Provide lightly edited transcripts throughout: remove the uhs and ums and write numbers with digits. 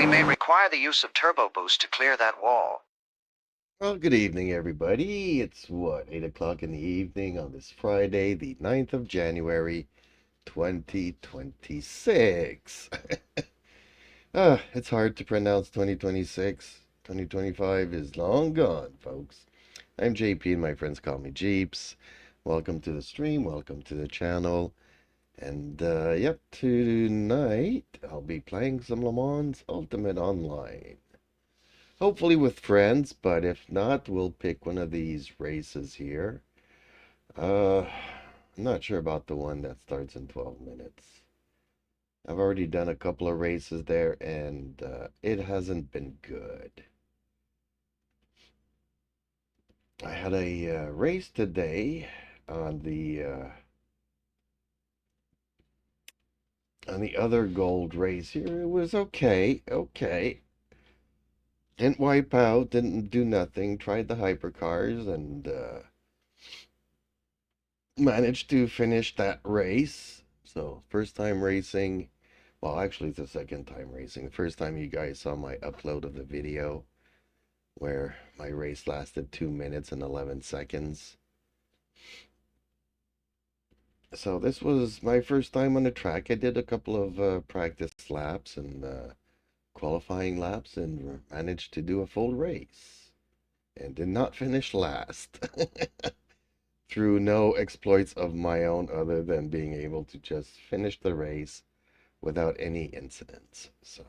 We may require the use of turbo boost to clear that wall. Well, good evening, everybody. It's what, 8 o'clock in the evening on this Friday, the 9th of January, 2026. It's hard to pronounce 2026. 2025 is long gone, folks. I'm JP and my friends call me Jeeps. Welcome to the stream, welcome to the channel. And, yep, tonight I'll be playing some Le Mans Ultimate Online. Hopefully with friends, but if not, we'll pick one of these races here. I'm not sure about the one that starts in 12 minutes. I've already done a couple of races there, and it hasn't been good. I had a race today on the other gold race here. It was okay. Didn't wipe out, didn't do nothing. Tried the hypercars and managed to finish that race. So, first time racing. Well, actually, it's the second time racing. The first time you guys saw my upload of the video where my race lasted 2 minutes and 11 seconds. So, this was my first time on the track. I did a couple of practice laps and qualifying laps and managed to do a full race and did not finish last through no exploits of my own other than being able to just finish the race without any incidents. So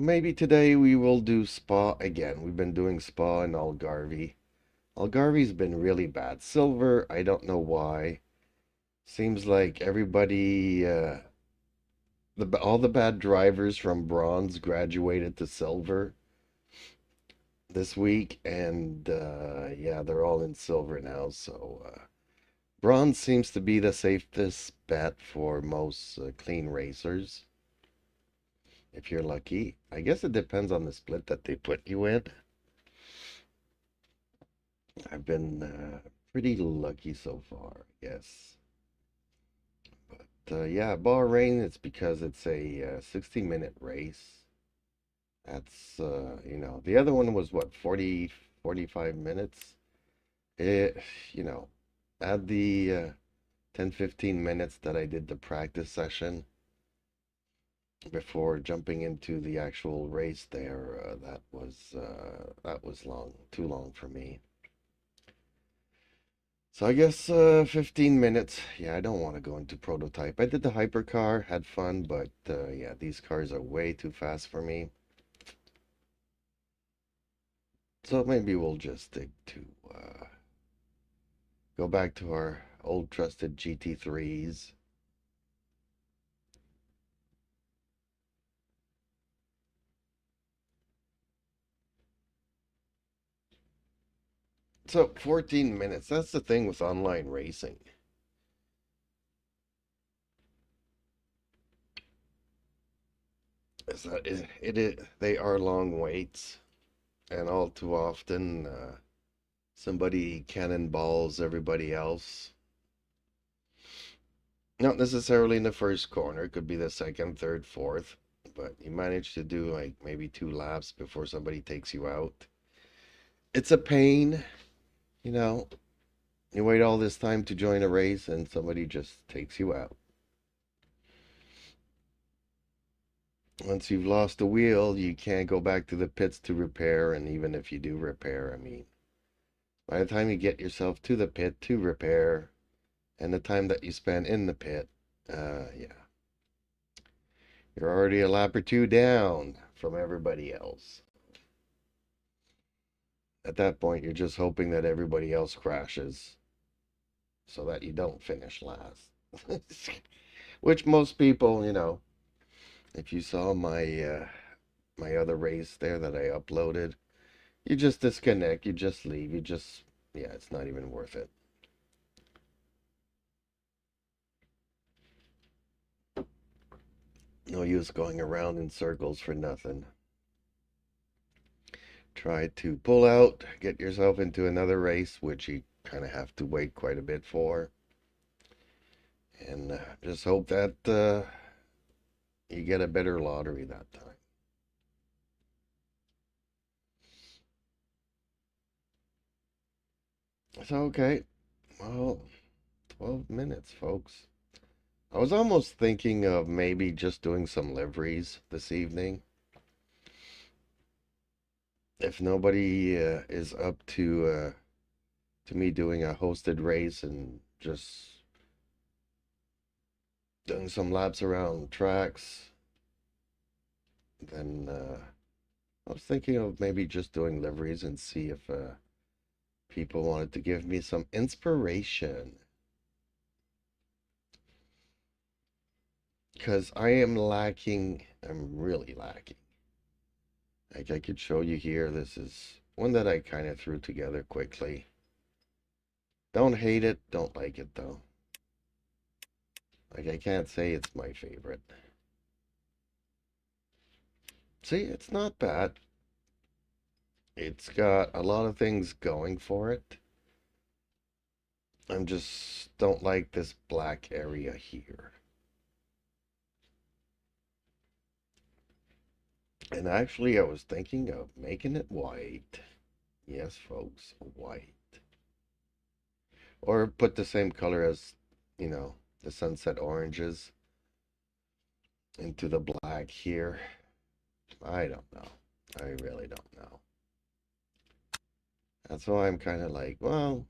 maybe today we will do Spa again. We've been doing Spa and Algarve. Algarve's been really bad. Silver, I don't know why. Seems like everybody all the bad drivers from bronze graduated to silver this week, and yeah, they're all in silver now. So bronze seems to be the safest bet for most clean racers, if you're lucky. I guess it depends on the split that they put you in. I've been pretty lucky so far, I guess. Yeah, Bahrain, it's because it's a 60-minute race. That's, the other one was what, 45 minutes? It, you know, add the 10, 15 minutes that I did the practice session before jumping into the actual race there. That was too long for me. So I guess 15 minutes. Yeah, I don't want to go into prototype. I did the hypercar, had fun, but yeah, these cars are way too fast for me. So maybe we'll just stick to go back to our old trusted GT3s. So 14 minutes. That's the thing with online racing. Is that they are long waits, and all too often somebody cannonballs everybody else. Not necessarily in the first corner, it could be the second, third, fourth, but you manage to do like maybe 2 laps before somebody takes you out. It's a pain, you know. You wait all this time to join a race and somebody just takes you out. Once you've lost the wheel, you can't go back to the pits to repair, and even if you do repair, I mean, by the time you get yourself to the pit to repair, and the time that you spend in the pit, yeah, you're already a lap or two down from everybody else. At that point, you're just hoping that everybody else crashes so that you don't finish last. Which most people, if you saw my my other race there that I uploaded, you just disconnect, you just leave, yeah, it's not even worth it. No use going around in circles for nothing. Try to pull out, get yourself into another race, which you kind of have to wait quite a bit for. And just hope that you get a better lottery that time. So, okay. Well, 12 minutes, folks. I was almost thinking of maybe just doing some liveries this evening. If nobody is up to me doing a hosted race and just doing some laps around tracks, then I was thinking of maybe just doing liveries and see if people wanted to give me some inspiration. Because I am lacking, I'm really lacking. Like I could show you here, this is one that I kind of threw together quickly. Don't hate it, don't like it though. Like I can't say it's my favorite. See, it's not bad. It's got a lot of things going for it. I'm just don't like this black area here. And actually, I was thinking of making it white. Yes, folks, white. Or put the same color as, the sunset oranges into the black here. I don't know. I really don't know. That's why I'm kind of like, well,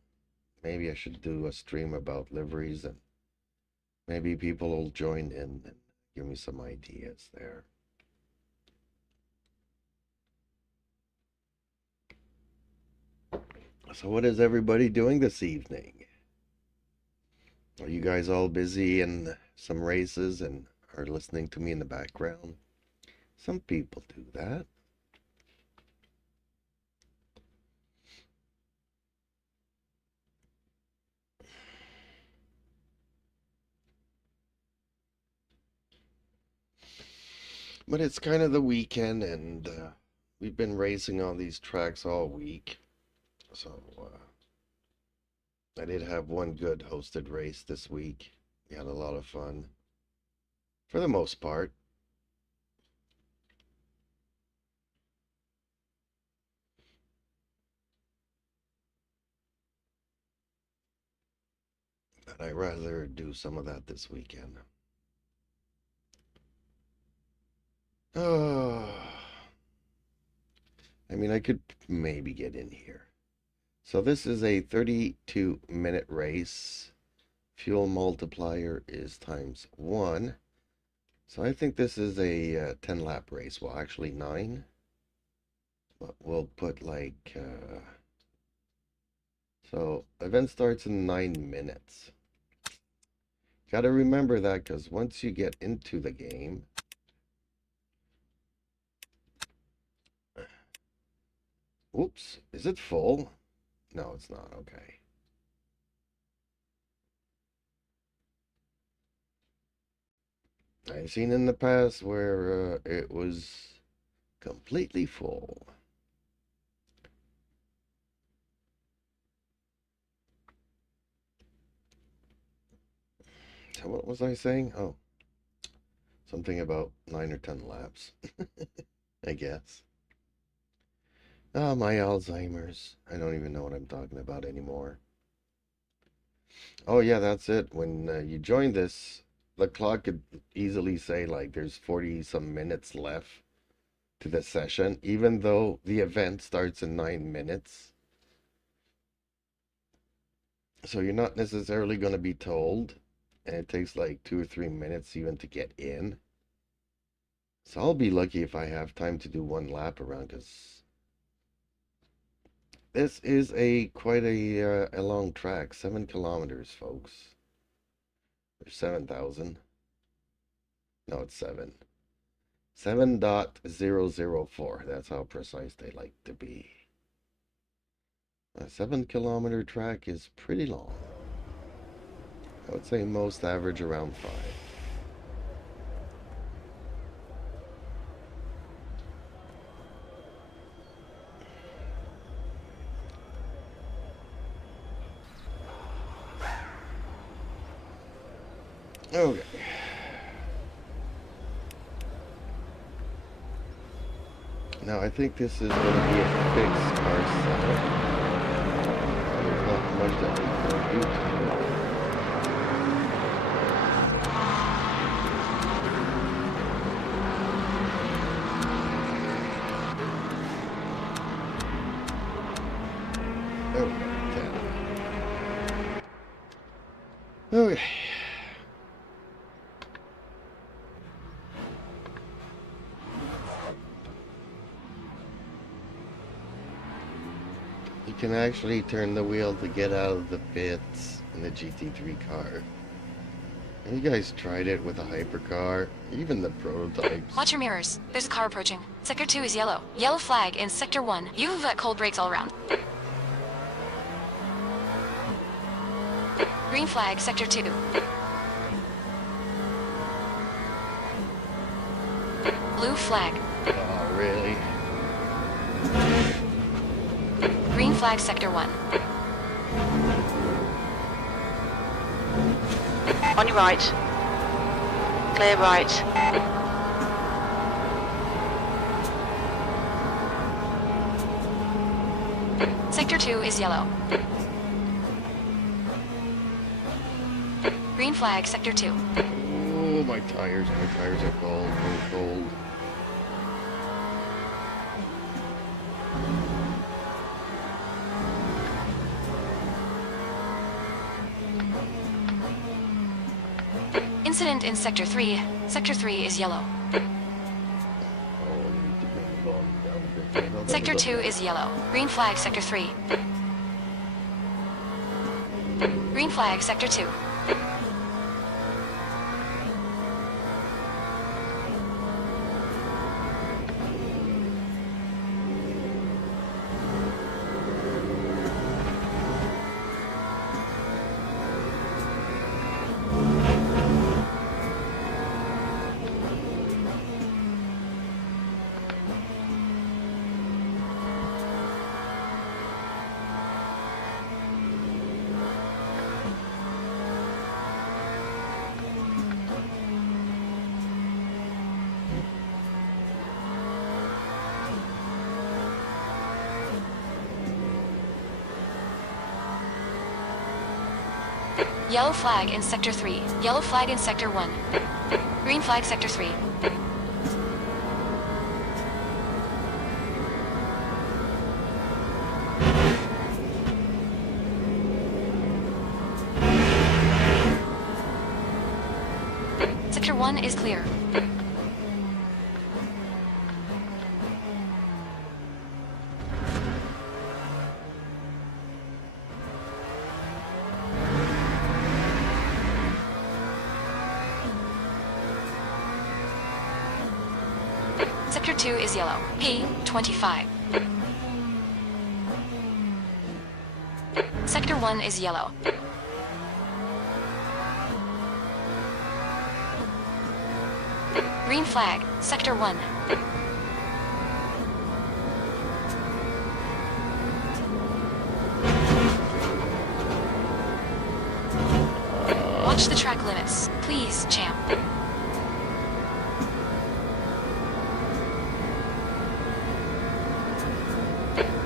maybe I should do a stream about liveries and maybe people will join in and give me some ideas there. So what is everybody doing this evening? Are you guys all busy in some races and are listening to me in the background? Some people do that. But it's kind of the weekend and we've been racing on these tracks all week. So I did have one good hosted race this week. We had a lot of fun. For the most part. But I'd rather do some of that this weekend. Oh, I mean, I could maybe get in here. So this is a 32-minute race. Fuel multiplier is ×1. So I think this is a 10-lap race. Well, actually 9. But we'll put like... so event starts in 9 minutes. Got to remember that because once you get into the game... Oops, is it full? No, it's not. Okay. I've seen in the past where it was completely full. So what was I saying? Oh, something about 9 or 10 laps, I guess. Oh, my Alzheimer's. I don't even know what I'm talking about anymore. Oh, yeah, that's it. When you join this, the clock could easily say like there's 40 some minutes left to the session, even though the event starts in 9 minutes. So you're not necessarily going to be told, and it takes like 2 or 3 minutes even to get in. So I'll be lucky if I have time to do one lap around, because this is quite a long track, 7 kilometers, folks. Or 7,000. No, it's 7. 7.004. That's how precise they like to be. A 7-kilometer track is pretty long. I would say most average around 5. Okay. Now I think this is going to be a fixed car setup. There's not much that we can do to it. Okay. You can actually turn the wheel to get out of the pits in the GT3 car. And you guys tried it with a hypercar, even the prototypes. Watch your mirrors. There's a car approaching. Sector 2 is yellow. Yellow flag in Sector 1. You've got cold brakes all around. Green flag, Sector 2. Blue flag. Oh, really? Green flag, Sector 1. On your right. Clear right. Sector 2 is yellow. Green flag, Sector 2. Oh, my tires are cold, really cold. Incident in Sector 3. Sector 3 is yellow. Oh, I need to bring the volume down a bit. No, Sector 2 is yellow. Green flag, Sector 3. Green flag, Sector 2. Yellow flag in Sector 3. Yellow flag in Sector 1. Green flag, Sector 3. Sector 1 is clear. Sector 2 is yellow. P25. Sector 1 is yellow. Green flag, Sector 1. Watch the track limits, please, champ.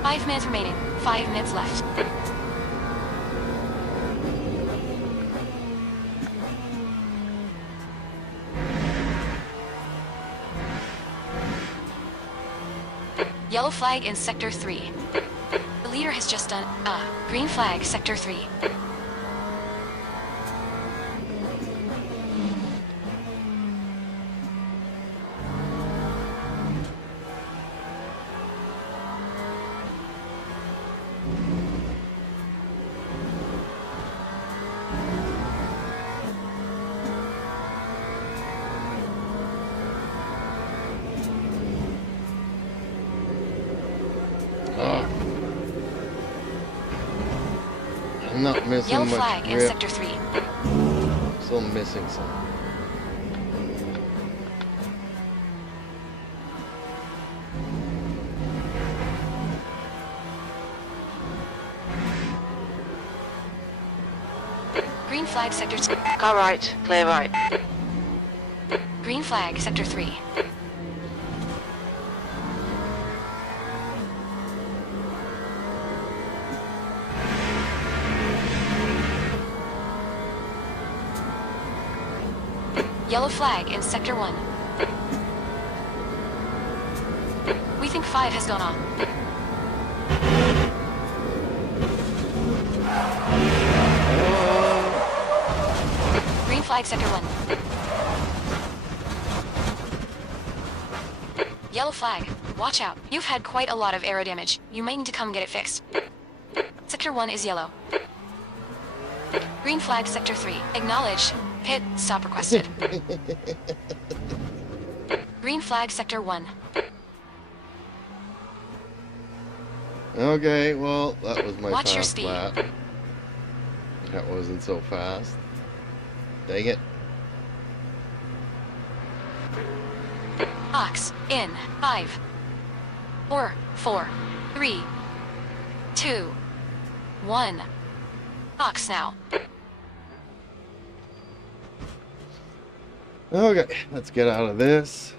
5 minutes remaining. 5 minutes left. Yellow flag in Sector 3. The leader has just done green flag, Sector 3. I'm not missing Yellow much flag in grip. Sector 3. Still missing some. Green flag, Sector 2. Car right. Clear right. Green flag, Sector 3. Yellow flag in Sector 1. We think 5 has gone off. Green flag Sector 1. Yellow flag. Watch out. You've had quite a lot of aero damage. You may need to come get it fixed. Sector 1 is yellow. Green flag Sector 3. Acknowledged. Pit stop requested. Green flag Sector 1. Okay, well, that was my Watch your fast speed. lap. That wasn't so fast. Dang it. Ox in 5, 4, 4, 3, 2, 1. Ox now. Okay, let's get out of this.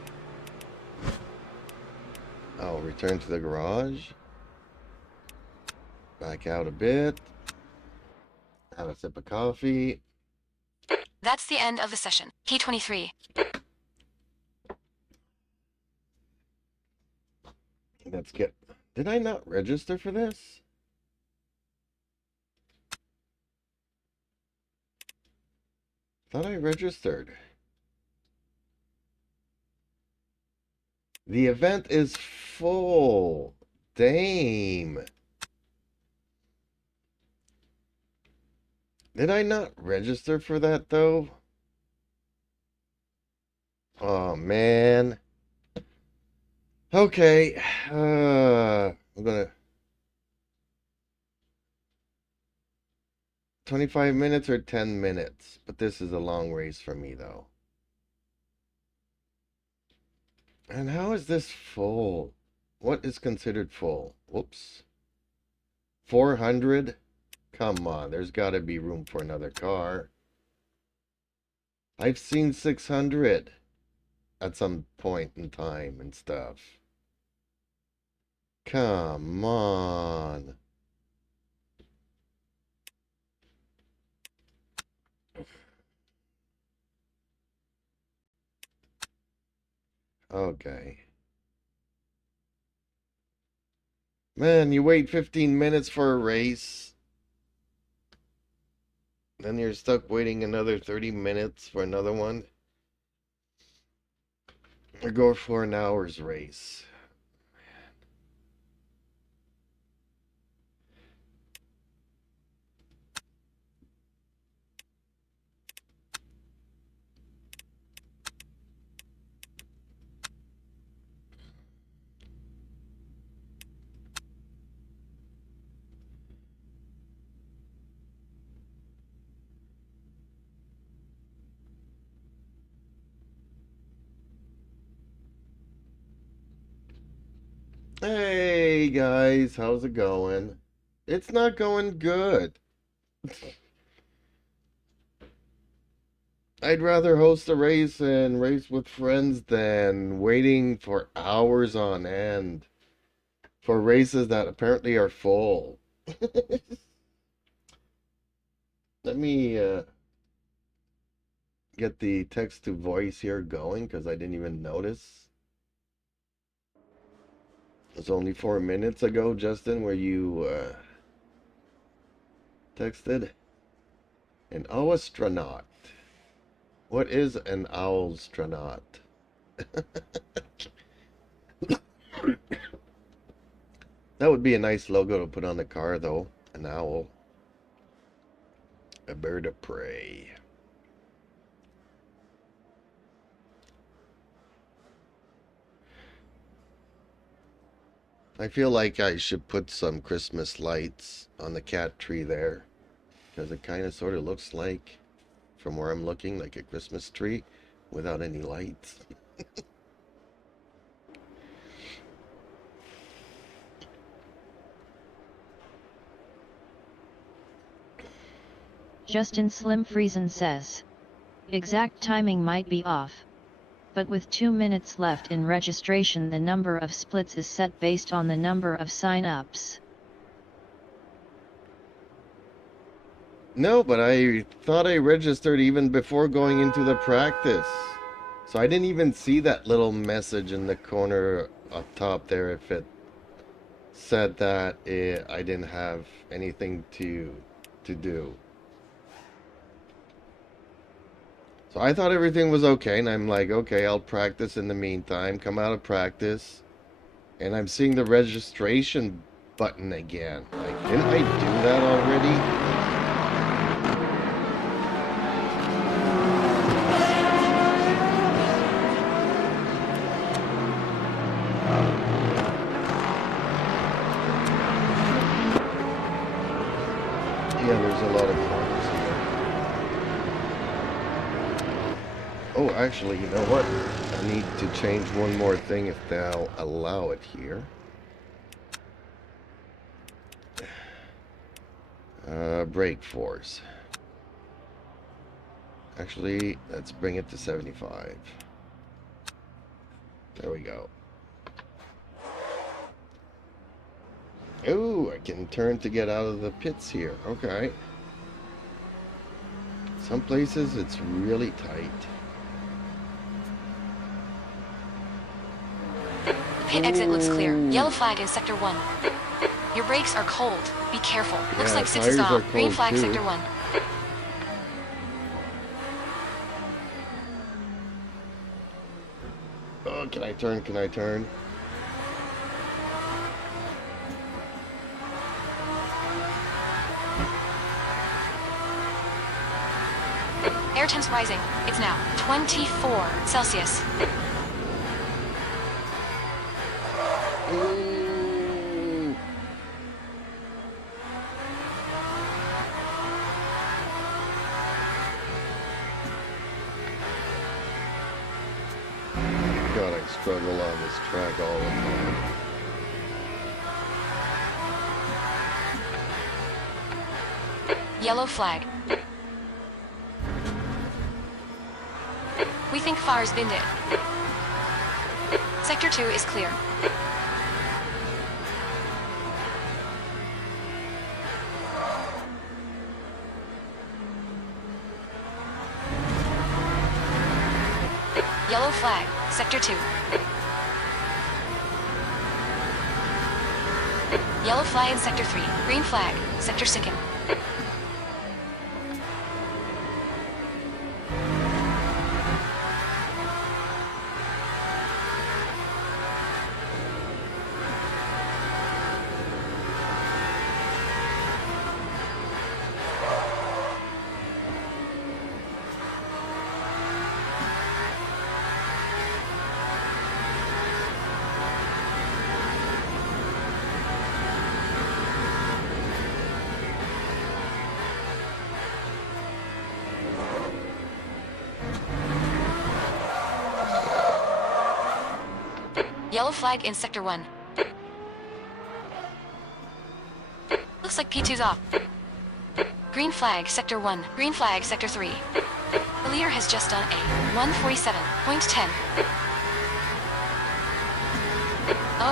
I'll return to the garage. Back out a bit. Have a sip of coffee. That's the end of the session. P23. Let's get... Did I not register for this? Thought I registered. The event is full. Damn. Did I not register for that though? Oh man. Okay. I'm gonna 25 minutes or 10 minutes, but this is a long race for me though. And how is this full? What is considered full? Whoops. 400? Come on, there's got to be room for another car. I've seen 600 at some point in time and stuff. Come on. Okay. Man, you wait 15 minutes for a race. Then you're stuck waiting another 30 minutes for another one. Or go for an hour's race. Hey guys, how's it going? It's not going good. I'd rather host a race and race with friends than waiting for hours on end for races that apparently are full. Let me get the text to voice here going because I didn't even notice. It was only 4 minutes ago, Justin, where you texted. An owlstronaut. What is an owlstronaut? That would be a nice logo to put on the car, though. An owl. A bird of prey. I feel like I should put some Christmas lights on the cat tree there, because it kind of sort of looks like, from where I'm looking, like a Christmas tree without any lights. Justin Slim Friesen says, exact timing might be off, but with 2 minutes left in registration, the number of splits is set based on the number of sign-ups. No, but I thought I registered even before going into the practice. So I didn't even see that little message in the corner up top there if it said that I didn't have anything to do. So I thought everything was okay, and I'm like, okay, I'll practice in the meantime, come out of practice, and I'm seeing the registration button again. Like, didn't I do that already? Yeah, there's a lot of corners here. Oh, actually, you know what? I need to change one more thing if they'll allow it here. Brake force. Actually, let's bring it to 75. There we go. Oh, I can turn to get out of the pits here. Okay. Some places it's really tight. Pit exit looks clear. Yellow flag in Sector 1. Your brakes are cold. Be careful. Looks like 6 is tires are off. Green cold flag too. Sector 1. Oh, can I turn? Can I turn? Air temps rising. It's now 24 Celsius. Ooh. God, I struggle on this track all the time. Yellow flag. We think fire's binned it. Sector 2 is clear. Yellow flag, Sector 2. Yellow flag in Sector 3. Green flag, Sector 2nd. Yellow flag in Sector 1. Looks like P2's off. Green flag, Sector 1. Green flag, Sector 3. The leader has just done a 147.10.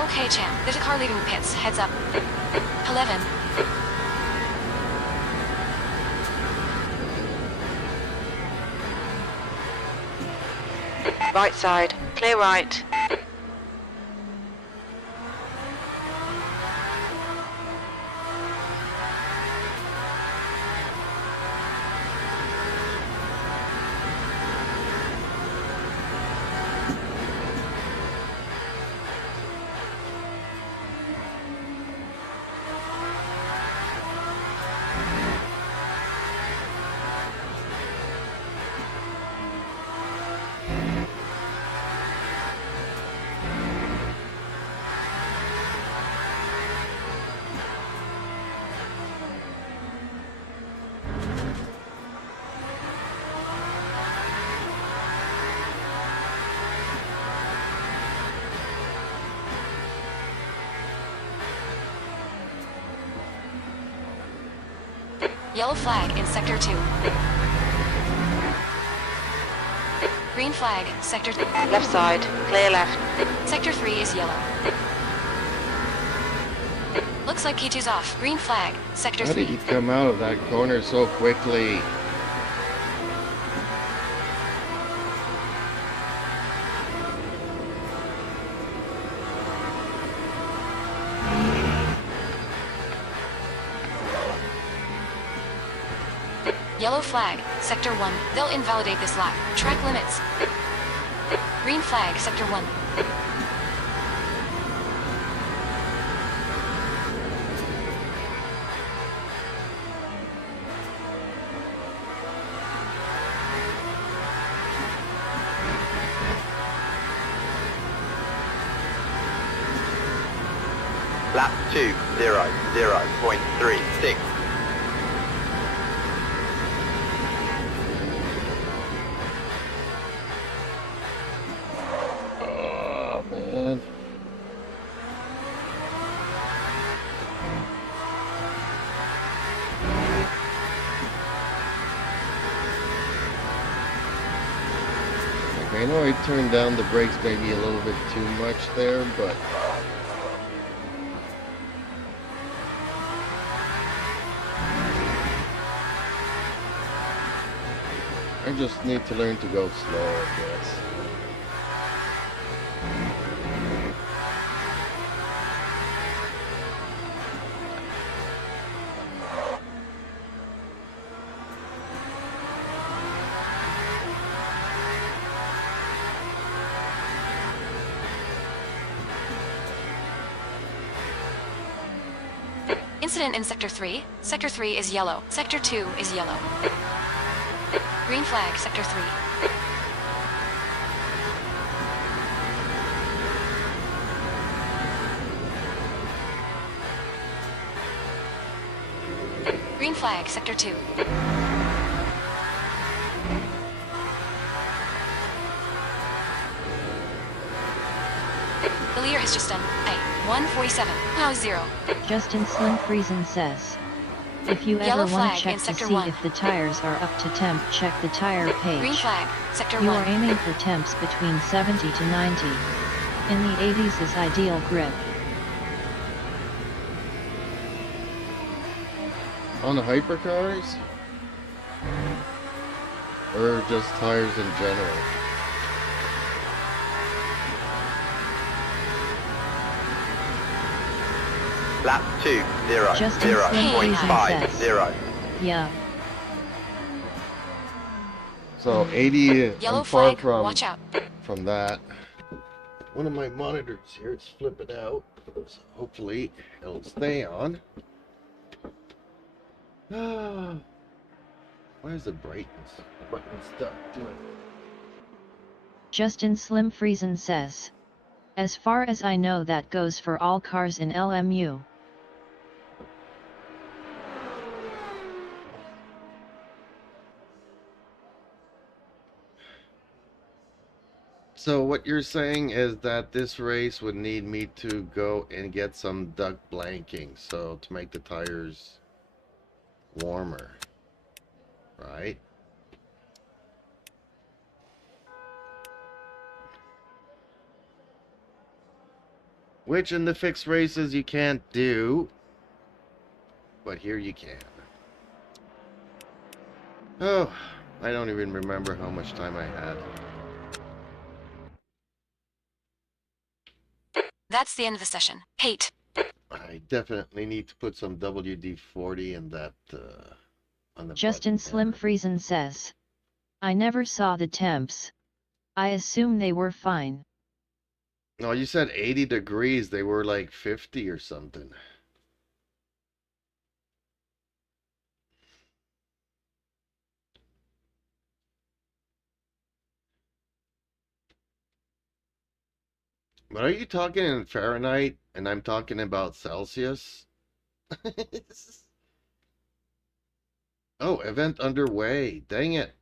Okay, champ. There's a car leaving the pits. Heads up. 11. Right side. Clear right. Yellow flag in Sector 2. Green flag, Sector... Left side. Clear left. Sector 3 is yellow. Looks like P2's off. Green flag, sector How 3. did he come out of that corner so quickly? Yellow flag, sector 1. They'll invalidate this lap. Track limits. Green flag, sector 1. Lap 2:00.36. Oh, man. Okay, I know I turned down the brakes maybe a little bit too much there, but I just need to learn to go slow, I guess. Incident in sector 3. Sector 3 is yellow. Sector 2 is yellow. Green flag, sector 3. Green flag, sector 2. The leader has just done a 147.0. Justin Slim Friesen says, if you Yellow ever want flag to check in to sector see 1. if the tires are up to temp, check the tire page. Green flag, sector You 1. are aiming for temps between 70 to 90. In the 80s is ideal grip. On the hypercars? Or just tires in general? Lap Justin Slim Friesen 2:00.50. Yeah. So 80, Yellow I'm far flag, watch out. from that. One of my monitors here is flipping out. So hopefully it'll stay on. Why is the brightness button stuck doing? Justin Slim Friesen says, as far as I know that goes for all cars in LMU. So what you're saying is that this race would need me to go and get some duct blanking, so to make the tires warmer, right? Which in the fixed races you can't do, but here you can. Oh, I don't even remember how much time I had. That's the end of the session. Hate. I definitely need to put some WD-40 in that, on the Justin button Slim there. Friesen says, I never saw the temps. I assume they were fine. No, you said 80 degrees. They were like 50 or something. But are you talking in Fahrenheit and I'm talking about Celsius? Oh, event underway. Dang it.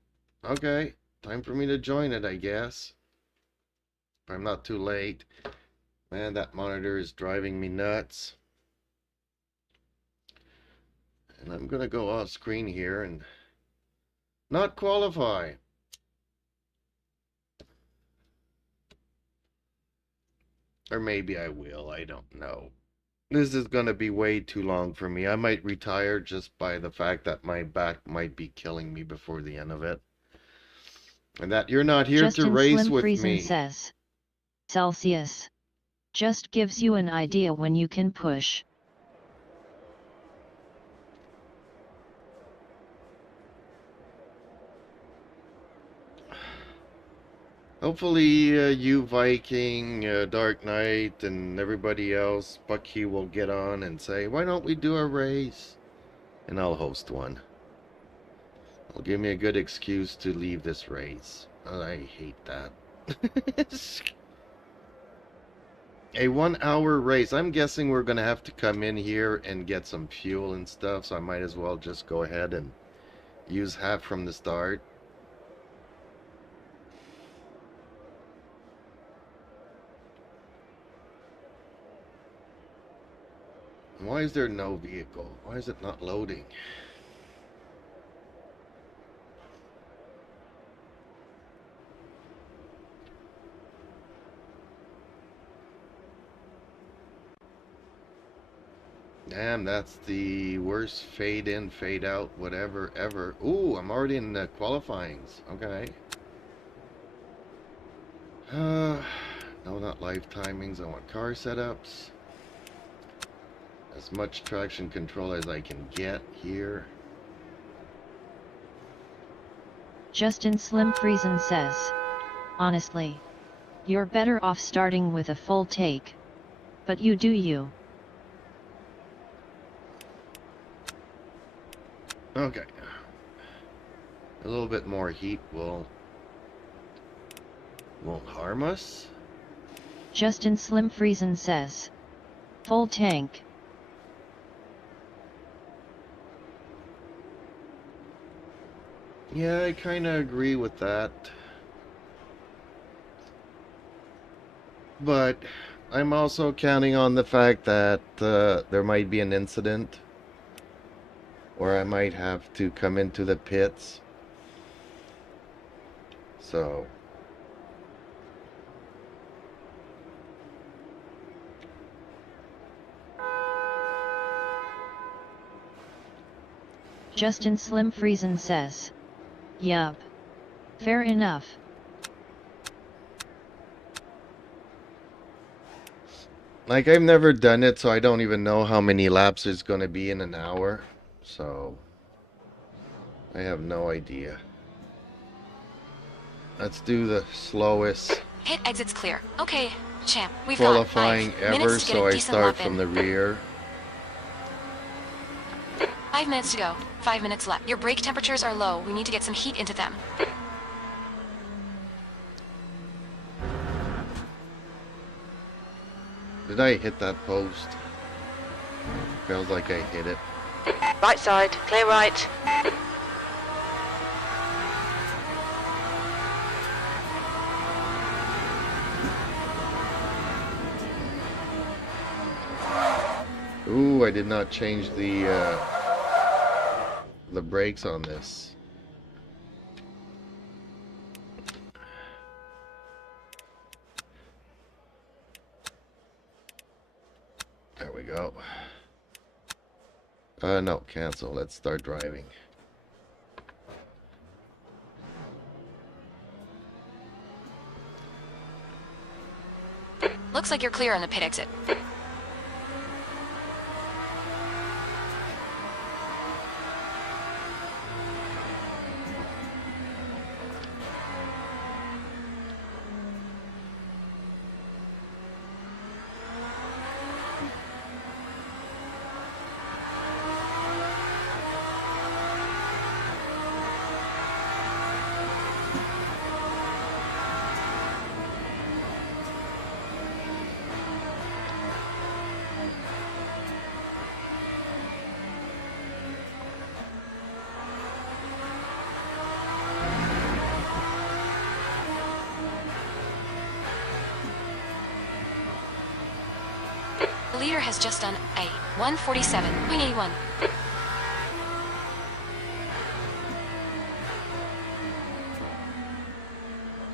Okay, time for me to join it, I guess. If I'm not too late. Man, that monitor is driving me nuts. And I'm gonna go off screen here and not qualify. Or maybe I will, I don't know. This is going to be way too long for me. I might retire just by the fact that my back might be killing me before the end of it. And that you're not here to race Slim with Friesen me. says, Celsius. Just gives you an idea when you can push. Hopefully you, Viking, Dark Knight, and everybody else, Bucky, will get on and say, why don't we do a race? And I'll host one. It'll give me a good excuse to leave this race. I hate that. A 1 hour race. I'm guessing we're going to have to come in here and get some fuel and stuff, so I might as well just go ahead and use half from the start. Why is there no vehicle? Why is it not loading? Damn, that's the worst fade in, fade out, whatever, ever. Ooh, I'm already in the qualifyings. Okay. No, not live timings. I want car setups. As much traction control as I can get here. Justin Slim Friesen says, honestly, you're better off starting with a full take. But you do you. Okay. A little bit more heat won't harm us. Justin Slim Friesen says, full tank. Yeah, I kind of agree with that. But I'm also counting on the fact that there might be an incident, or I might have to come into the pits. So Justin Slim Friesen says, yup. Fair enough. like, I've never done it, so I don't even know how many laps there's going to be in an hour. So I have no idea. Let's do the slowest Hit exits clear. Okay, champ. We've qualifying got 5 ever, minutes to get so a I decent start lap from in. the rear. 5 minutes to go. 5 minutes left. Your brake temperatures are low. We need to get some heat into them. Did I hit that post? Feels like I hit it. Right side, clear right. Ooh, I did not change the brakes on this. There we go. No, cancel. Let's start driving. Looks like you're clear on the pit exit. The leader has just done a 147.81.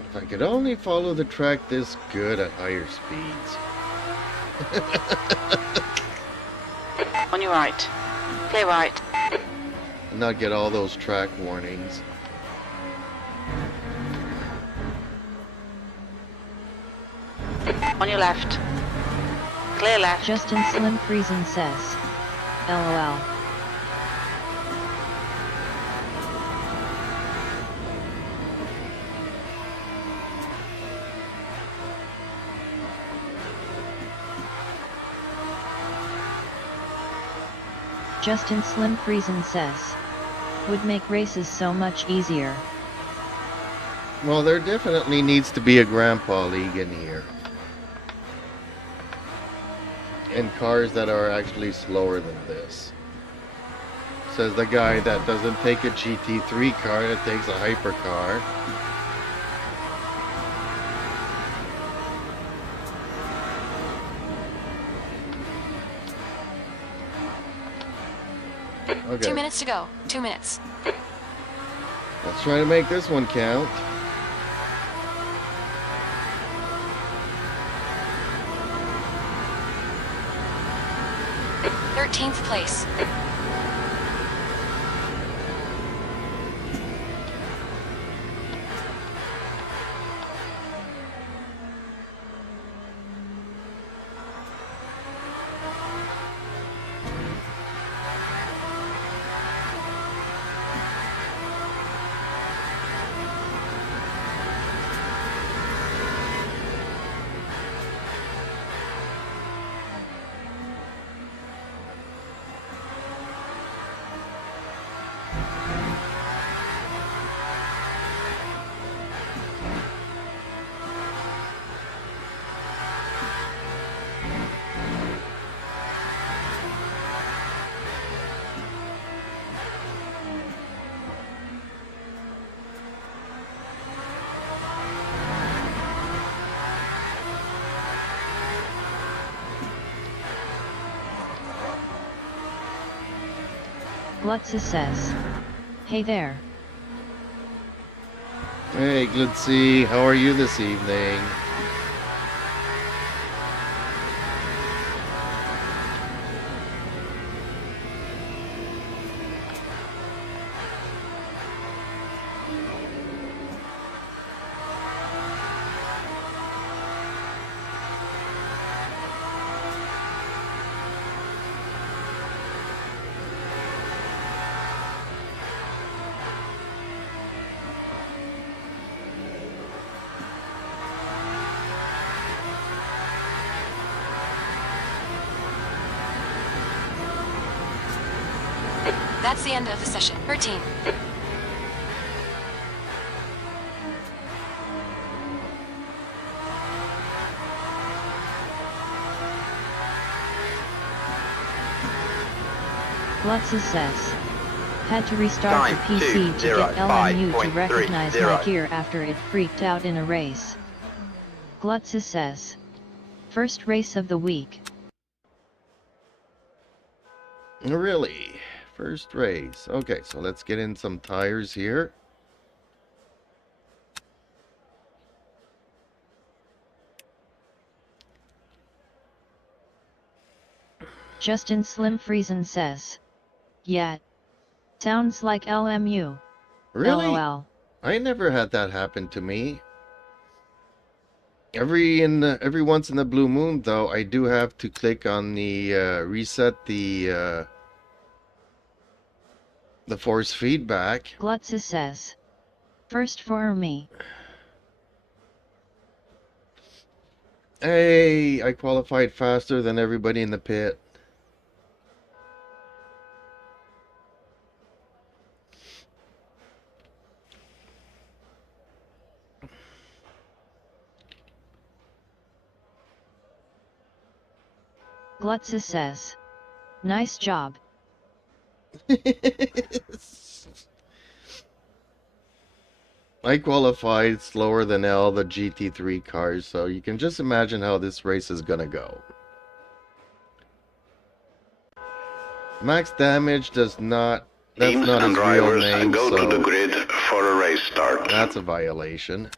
If I could only follow the track this good at higher speeds. On your right. Clear right. And not get all those track warnings. On your left. Clear left. Justin Slim Friesen says. LOL. Justin Slim Friesen says. Would make races so much easier. Well, there definitely needs to be a grandpa league in here. And cars that are actually slower than this. Says the guy that doesn't take a GT3 car, that takes a hypercar. Okay. 2 minutes to go. 2 minutes. Let's try to make this one count. Thirteenth place. Glutza says. Hey there. Hey, Glitzy, how are you this evening? That's the end of the session. 13. Glutza says. Had to restart the Time, PC 2, to 0, get LMU to 5.3, recognize 0. my gear after it freaked out in a race. Glutza says. First race of the week. Really? First race. Okay, so let's get in some tires here. Justin Slim Friesen says. Yeah. Sounds like LMU. Really? LOL. I never had that happen to me. Every once in the blue moon, though, I do have to click on the reset the force feedback. Glutza says. First for me. Hey, I qualified faster than everybody in the pit. Glutza says. Nice job. I qualified slower than all the GT3 cars, so you can just imagine how this race is gonna go. Max damage does not. That's Teams not and his real drivers name, go to the so grid for a race start. that's a violation.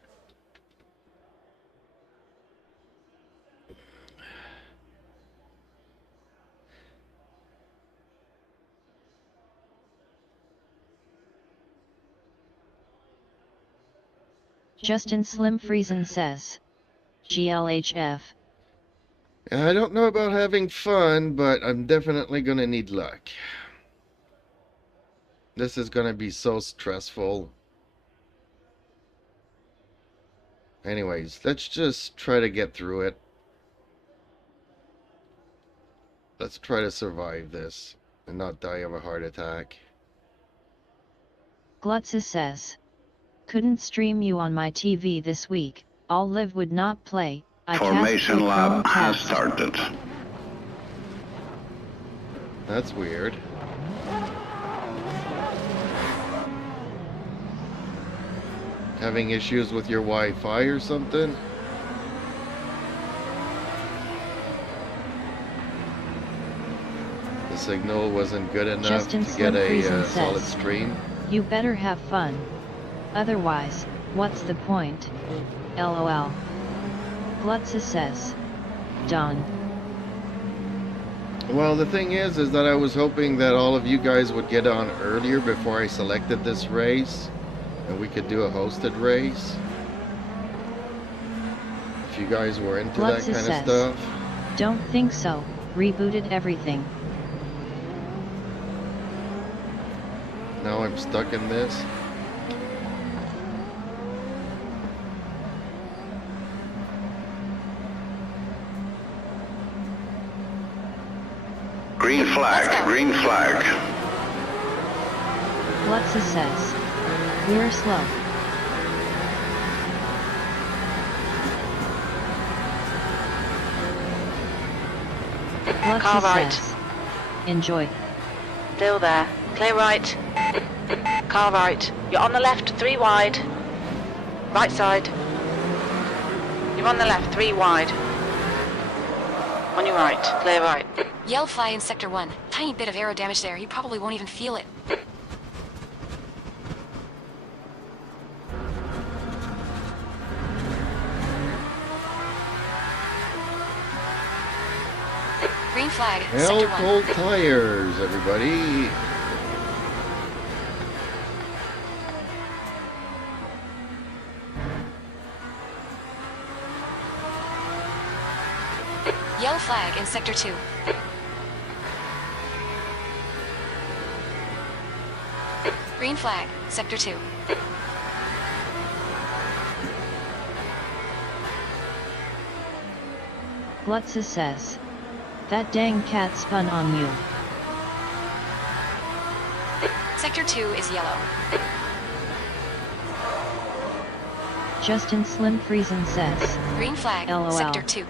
Justin Slim Friesen says. GLHF. I don't know about having fun, but I'm definitely gonna need luck. This is gonna be so stressful. Anyways, let's just try to get through it. Let's try to survive this and not die of a heart attack. Glutza says. Couldn't stream you on my TV this week. All live would not play. I Formation cast lab has Chromecast. started. That's weird. Having issues with your Wi-Fi or something? The signal wasn't good enough Justin to Slim get a Friesen solid says. stream. You better have fun. Otherwise, what's the point? LOL. Glutza says. Don. Well, the thing is that I was hoping that all of you guys would get on earlier before I selected this race, and we could do a hosted race. If you guys were into that Glutza kind says. of stuff. Don't think so. Rebooted everything. Now I'm stuck in this. Green flag, green flag. Glutza says. We're slow. Car Glutza right. says. Enjoy. Still there. Clear right. Car right. You're on the left, 3 wide. Right side. You're on the left, 3 wide. On your right, clear right. Yell fly in Sector 1. Tiny bit of aero damage there. You probably won't even feel it. Green flag, Hell Sector 1. cold tires, everybody. Yellow flag in Sector 2. Green flag, Sector 2. Glutza says. That dang cat spun on you. Sector 2 is yellow. Justin Slim Friesen says. Green flag, LOL. Sector 2.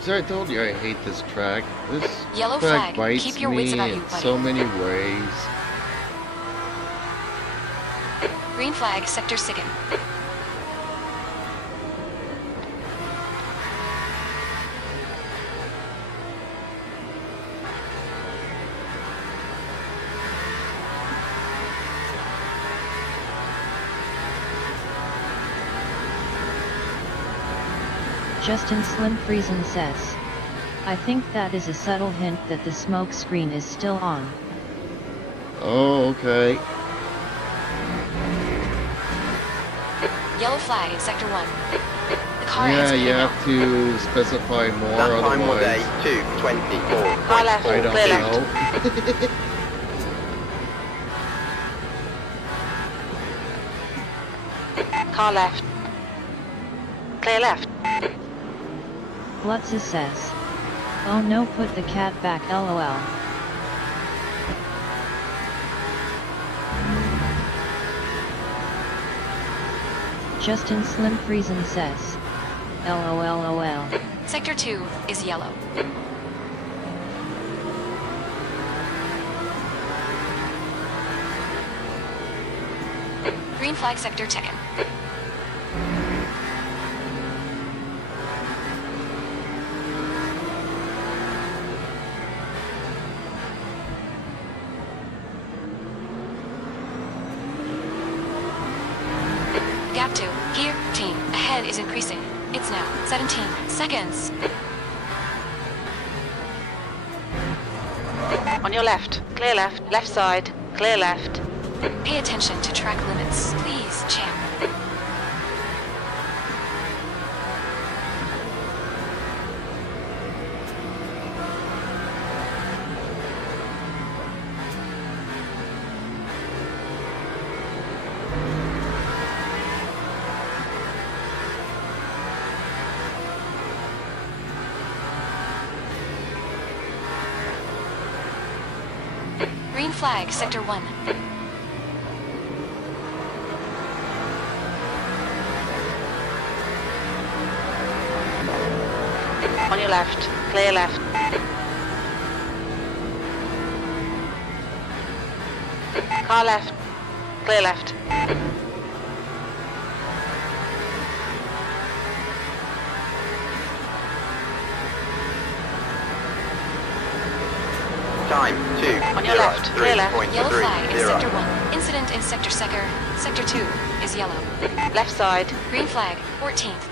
So I told you I hate this track. This Yellow track flag. bites Keep your me wits about in you, buddy. so many ways. Green flag, Sector 2. Justin Slim Friesen says. I think that is a subtle hint that the smoke screen is still on. Oh, okay. Yellow flag in Sector 1. The car Yeah, is you clear now. have to specify more, That time of day, otherwise 2:24. Car left, I don't clear left. know. Car left. Clear left. Glutza says. Oh no, put the cat back, LOL. Justin Slim Friesen says. LOLOL. Sector 2 is yellow. Green flag, Sector 2. Gap 2. Here, team. Ahead is increasing. It's now 17 seconds. On your left. Clear left. Left side. Clear left. Pay attention to track limits, please, champ. Green flag, Sector 1. On your left. Clear left. Car left. Clear left. Time 2. On your left, clear left. Yellow flag in 3.30. Sector 1. Incident in Sector Sector. Sector 2 is yellow. Left side. Green flag, 14th.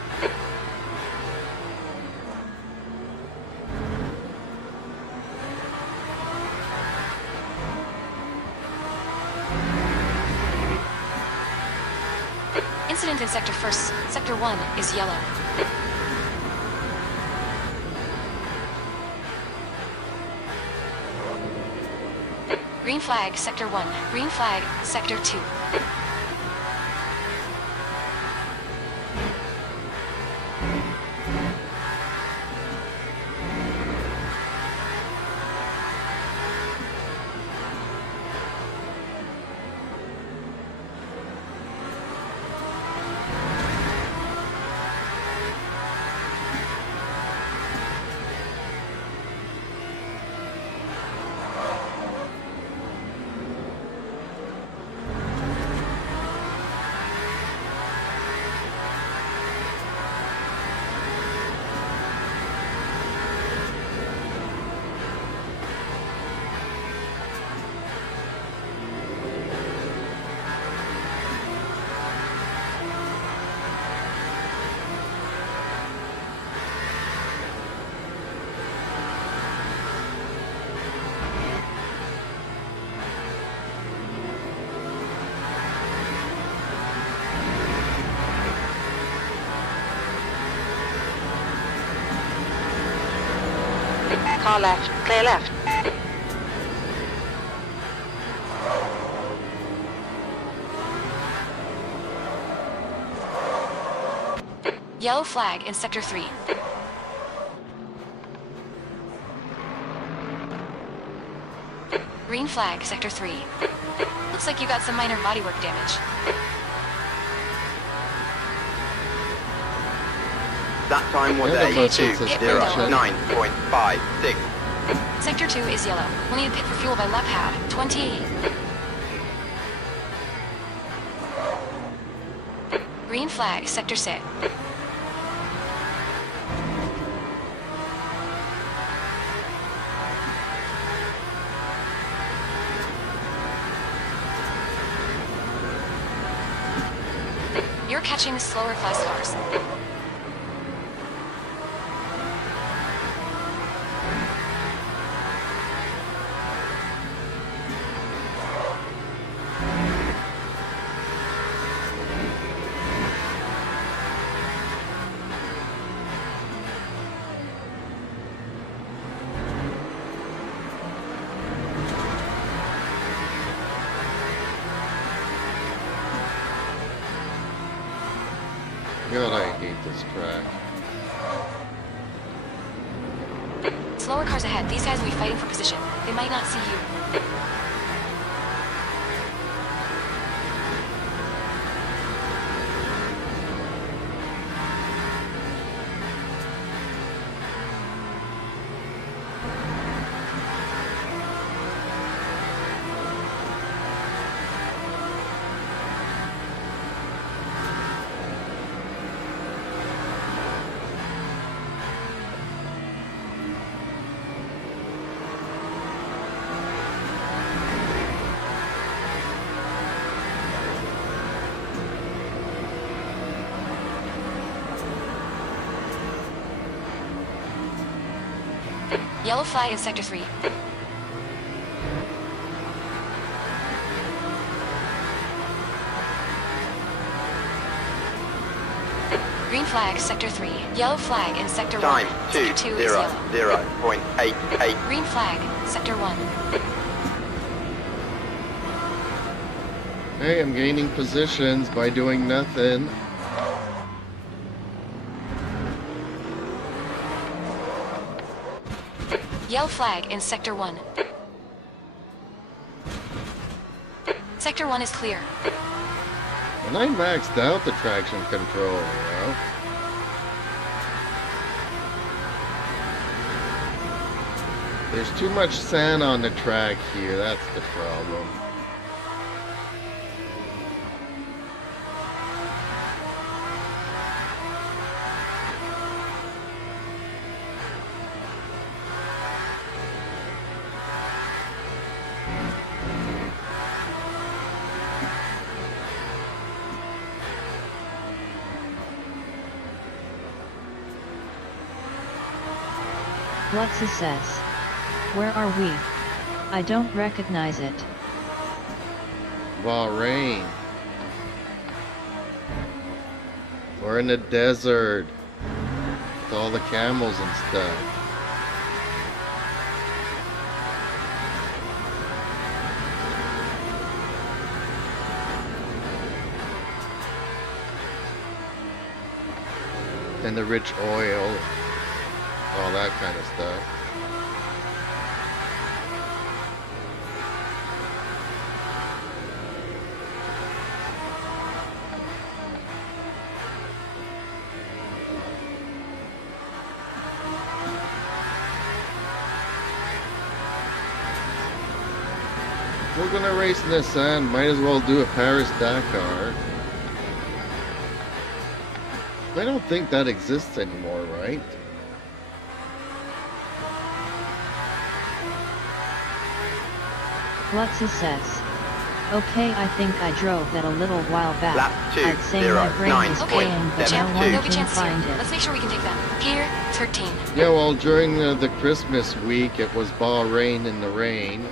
Incident in Sector 1st. Sector 1 is yellow. Green flag, Sector 1. Green flag, Sector 2. Car left. Clear left. Yellow flag in Sector 3. Green flag, Sector 3. Looks like you got some minor bodywork damage. That time was Yeah, a that's just a 2:09.56. Sector 2 is yellow. We'll need to pit for fuel by lap pad. 20. Green flag, Sector 6. You're catching slower class cars. God, I hate this track. Slower cars ahead. These guys will be fighting for position. They might not see you. Yellow flag in sector 3. Green flag, sector 3. Yellow flag in sector 1. Time Sector 2 is yellow. 2:00.88. Green flag, sector 1. Hey, I'm gaining positions by doing nothing. Yellow flag in sector 1. Sector 1 is clear. And I maxed out the traction control, you know? There's too much sand on the track here, that's the problem. What's says? Where are we? I don't recognize it. Bahrain. We're in the desert. With all the camels and stuff. And the rich oil. All that kind of stuff. We're gonna race in the sand, might as well do a Paris-Dakar. I don't think that exists anymore, right? What's says? Okay, I think I drove that a little while back. Lap I'd say my brain is 2:09.72. playing, but Champ, no one there'll be can chance soon. find it. Let's make sure we can take that. Here, 13. Yeah, well, during the Christmas week, it was Bahrain in the rain.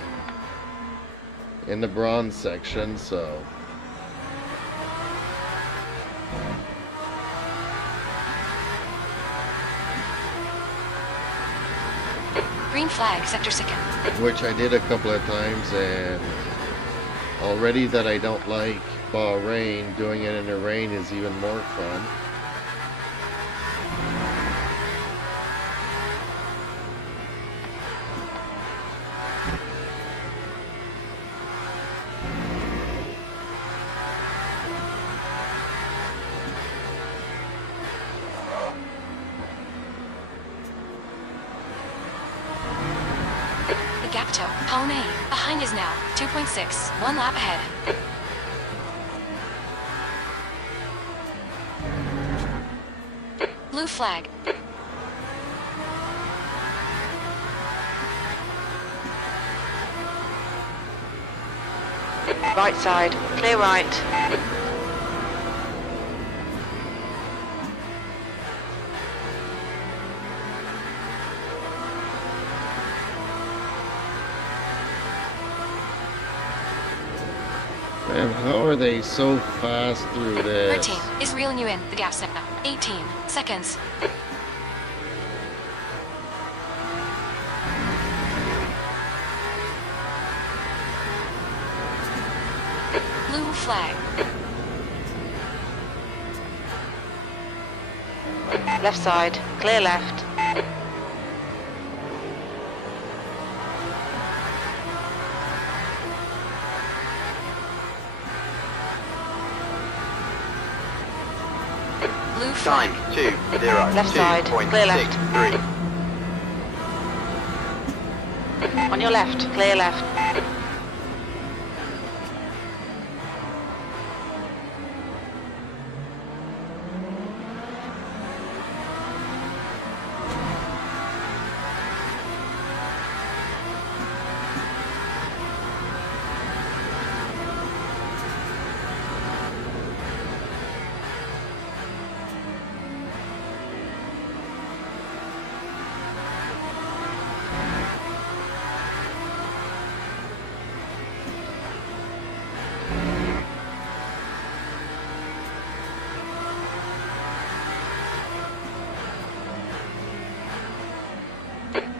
In the bronze section, so... Green flag, sector 2. Which I did a couple of times, and... already that I don't like Bahrain, doing it in the rain is even more fun. The gap toe, Pone. Behind is now, 2.6. 1 lap ahead. Blue flag. Right side, clear right. Man, how are they so fast through this? 13 is reeling you in. The gap's now, 18 seconds. Blue flag. Left side, clear left. Blue flag. Time 2:00. Left side, clear left. 2:63. On your left, clear left.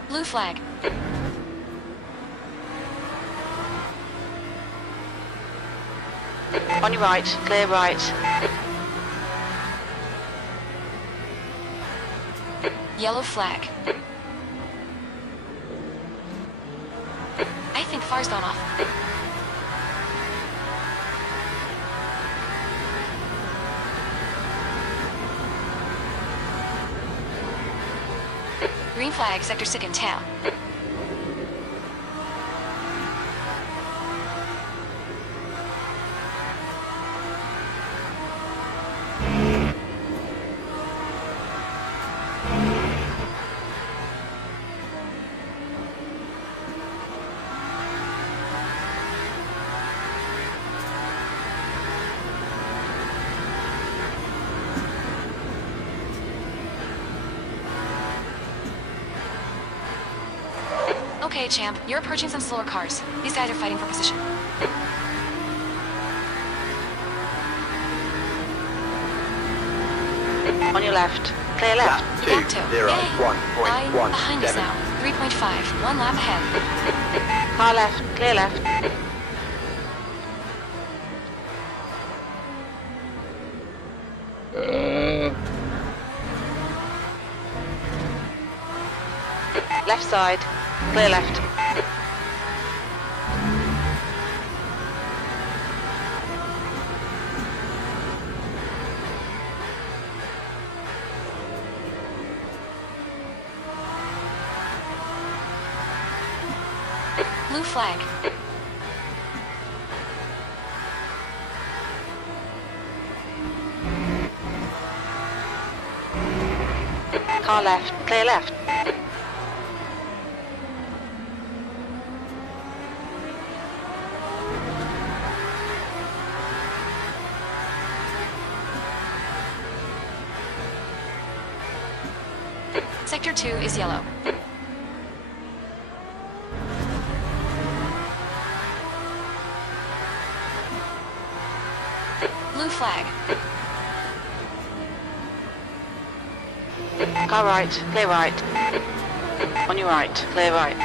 Blue flag. On your right, clear right. Yellow flag. I think fire's gone off. Green flag, sector 6 and tail. Okay, champ, you're approaching some slower cars. These guys are fighting for position. On your left, clear left. Lap 2, Gap 2. 0, Yay. Line behind us 1.17. now. 3.5. One lap ahead. Car left, clear left. Left side, clear left. Blue flag. Car left, clear left. Sector 2 is yellow. Blue flag. Car right, clear right. On your right, clear right.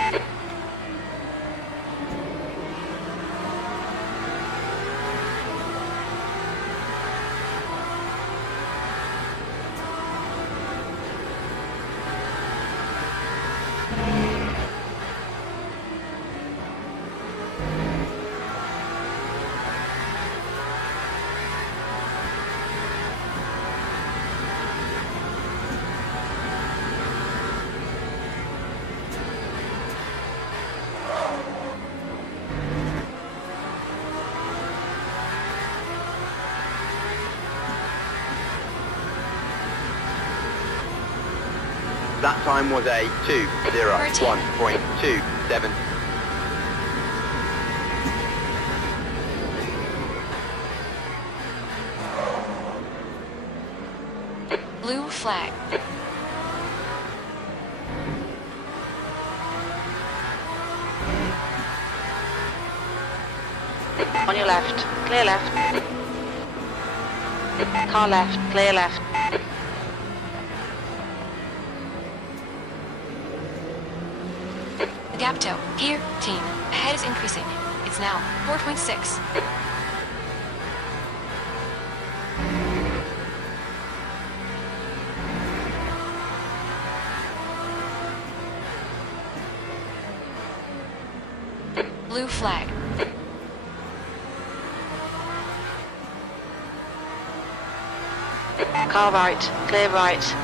That time was a 2:01.27. Blue flag. On your left, clear left. Car left, clear left. The gap toe. Here, team. Ahead is increasing. It's now 4.6. Blue flag. Car right, clear right.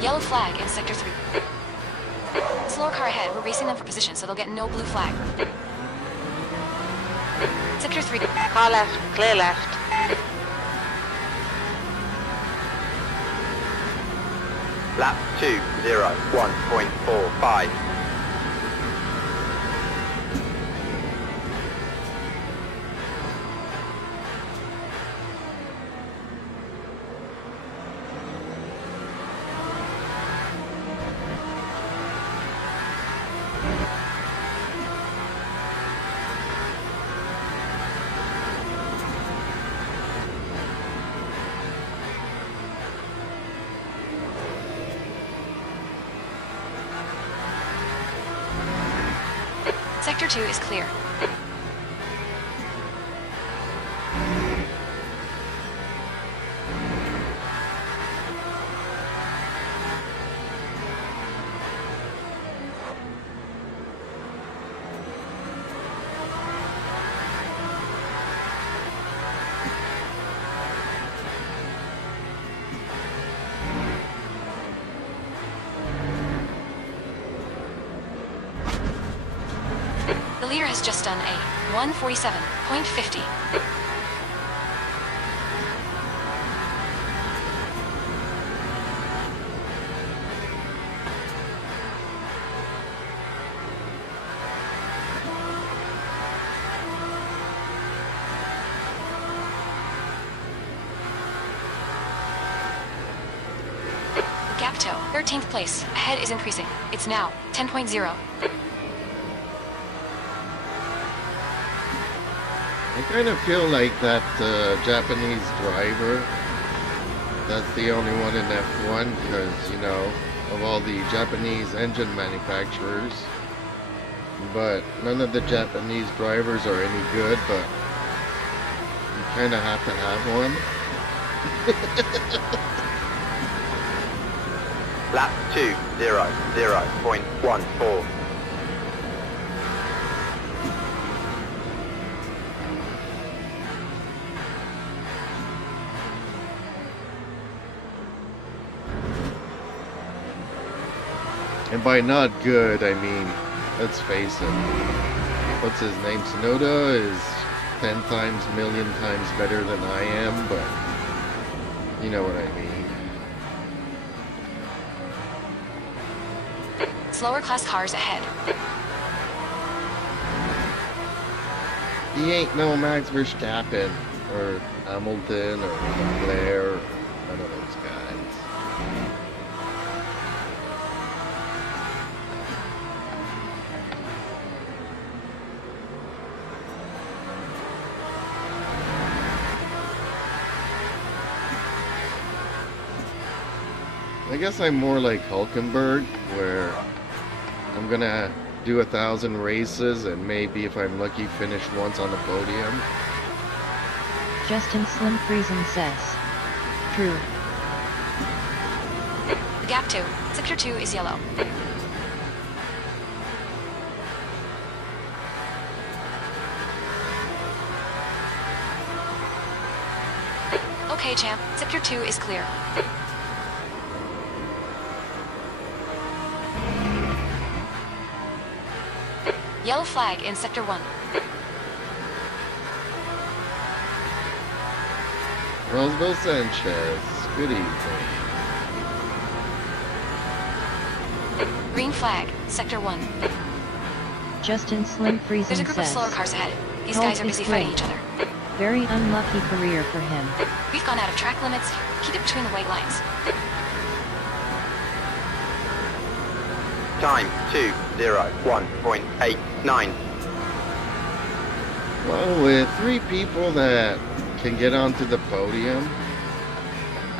Yellow flag in sector 3. Slower car ahead. We're racing them for position, so they'll get no blue flag. Sector 3. Car left, clear left. Lap 2:01.45. Sector 2 is clear. The leader has just done a 147.50. Gap toe, 13th place. Ahead is increasing. It's now 10.0. I kind of feel like that Japanese driver, that's the only one in F1 because, you know, of all the Japanese engine manufacturers. But none of the Japanese drivers are any good, but you kind of have to have one. Lap 2:00.14. And by not good, I mean, let's face it, what's his name? Tsunoda is 10 times, million times better than I am, but you know what I mean. Slower class cars ahead. He ain't no Max Verstappen, or Hamilton, or Leclerc, none of those guys. I guess I'm more like Hulkenberg, where I'm gonna do 1,000 races and maybe, if I'm lucky, finish once on the podium. Justin Slim Friesen says. True. The gap 2. Sector 2 is yellow. Okay, champ. Sector 2 is clear. Yellow flag in Sector 1. Roswell Sanchez, good evening. Green flag, Sector 1. Justin Slim Friesen There's a group of says. slower cars ahead. These Hope guys are is busy fighting great. each other. Very unlucky career for him. We've gone out of track limits. Keep it between the white lines. Time 2:01.89. Well, with 3 people that can get onto the podium,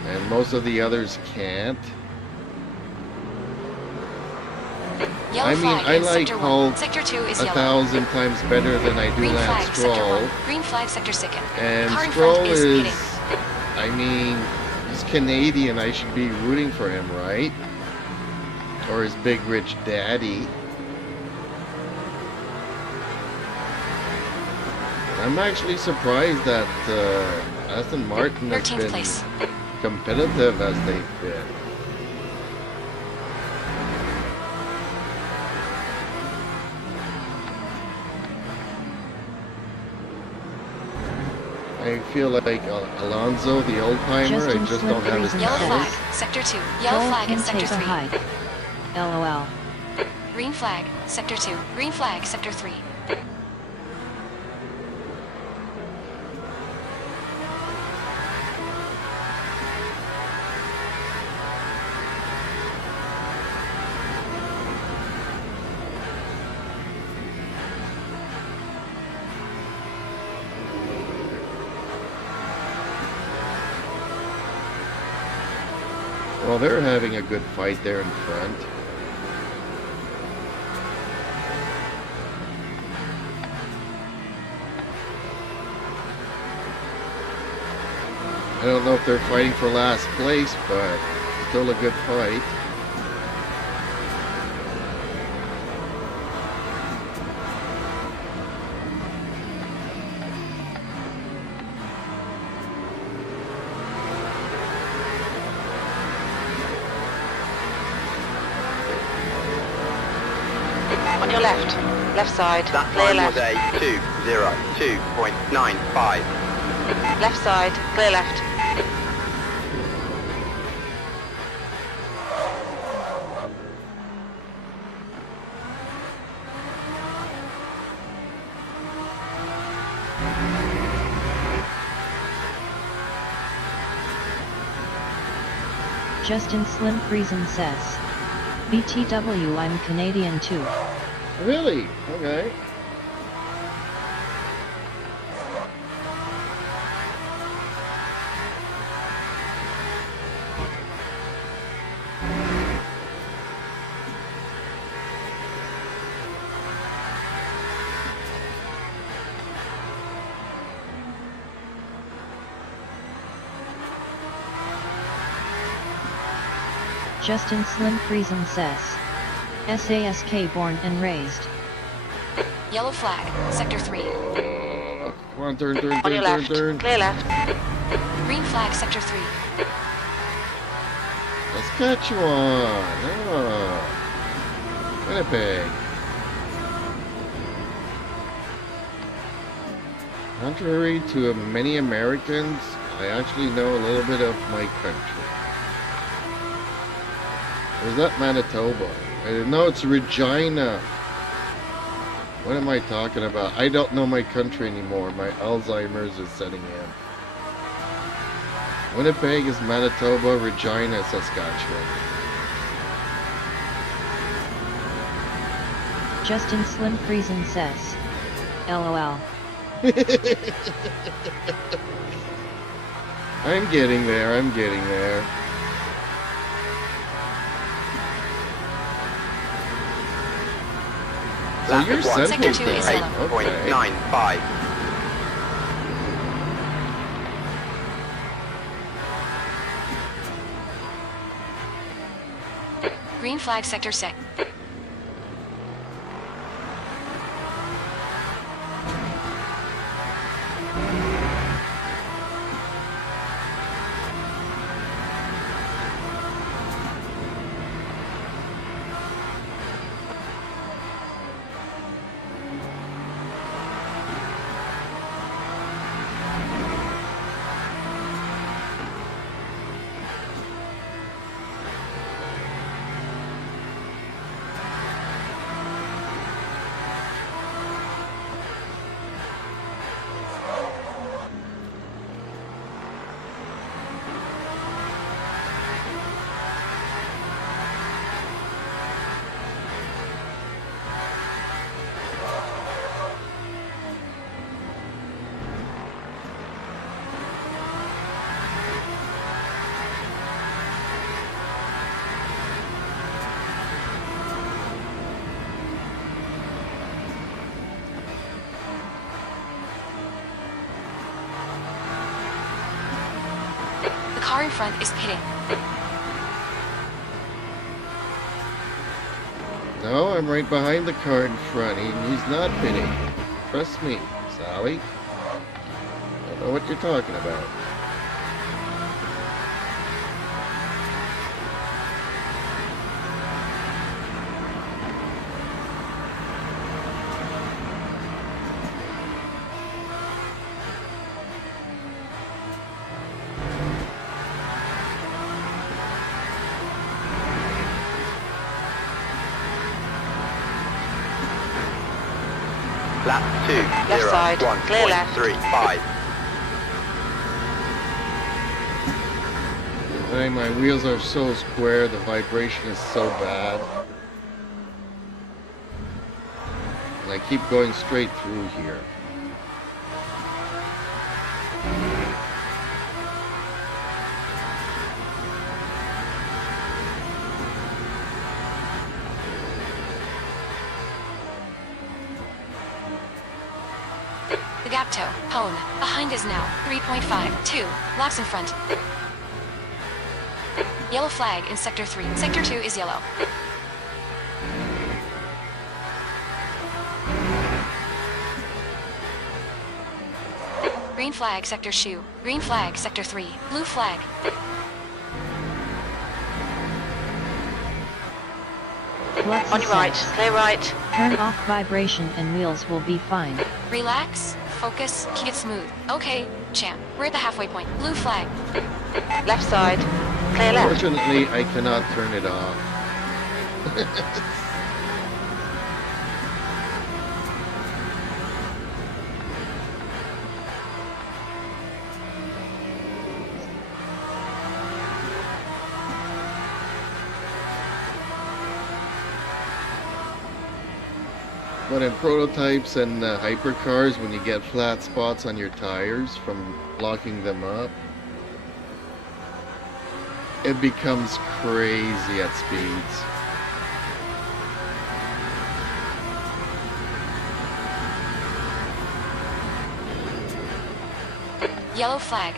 and most of the others can't. Yellow I mean, flag I in like Sector 1. Hulk Sector 2 is yellow. 1,000 times better than I do Green Lance flag, Sector Stroll. 1. Green flag, Sector 2. And Car in Stroll front is is, speeding. I mean, he's Canadian. I should be rooting for him, right? Or his big rich daddy. I'm actually surprised that Aston Martin has 13th been place. competitive as they've been. I feel like Alonso, the old timer. I Justin just Slim don't have his Reason Yellow powers. flag, sector 2. Yellow Joel flag can in sector take a 3. hike. LOL. Green flag, sector 2. Green flag, sector 3. Well, they're having a good fight there in front. I don't know if they're fighting for last place, but still a good fight. On your left. Left side. That Clear time was left. a 2:02.95. Left side. Clear left. Justin Slim Friesen says. BTW, I'm Canadian too. Really? Okay. Justin Slim Friesen says. SASK born and raised. Yellow flag, sector 3. Come on, turn. On your left. Clear left. Green flag, sector 3. Let's catch you on. Oh. Winnipeg. Contrary to many Americans, I actually know a little bit of my country. Or is that Manitoba? No, it's Regina. What am I talking about? I don't know my country anymore. My Alzheimer's is setting in. Winnipeg is Manitoba, Regina is Saskatchewan. Justin Slim Friesen says. LOL. I'm getting there. So Lap you're of one, Sector central 2 is time. yellow. Okay. 8.95. Green flag, sector 6. The car in front is pitting. No, I'm right behind the car in front. He's not pitting. Trust me, Sally. I don't know what you're talking about. Lap 2, Left 0, side, clear left. 1.35. Hey, my wheels are so square, the vibration is so bad. And I keep going straight through here. The gap toe, Hone. Behind is now 3.5, 2 laps in front. Yellow flag in Sector 3. Sector 2 is yellow. Green flag Sector Shoe. Green flag Sector 3. Blue flag. Flux On your right, assess. clear right. Turn off vibration and wheels will be fine. Relax, focus, keep it smooth. Okay, champ. We're at the halfway point. Blue flag. Left side, clear left. Fortunately, I cannot turn it off. But in prototypes and hypercars, when you get flat spots on your tires from locking them up, it becomes crazy at speeds. Yellow flag.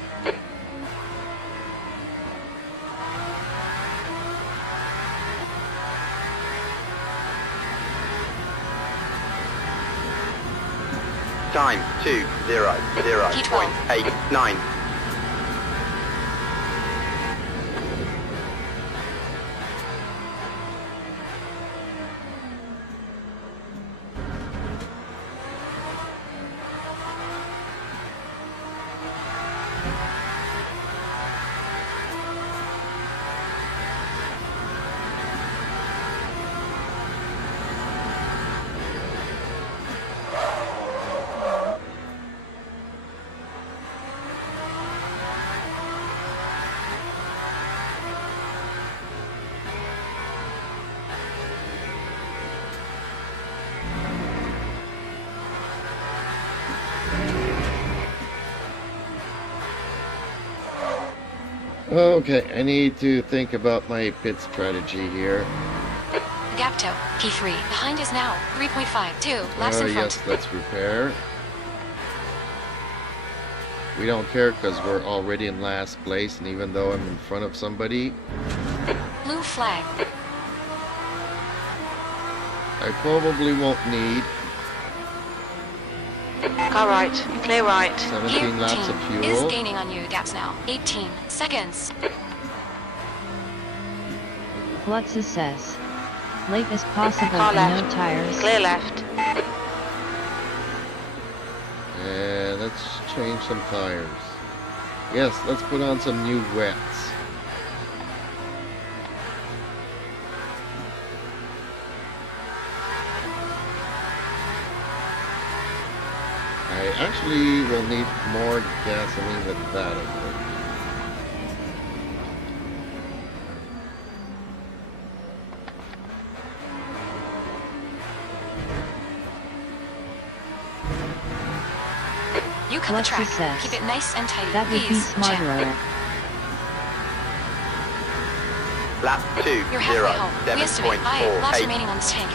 Time 2, 0, 0, P12. 0.89. Okay, I need to think about my pit strategy here. Gap toe, P3. Behind is now 3.5, 2 laps in front. Yes, let's repair. We don't care because we're already in last place, and even though I'm in front of somebody, Blue flag. I probably won't need Car right, clear right. 17 laps of team is fuel. gaining on you. Gaps now 18 seconds. Flux assess. Late as possible Car and left, no tires. clear left. And let's change some tires. Yes, let's put on some new wets. I actually will need more gasoline than that, I think. You cut the Flux track. assess. Keep it nice and tight. That would be Please, smarter. champ. Lap 2, You're 0, halfway home. We estimate 5 laps 7.48. remaining on this tank.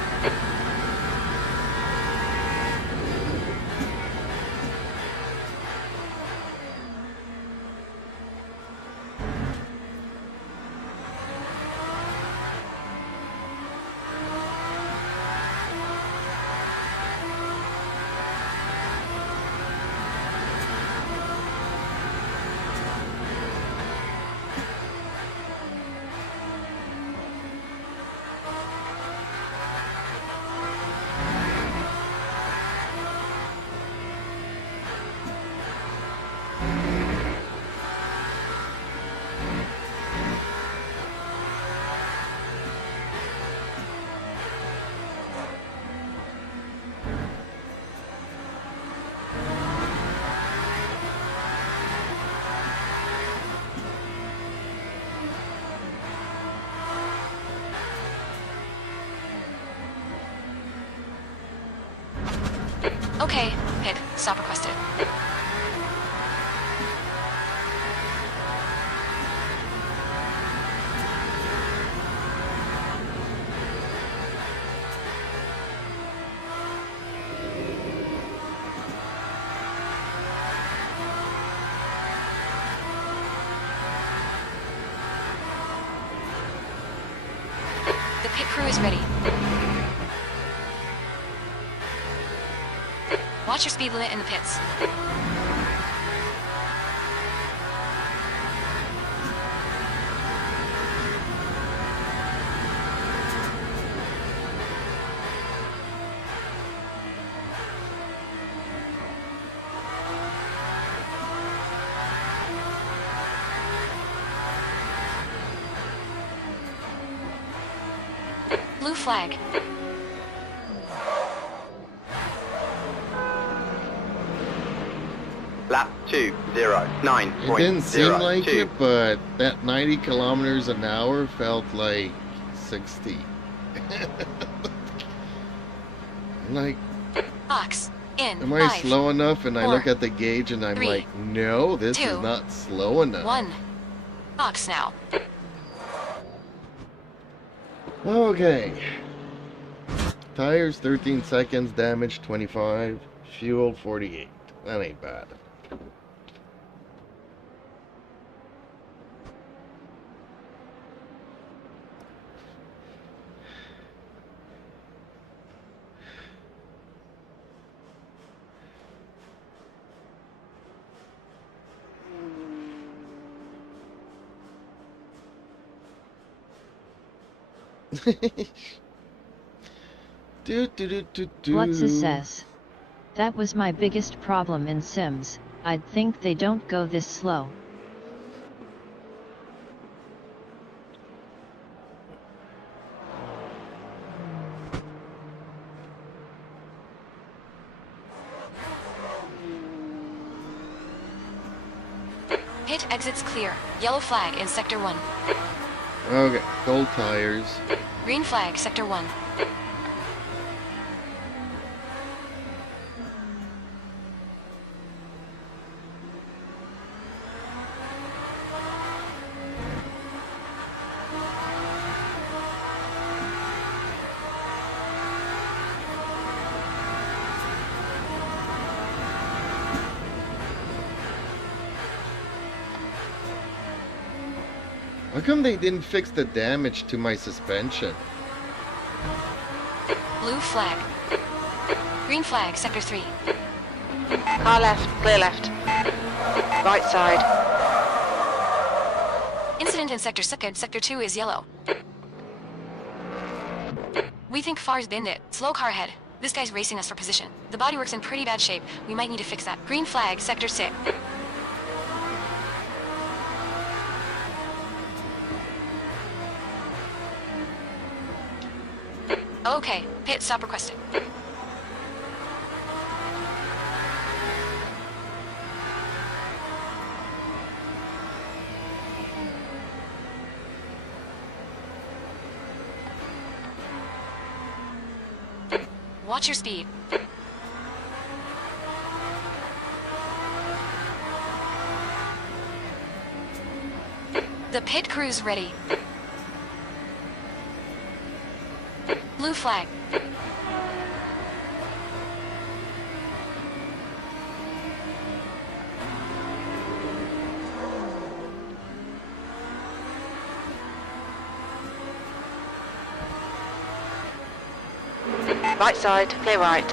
Okay, pit, stop requested. The pit crew is ready. Watch your speed limit in the pits. Blue flag. Lap 209.02. It didn't seem like it, but that 90 kilometers an hour felt like 60. I'm like, Ox. In. am I 5, slow enough? And I 4, look at the gauge and I'm 3, like, no, this 2, is not slow enough. 1. Ox now. Okay. Tires 13 seconds, damage 25, fuel 48. That ain't bad. What's a says? That was my biggest problem in Sims. I'd think they don't go this slow. Pit exits clear. Yellow flag in sector 1. Okay, cold tires. Green flag sector 1. How come they didn't fix the damage to my suspension? Blue flag. Green flag sector 3. Car left, clear left. Right side. Incident in sector 2. Sector 2 is yellow. We think Far's binned it. Slow car ahead. This guy's racing us for position. The bodywork's in pretty bad shape. We might need to fix that. Green flag sector 6. Okay, pit stop requested. Watch your speed. The pit crew's ready. Blue flag. Right side, clear right.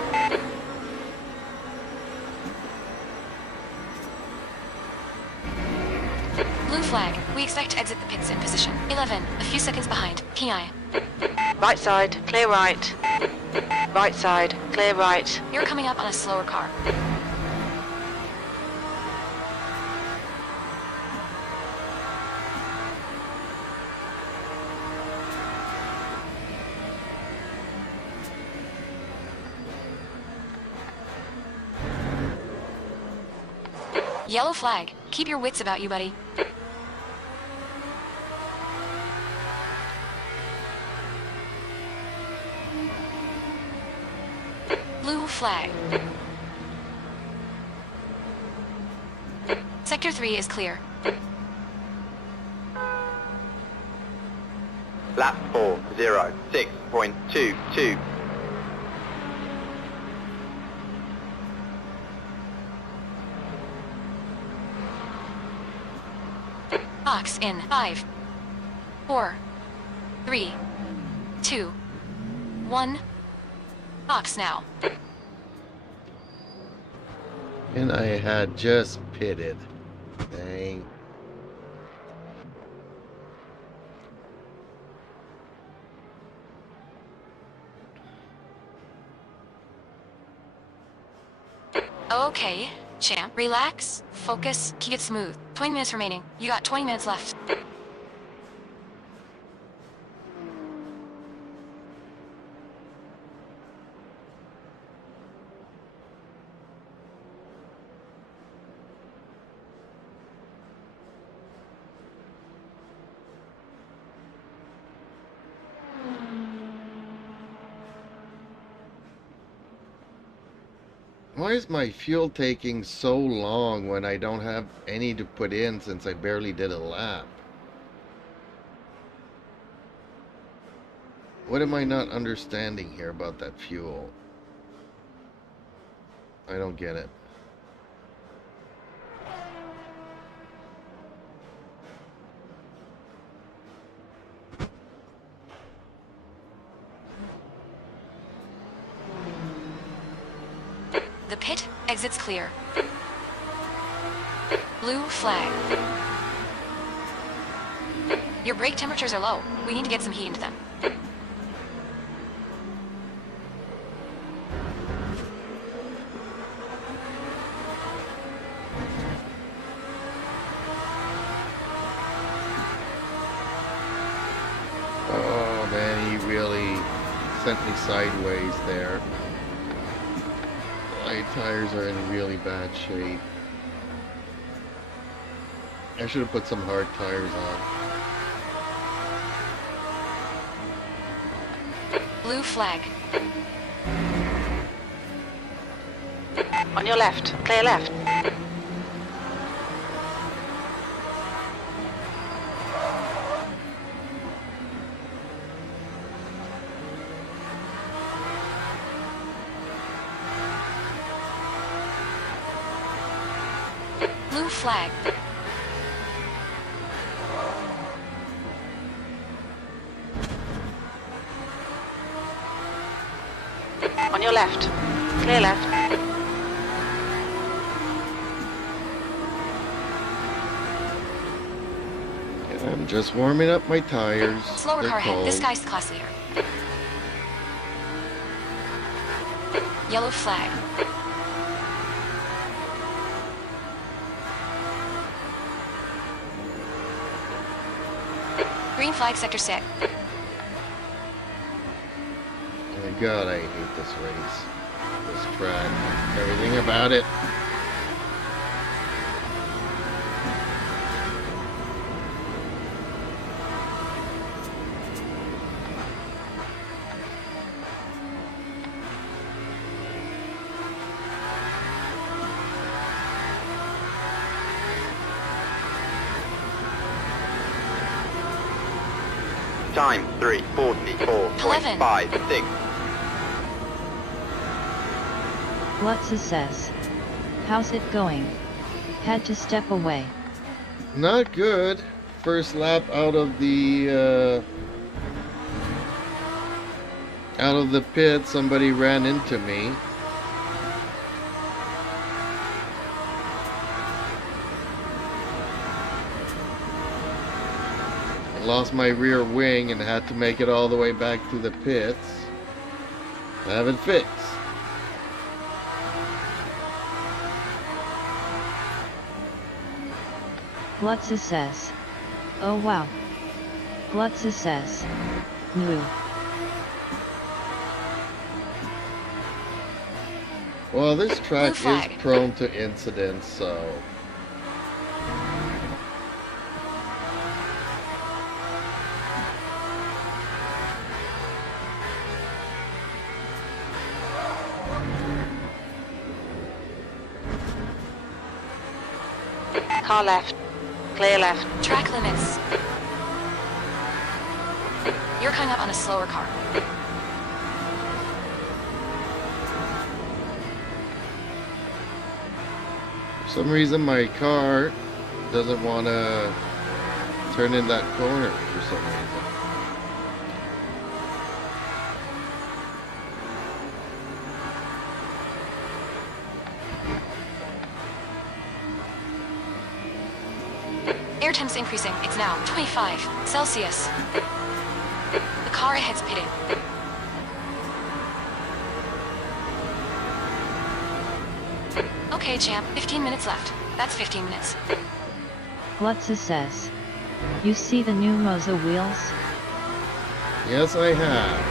Blue flag. We expect to exit the pits in position. 11. A few seconds behind. PI. Right side, clear right. Right side, clear right. You're coming up on a slower car. Yellow flag. Keep your wits about you, buddy. Blue flag. Sector 3 is clear. Lap 406.22. Box in 5, 4, 3, 2, 1. Box now. And I had just pitted. Dang. Okay, champ. Relax, focus, keep it smooth. 20 minutes remaining. You got 20 minutes left. Why is my fuel taking so long when I don't have any to put in since I barely did a lap? What am I not understanding here about that fuel? I don't get it. The pit exit's clear. Blue flag. Your brake temperatures are low. We need to get some heat into them. Oh man, he really sent me sideways there. My tires are in really bad shape. I should have put some hard tires on. Blue flag. On your left. Clear left. Blue flag. On your left. Clear left. And I'm just warming up my tires. Slower They're car ahead. This cold. guy's the class leader. Yellow flag. Green flag, sector 6. Oh my god, I hate this race. This track. Everything about it. Time 3:44.56. Lutz says. How's it going? Had to step away. Not good. First lap out of the pit, somebody ran into me. I lost my rear wing and had to make it all the way back to the pits. I have it fixed. Lutz says. Oh wow. Lutz says. New. Well, this track Blue flag. is prone to incidents, so... Car left. Clear left. Track limits. You're coming up on a slower car. For some reason my car doesn't want to turn in that corner for some reason. Air temp's increasing. It's now 25 Celsius. The car ahead's pitting. Okay, champ. 15 minutes left. That's 15 minutes. Glutza says. You see the new Moza wheels? Yes, I have.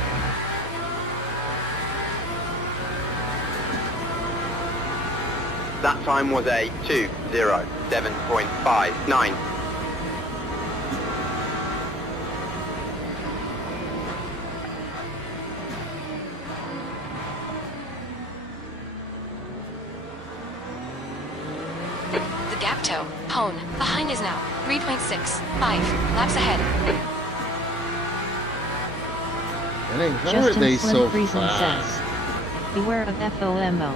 That time was a 2:07.59. The gap toe. Hone. Behind is now 3.65 laps ahead. Dang, how are Justin they Slim so Friesen fast? says. Beware of FOMO.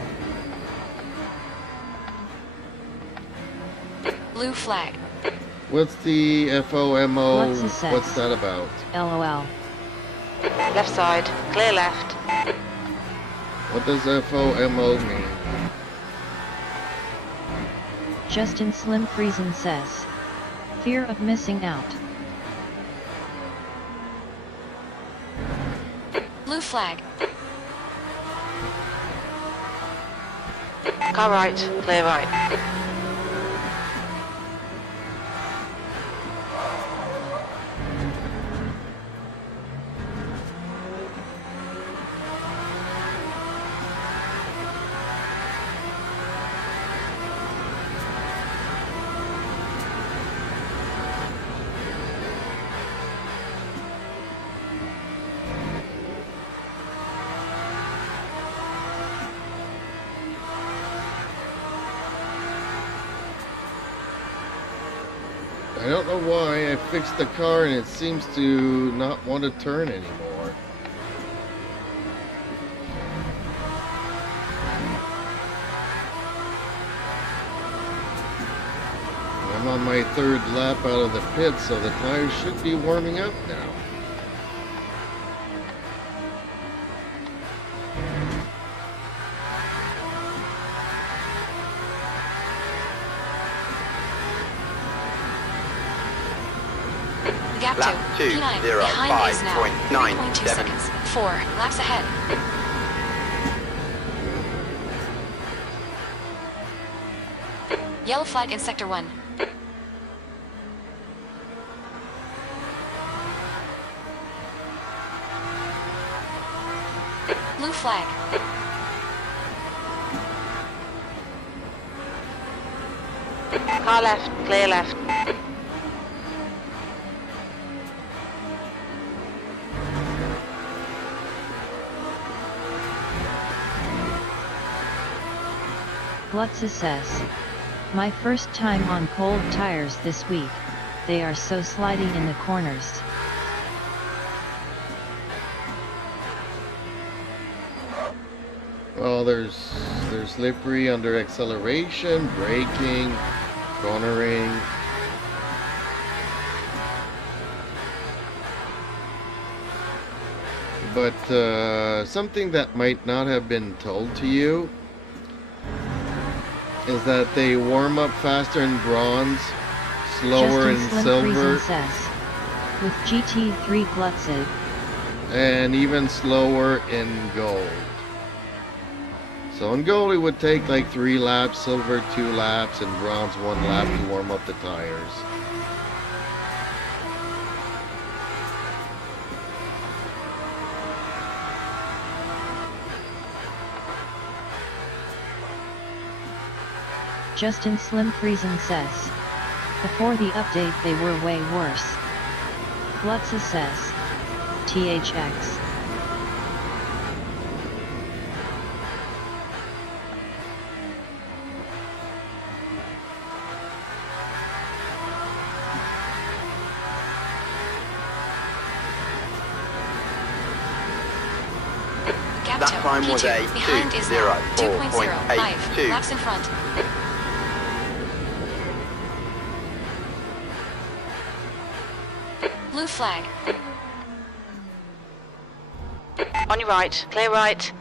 Blue flag. What's the FOMO? Glutza says. What's that about? LOL. Left side. Clear left. What does FOMO mean? Justin Slim Friesen says. Fear of missing out. Blue flag. Car right. Clear right. I don't know why I fixed the car and it seems to not want to turn anymore. I'm on my third lap out of the pit, so the tires should be warming up now. Gap Lap 2. P9. Behind is now 3.2 2:05.97. seconds. 4 laps ahead. Yellow flag in sector 1. Blue flag. Car left. Clear left. Glutza says. My first time on cold tires this week. They are so sliding in the corners. Well, they're slippery under acceleration, braking, cornering. But something that might not have been told to you is that they warm up faster in bronze, slower Justin in Slim silver, Friesen says. With GT3 Glutza, and even slower in gold. So in gold it would take like 3 laps, silver 2 laps, and bronze 1 lap to warm up the tires. Justin Slim Friesen says. Before the update they were way worse. Glutza says. THX. Gap That to time was P2. a Behind is now 2.05. 2:04.82. Laps in front. Blue flag. On your right, clear right.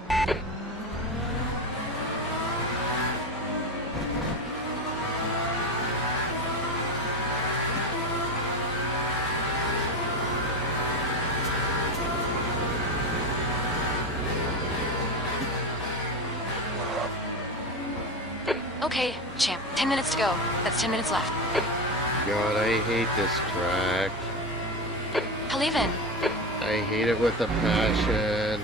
Okay, champ. 10 minutes to go. That's 10 minutes left. God, I hate this track. Believe in. I hate it with a passion.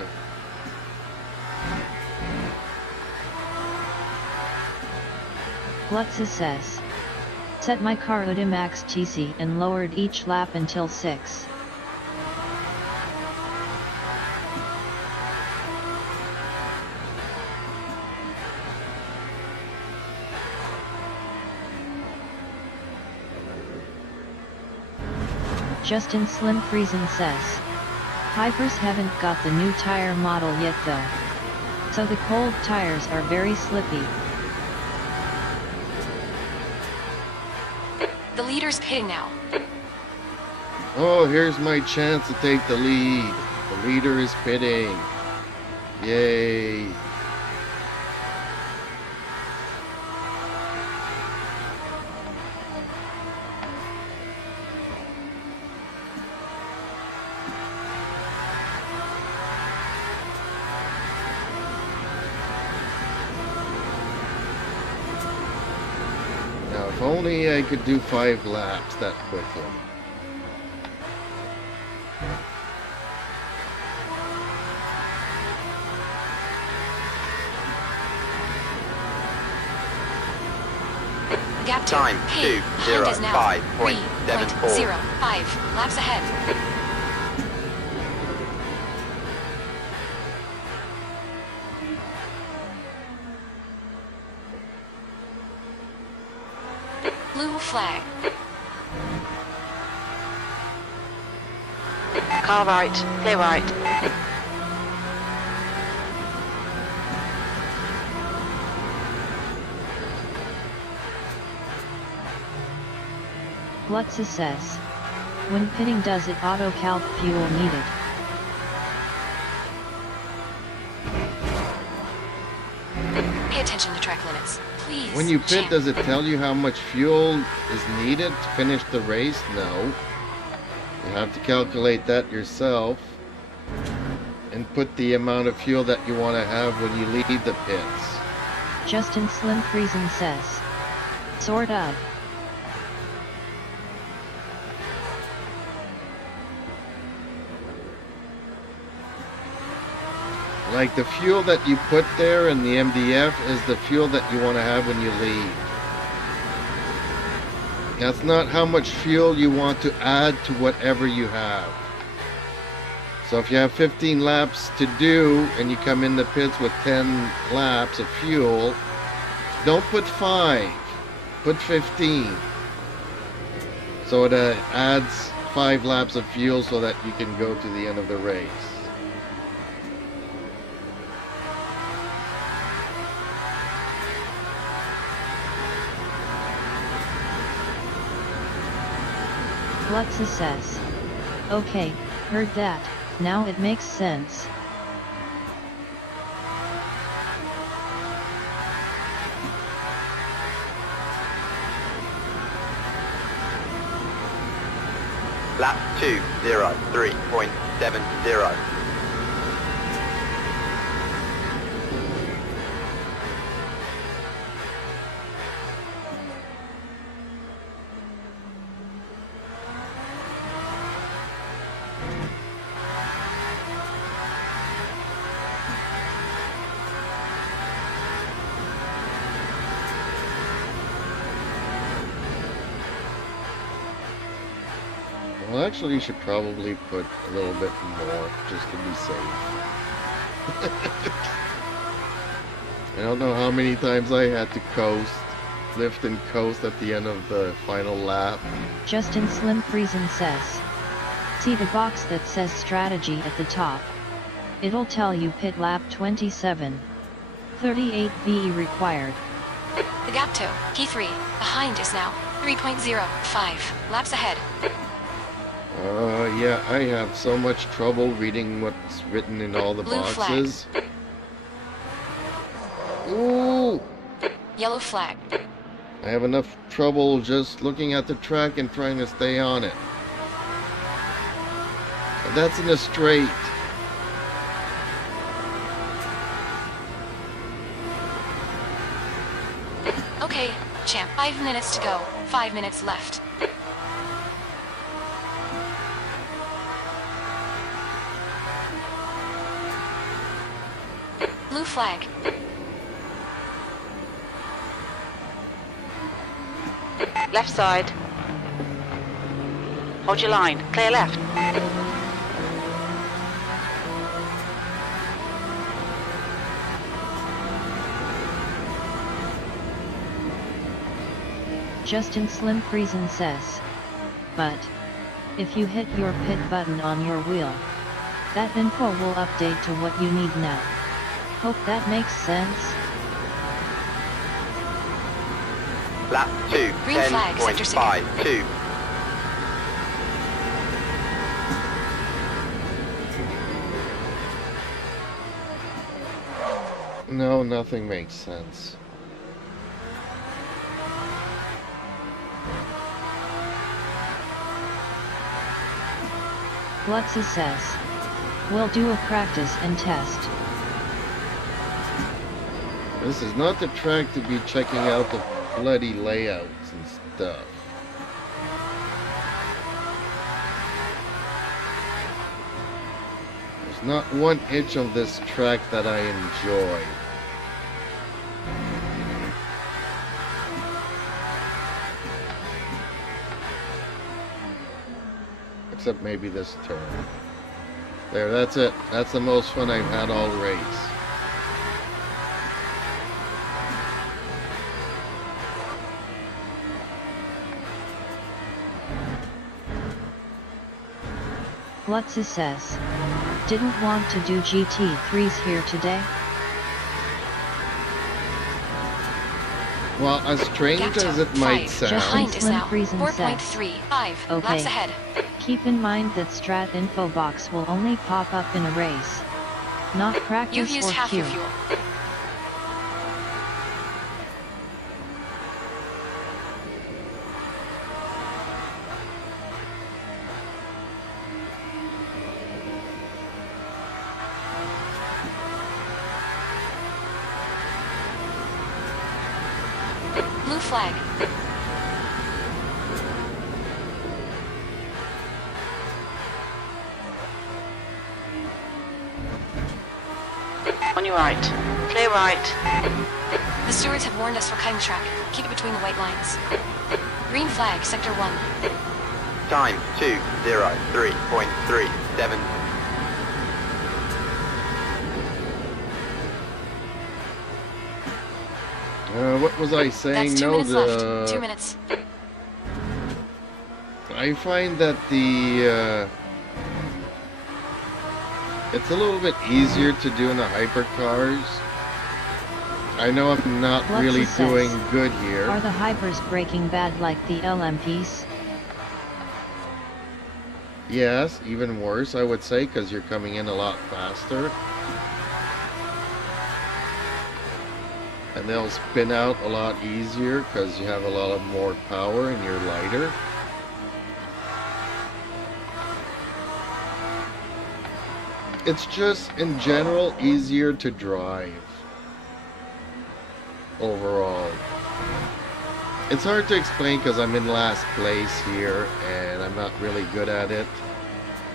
Let's assess. Set my car to max TC and lowered each lap until 6. Justin Slim Friesen says. Hypers haven't got the new tire model yet though. So the cold tires are very slippy. The leader's pitting now. Oh, here's my chance to take the lead. The leader is pitting. Yay. Now, if only I could do 5 laps that quickly. Gap to Time, P. 2, Behind is now 5.74. 3.05. Laps ahead. Blue flag. Car right, clear right. Let's assess. When pitting, does it auto-calc fuel needed? Pay attention to track limits, please. When you pit, champ. does it tell you how much fuel is needed to finish the race? No. You have to calculate that yourself and put the amount of fuel that you want to have when you leave the pits. Justin Slim Friesen says. Sort of. Like the fuel that you put there in the MDF is the fuel that you want to have when you leave. That's not how much fuel you want to add to whatever you have. So if you have 15 laps to do and you come in the pits with 10 laps of fuel, don't put 5, put 15. So it adds 5 laps of fuel so that you can go to the end of the race. Let's assess. Okay, heard that, now it makes sense. Lap 2:03.70. Well, actually, you should probably put a little bit more just to be safe. I don't know how many times I had to lift and coast at the end of the final lap. Justin Slim Friesen says. See the box that says strategy at the top. It'll tell you pit lap 27. 38 VE required. The gap to P3 behind is now 3.05 laps ahead. Yeah, I have so much trouble reading what's written in all the Blue boxes. Ooh! Yellow flag. I have enough trouble just looking at the track and trying to stay on it. That's in a straight. Okay, champ. 5 minutes to go. 5 minutes left. Blue flag. Left side. Hold your line. Clear left. Justin Slim Friesen says. But if you hit your pit button on your wheel, that info will update to what you need now. Hope that makes sense. Lap 2, Green flag, sector 10.52. No, nothing makes sense. Luxa says. We'll do a practice and test. This is not the track to be checking out the bloody layouts and stuff. There's not one inch of this track that I enjoy. Except maybe this turn. There, that's it. That's the most fun I've had all race. Luxa says. Didn't want to do GT3s here today? Well, as strange as it might sound, Behind is Slim now Friesen says. 4.35 Okay. laps ahead. Keep in mind that Strat info box will only pop up in a race, not practice You've used or half queue. your fuel. Blue flag. On your right. Clear right. The stewards have warned us for cutting track. Keep it between the white lines. Green flag, sector 1. Time 2:03.37. what was I saying? That's 2 No, minutes left. 2 minutes. I find that it's a little bit easier to do in the hypercars. I know I'm not Luxa really says, doing good here. Are the hypers breaking bad like the LMPs? Yes, even worse, I would say, because you're coming in a lot faster. And they'll spin out a lot easier because you have a lot of more power and you're lighter. It's just, in general, easier to drive. Overall. It's hard to explain because I'm in last place here and I'm not really good at it.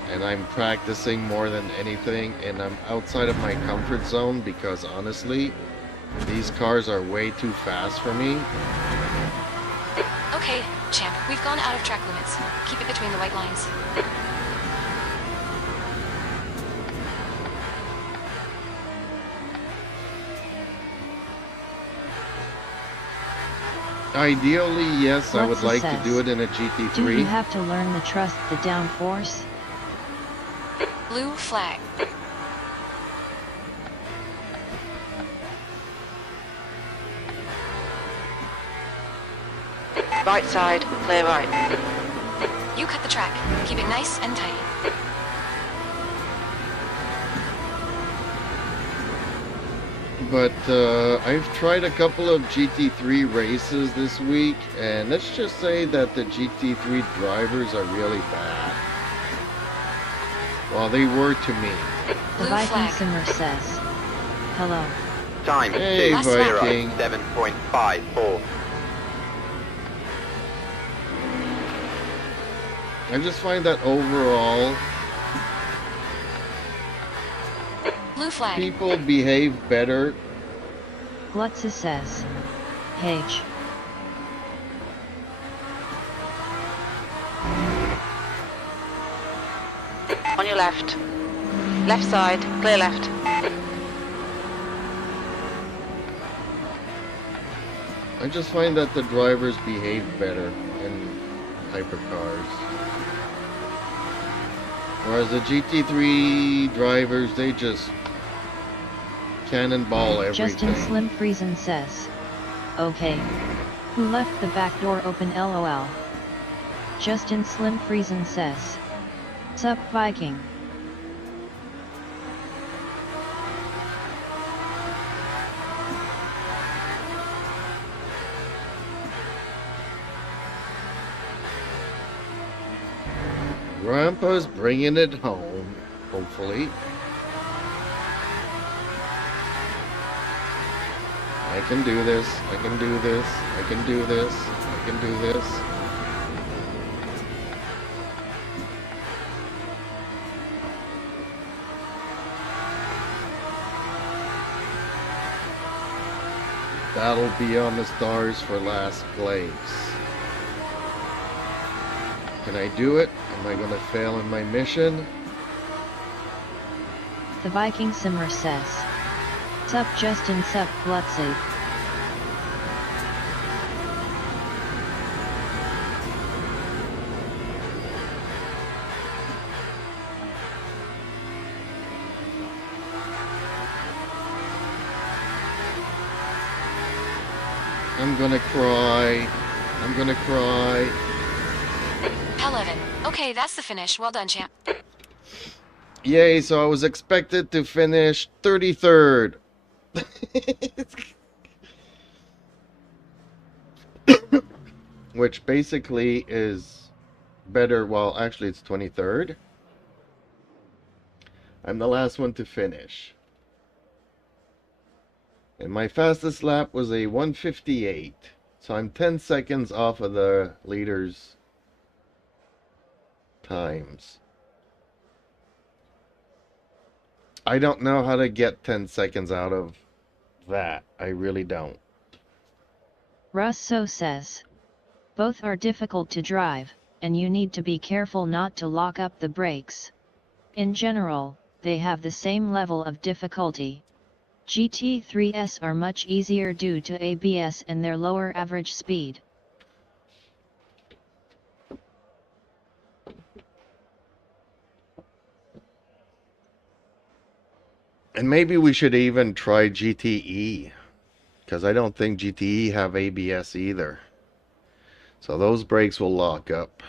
And I'm practicing more than anything and I'm outside of my comfort zone because honestly, these cars are way too fast for me. Okay, champ. We've gone out of track limits. Keep it between the white lines. Ideally, yes, I would Luxa like says, to do it in a Do you GT3. have to learn to trust the downforce? Blue flag. Right side, clear right. You cut the track. Keep it nice and tight. But I've tried a couple of GT3 races this week, and let's just say that the GT3 drivers are really bad. Well, they were to me. The Blue Viking flag. Simmer says, hello. Time Hey, 2, Viking. 7.54. I just find that overall, Blue flag. people behave better. Glutza says, H. On your left. Left side, clear left. I just find that the drivers behave better in hypercars. Whereas the GT3 drivers, they just cannonball everything. Justin Slim Friesen says, okay. Who left the back door open LOL? Justin Slim Friesen says, sup Viking? Grandpa's bringing it home, hopefully. I can do this, I can do this, I can do this, I can do this. That'll be on the stars for last place. Can I do it? Am I gonna fail in my mission? The Viking Simmer says, sup Justin sup Glutzy. I'm gonna cry. I'm gonna cry. Hell of it. Okay, that's the finish. Well done, champ. Yay, so I was expected to finish 33rd. Which basically is better, well, actually it's 23rd. I'm the last one to finish. And my fastest lap was a 1:58. So I'm 10 seconds off of the leader's times. I don't know how to get 10 seconds out of that. I really don't. Russo says, both are difficult to drive, and you need to be careful not to lock up the brakes. In general, they have the same level of difficulty. GT3s are much easier due to ABS and their lower average speed. And maybe we should even try GTE, because I don't think GTE have ABS either. So those brakes will lock up.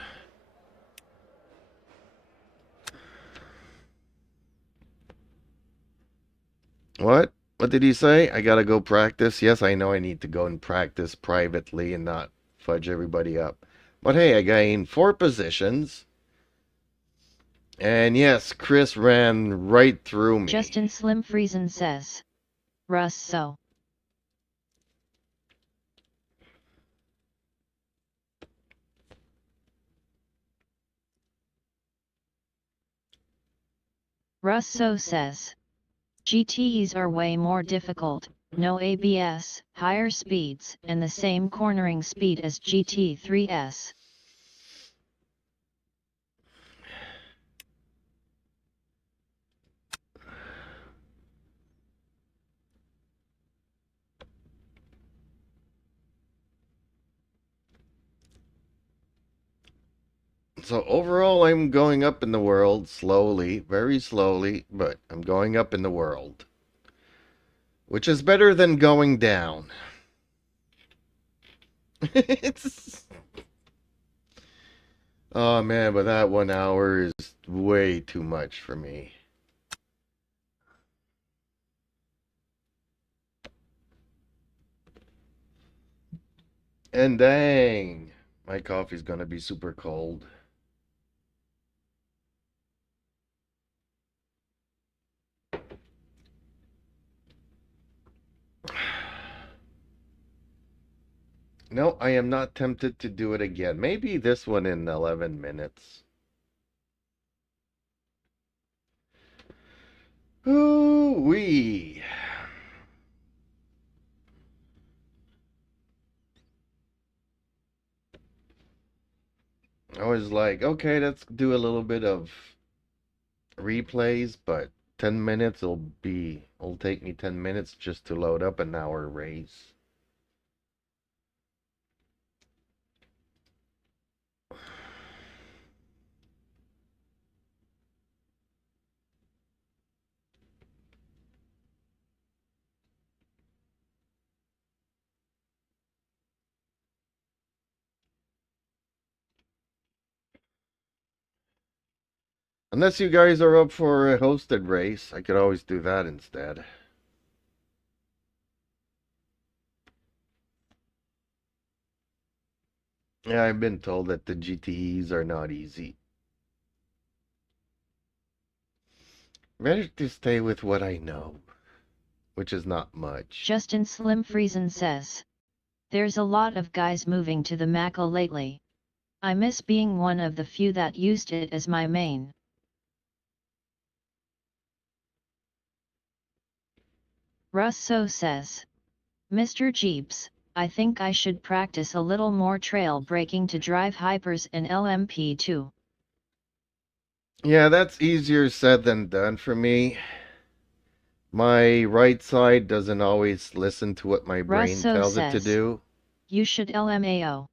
What? What did he say? I gotta go practice? Yes, I know I need to go and practice privately and not fudge everybody up. But hey, I gained 4 positions. And yes, Chris ran right through me. Justin Slim Friesen says, Russo. Russo says, GTEs are way more difficult, no ABS, higher speeds, and the same cornering speed as GT3s. So overall, I'm going up in the world slowly, very slowly, but I'm going up in the world. Which is better than going down. Oh man, but that 1 hour is way too much for me. And dang, my coffee's gonna be super cold. No, I am not tempted to do it again. Maybe this one in 11 minutes. Ooh-wee. I was like, okay, let's do a little bit of replays, but 10 minutes it'll take me 10 minutes just to load up an hour race. Unless you guys are up for a hosted race, I could always do that instead. Yeah, I've been told that the GTEs are not easy. Better to stay with what I know, which is not much. Justin Slim Friesen says, there's a lot of guys moving to the Mako lately. I miss being one of the few that used it as my main. Russ So says, Mr. Jeeps, I think I should practice a little more trail braking to drive hypers in LMP too. Yeah, that's easier said than done for me. My right side doesn't always listen to what my brain Russo tells it to says, do. You should LMAO.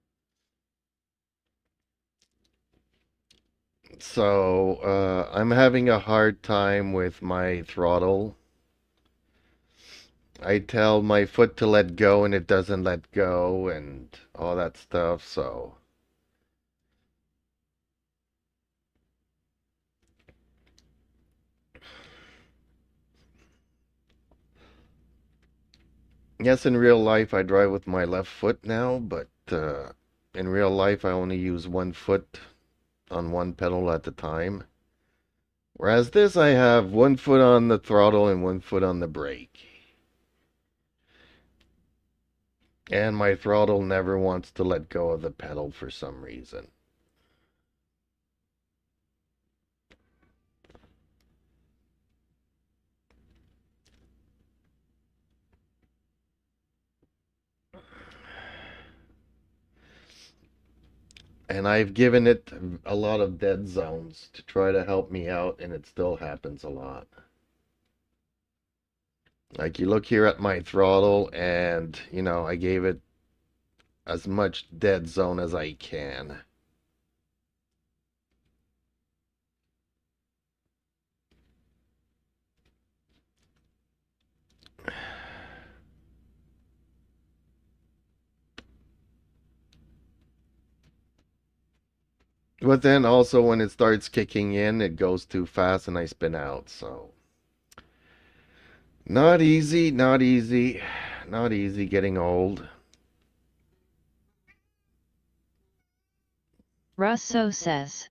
So, I'm having a hard time with my throttle. I tell my foot to let go and it doesn't let go and all that stuff, so. Yes, in real life I drive with my left foot now, but in real life I only use one foot on one pedal at a time. Whereas this I have one foot on the throttle and one foot on the brake. And my throttle never wants to let go of the pedal for some reason. And I've given it a lot of dead zones to try to help me out, and it still happens a lot. Like you look here at my throttle, and I gave it as much dead zone as I can. But then also when it starts kicking in, it goes too fast and I spin out, so. Not easy, not easy, not easy getting old. Russo says,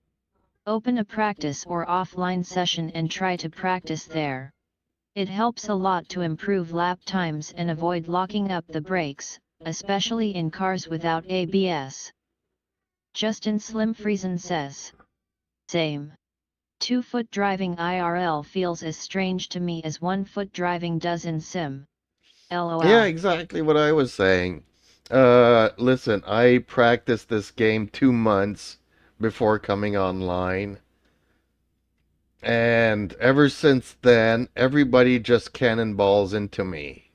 open a practice or offline session and try to practice there. It helps a lot to improve lap times and avoid locking up the brakes, especially in cars without ABS. Justin Slim Friesen says, same. 2-foot driving IRL feels as strange to me as 1-foot driving does in sim. LOL. Yeah, exactly what I was saying. Listen, I practiced this game 2 months before coming online. And ever since then, everybody just cannonballs into me.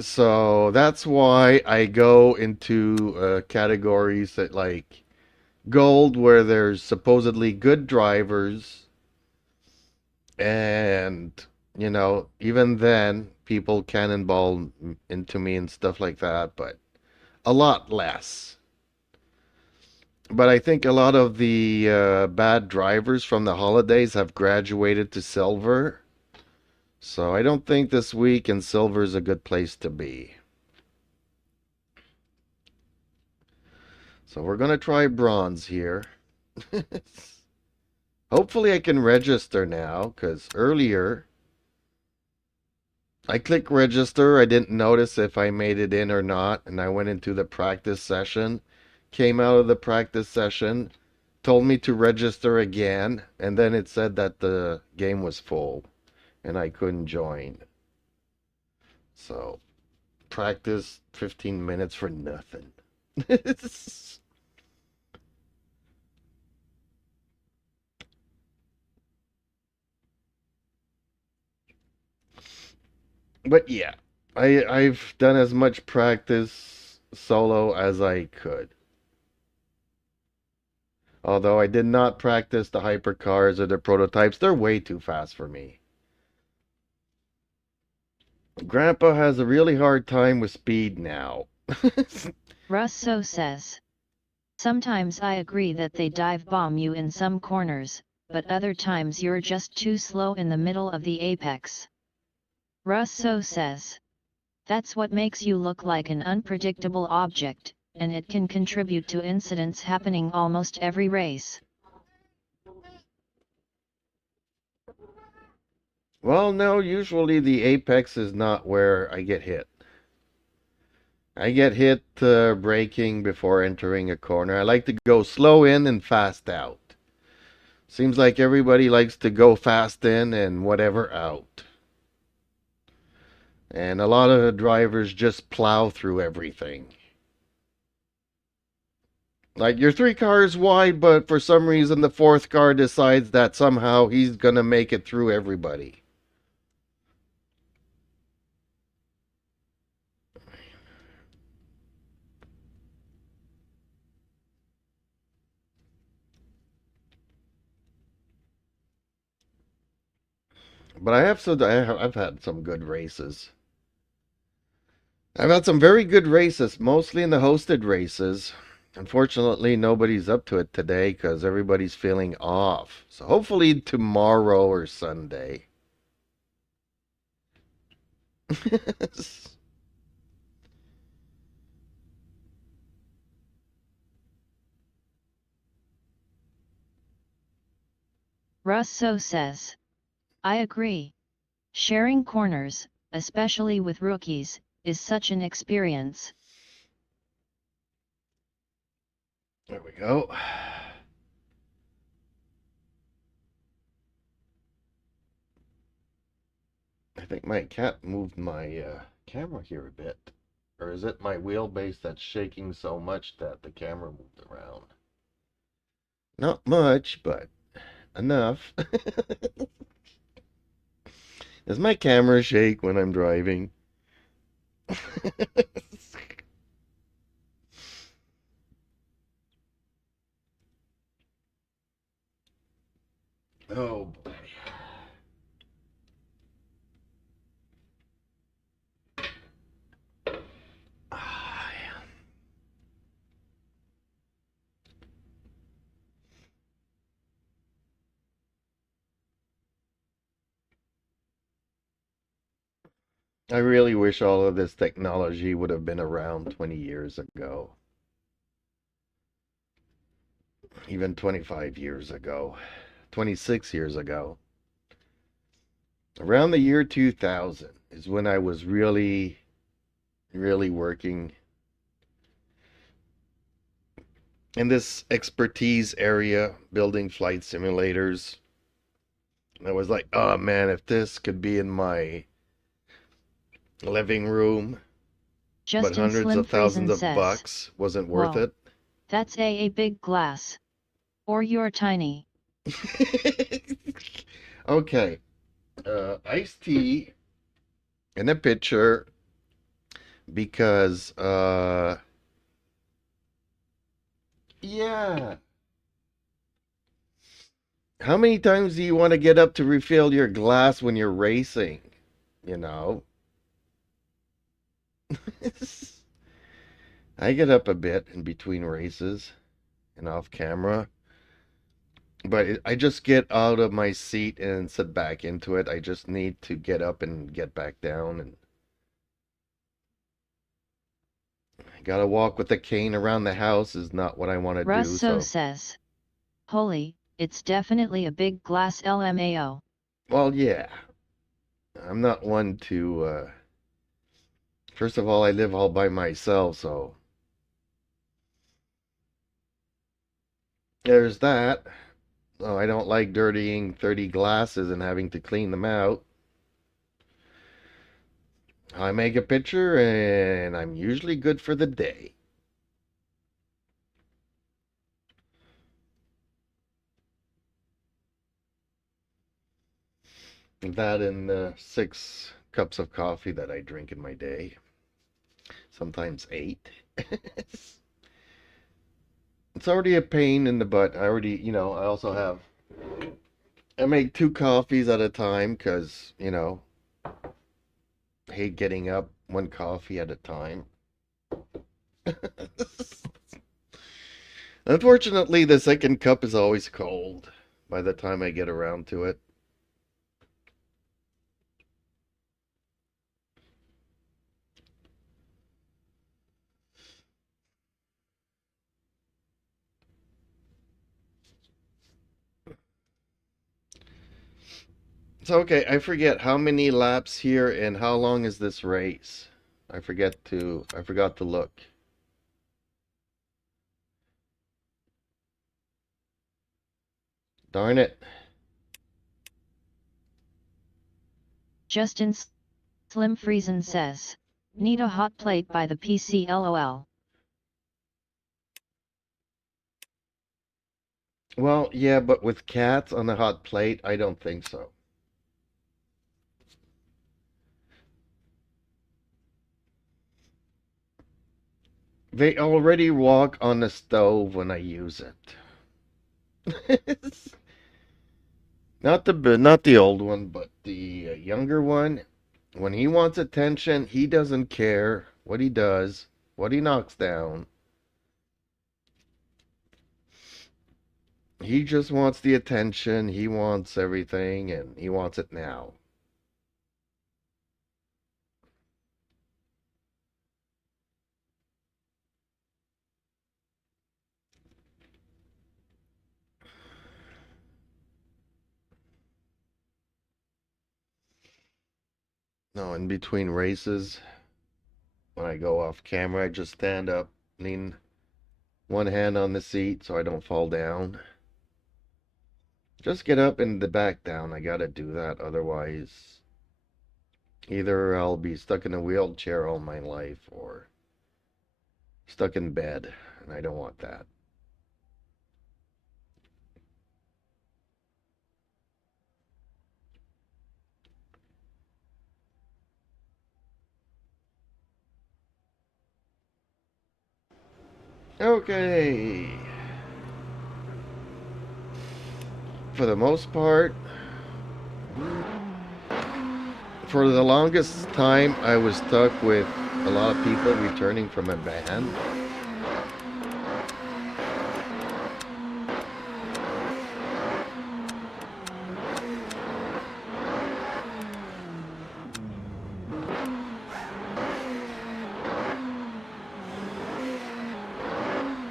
So that's why I go into categories that like gold, where there's supposedly good drivers. And, even then, people cannonball into me and stuff like that, but a lot less. But I think a lot of the bad drivers from the holidays have graduated to silver. So I don't think this week in silver is a good place to be. So we're going to try bronze here. Hopefully I can register now, because earlier I clicked register. I didn't notice if I made it in or not, and I went into the practice session, came out of the practice session, told me to register again, and then it said that the game was full and I couldn't join. So, practice 15 minutes for nothing. But yeah, I've done as much practice solo as I could. Although I did not practice the hypercars or the prototypes, they're way too fast for me. Grandpa has a really hard time with speed now. Russo says. Sometimes I agree that they dive bomb you in some corners, but other times you're just too slow in the middle of the apex. Russo says. That's what makes you look like an unpredictable object, and it can contribute to incidents happening almost every race. Well, no, usually the apex is not where I get hit. I get hit braking before entering a corner. I like to go slow in and fast out. Seems like everybody likes to go fast in and whatever out. And a lot of drivers just plow through everything. Like, you're 3 cars wide, but for some reason the 4th car decides that somehow he's gonna make it through everybody. But I've had some good races. I've had some very good races, mostly in the hosted races. Unfortunately, nobody's up to it today because everybody's feeling off. So hopefully tomorrow or Sunday. Russo says. I agree. Sharing corners, especially with rookies, is such an experience. There we go. I think my cat moved my camera here a bit. Or is it my wheelbase that's shaking so much that the camera moved around? Not much, but enough. Does my camera shake when I'm driving? Oh boy. Ah, yeah. I really wish all of this technology would have been around 20 years ago. Even 25 years ago. 26 years ago. Around the year 2000 is when I was really working in this expertise area, building flight simulators. And I was like, oh man, if this could be in my living room, Justin but hundreds Slim of thousands of says, bucks wasn't worth whoa, it. That's a big glass. Or you're tiny. Okay. Iced tea in a pitcher because, yeah. How many times do you want to get up to refill your glass when you're racing? You know? I get up a bit in between races. and off camera. But I just get out of my seat and sit back into it. I just need to get up and get back down. And I gotta walk with a cane around the house is not what I want to do. Russo says, holy, it's definitely a big glass LMAO. Well, yeah. I'm not one to, first of all, I live all by myself, so there's that. Oh, I don't like dirtying 30 glasses and having to clean them out. I make a picture and I'm usually good for the day. That and 6 cups of coffee that I drink in my day. Sometimes 8. It's already a pain in the butt. I already, I also have, I make 2 coffees at a time because, I hate getting up 1 coffee at a time. Unfortunately, the second cup is always cold by the time I get around to it. So, okay, I forget how many laps here and how long is this race? I forgot to look. Darn it. Justin Slim Friesen says, need a hot plate by the PC LOL. Well, yeah, but with cats on the hot plate, I don't think so. They already walk on the stove when I use it. Not the old one, but the younger one. When he wants attention, he doesn't care what he does, what he knocks down. He just wants the attention, he wants everything, and he wants it now. No, in between races, when I go off camera, I just stand up, lean one hand on the seat so I don't fall down. Just get up and the back down. I gotta do that, otherwise either I'll be stuck in a wheelchair all my life or stuck in bed, and I don't want that. Okay. For the most part, for the longest time, I was stuck with a lot of people returning from a ban.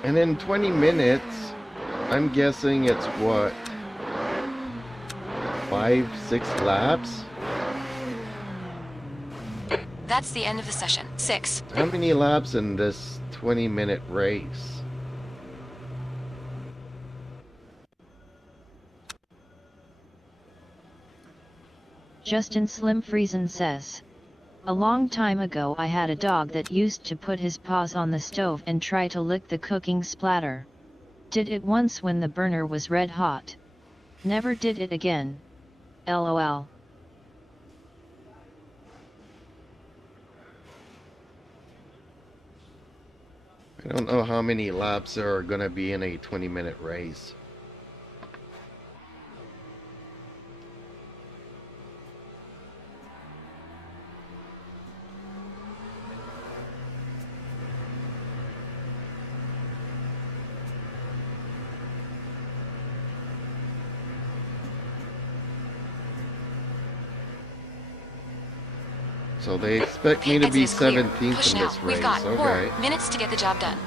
And in 20 minutes, I'm guessing it's what, 5-6 laps? That's the end of the session. 6. How many laps in this 20-minute race? Justin Slim Friesen says, a long time ago I had a dog that used to put his paws on the stove and try to lick the cooking splatter. Did it once when the burner was red hot. Never did it again. LOL. I don't know how many laps there are going to be in a 20-minute race. So they expect me to Exit be is clear. 17th Push in now. this We've race. got 4 Okay. minutes to get the job done.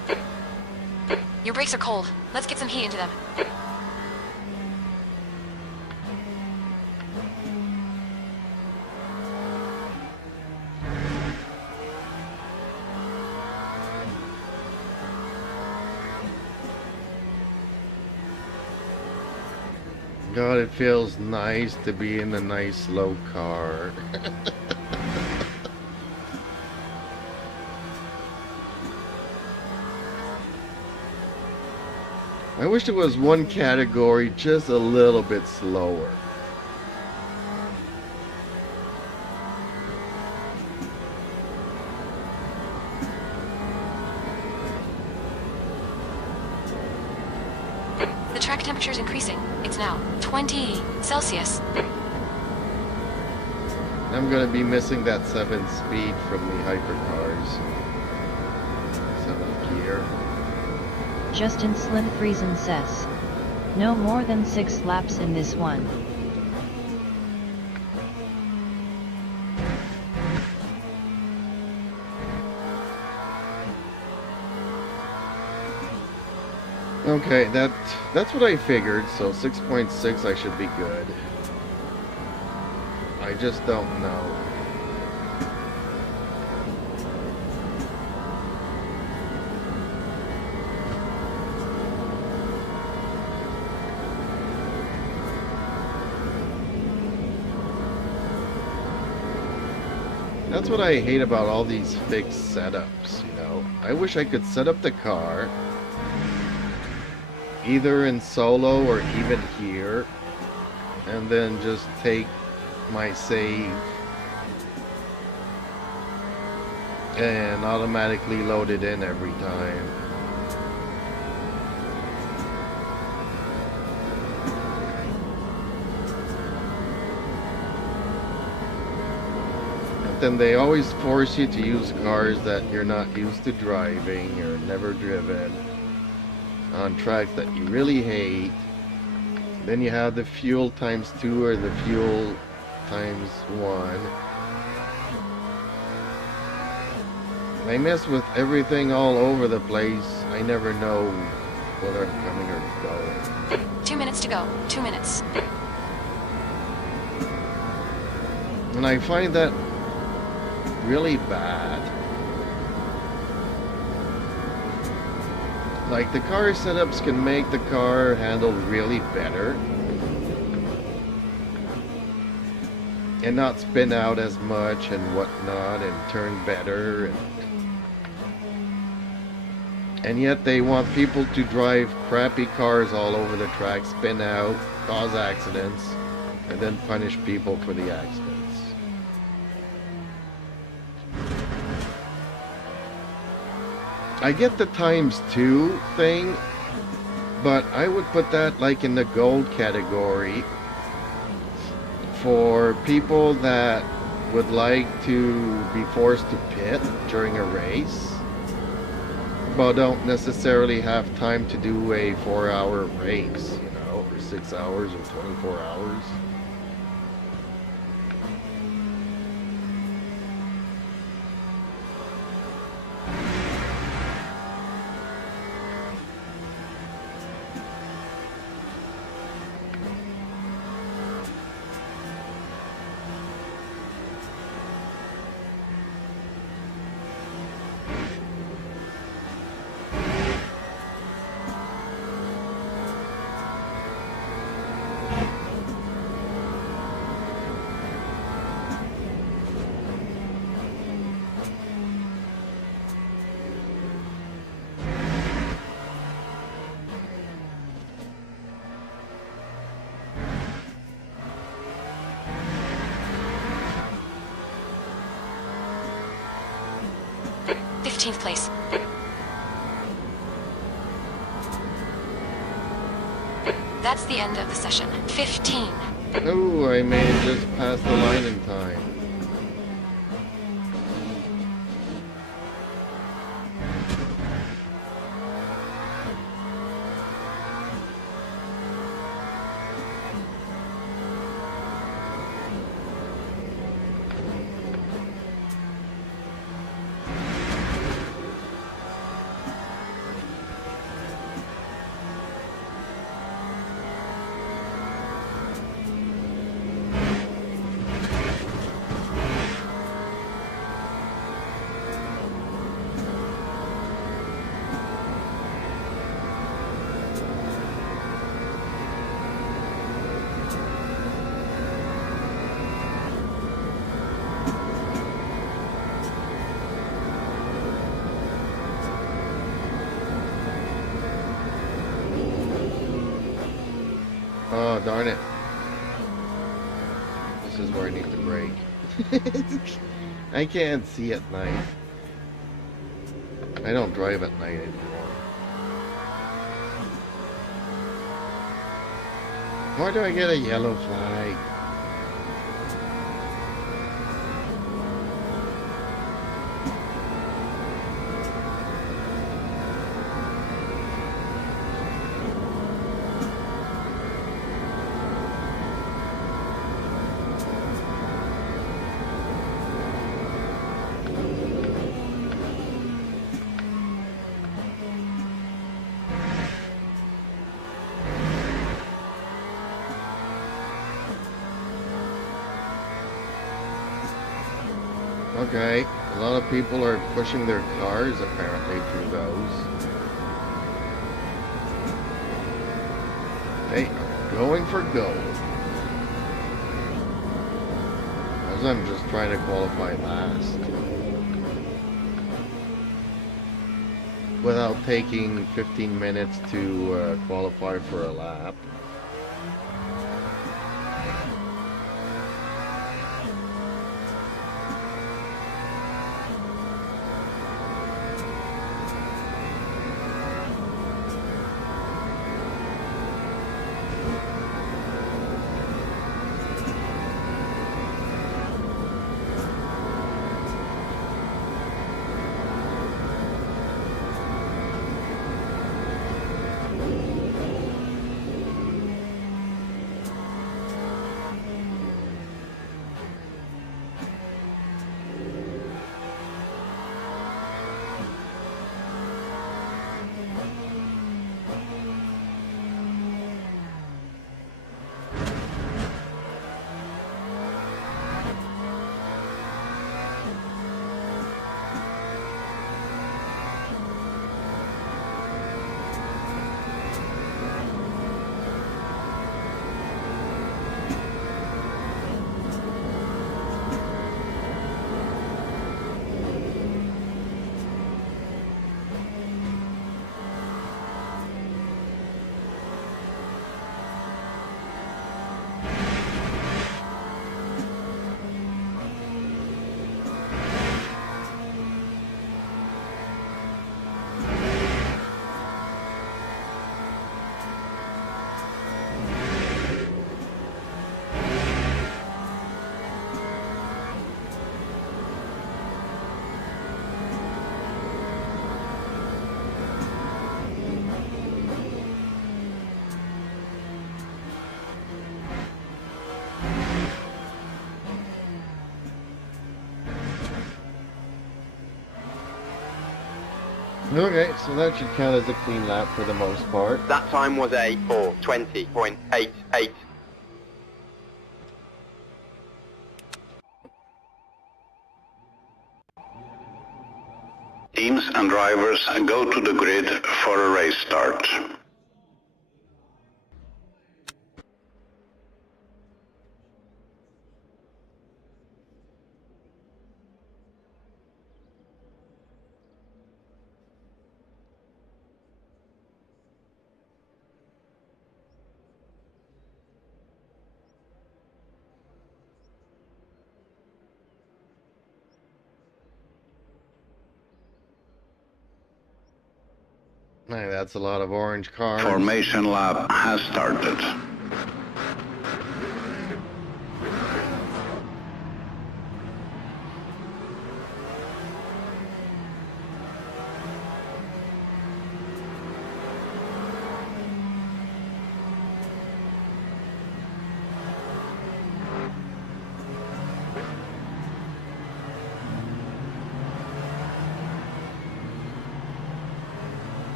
Your brakes are cold. Let's get some heat into them. God, it feels nice to be in a nice slow car. I wish there was one category just a little bit slower. The track temperature is increasing. It's now 20 Celsius. I'm gonna be missing that 7th speed from the hypercars. 7th gear. Justin Slim Friesen says. No more than 6 laps in this one. Okay, that's what I figured, so 6.6 I should be good. I just don't know. That's what I hate about all these fixed setups, you know. I wish I could set up the car either in solo or even here, and then just take my save and automatically load it in every time. But then they always force you to use cars that you're not used to driving or never driven on tracks that you really hate. Then you have the fuel times 2 or the fuel times 1. They mess with everything all over the place. I never know whether I'm coming or going. 2 minutes to go. 2 minutes. And I find that really bad. Like, the car setups can make the car handle really better and not spin out as much and whatnot and turn better, and yet they want people to drive crappy cars all over the track, spin out, cause accidents, and then punish people for the accidents. I get the times 2 thing, but I would put that like in the gold category for people that would like to be forced to pit during a race, but don't necessarily have time to do a 4-hour race, you know, or 6 hours or 24 hours. Place. That's the end of the session. 15. Oh, I may have just passed the line in time. this is where I need to brake. I can't see at night. I don't drive at night anymore. Why do I get a yellow flag? Okay, a lot of people are pushing their cars apparently through those. They are going for gold. As I'm just trying to qualify last. Without taking 15 minutes to qualify for a lap. Okay, so that should count as a clean lap for the most part. That time was a 4:20.88. Teams and drivers go to the grid for a race start. Hey, that's a lot of orange cars. Formation lap has started.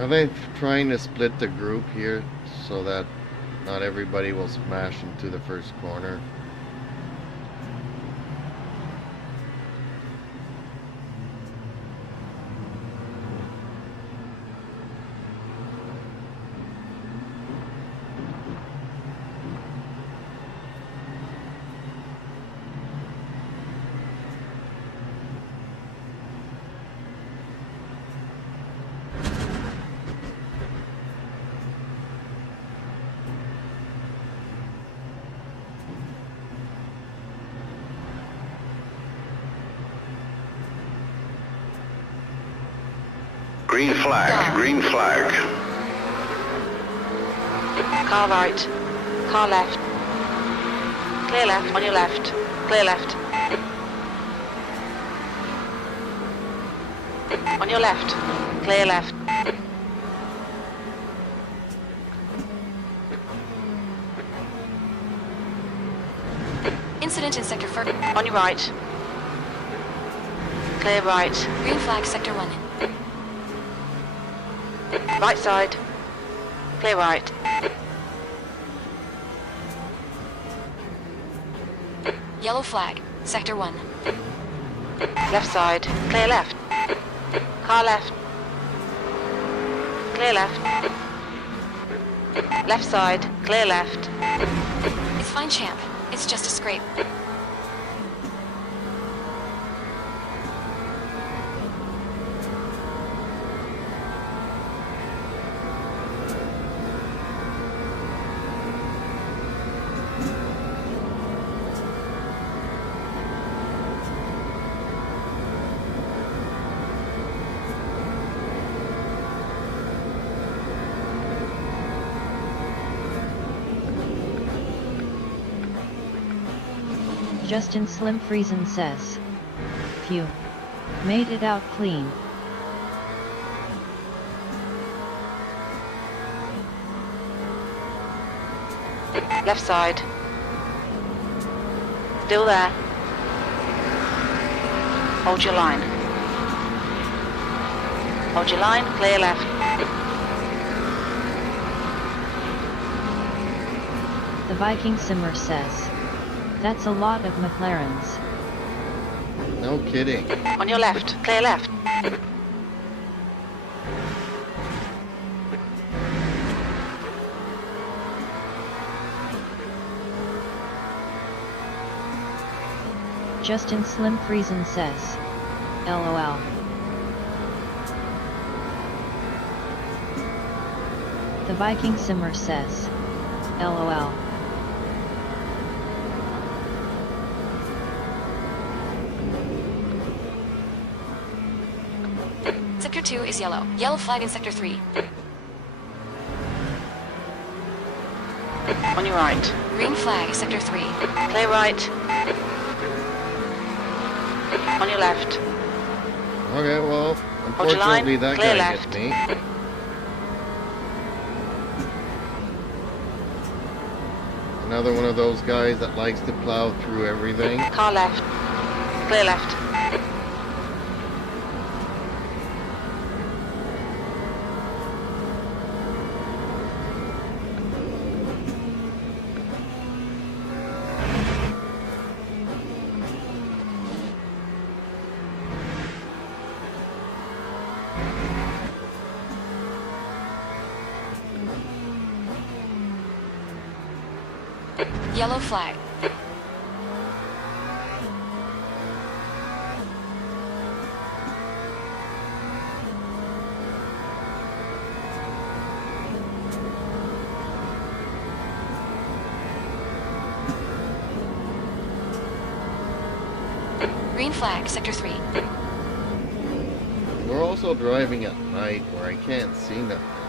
Are they trying to split the group here so that not everybody will smash into the first corner? Green flag, green flag. Car right. Car left. Clear left. On your left. Clear left. On your left. Clear left. Incident in Sector 4. On your right. Clear right. Green flag, Sector 1. Right side. Clear right. Yellow flag, Sector 1. Left side. Clear left. Car left. Clear left. Left side. Clear left. It's fine, champ. It's just a scrape. Justin Slim Friesen says. Phew. Made it out clean. Left side. Still there. Hold your line. Hold your line. Clear left. The Viking Simmer says. That's a lot of McLarens. No kidding. On your left. Clear left. Justin Slim Friesen says. LOL. The Viking Simmer says. LOL. Sector 2 is yellow. Yellow flag in Sector 3. On your right. Green flag, Sector 3. Clear right. On your left. Okay, well, Hold your line. unfortunately that Clear guy left. hit me. Another one of those guys that likes to plow through everything. Car left. Clear left. Yellow flag. Green flag, Sector 3. We're also driving at night where I can't see nothing.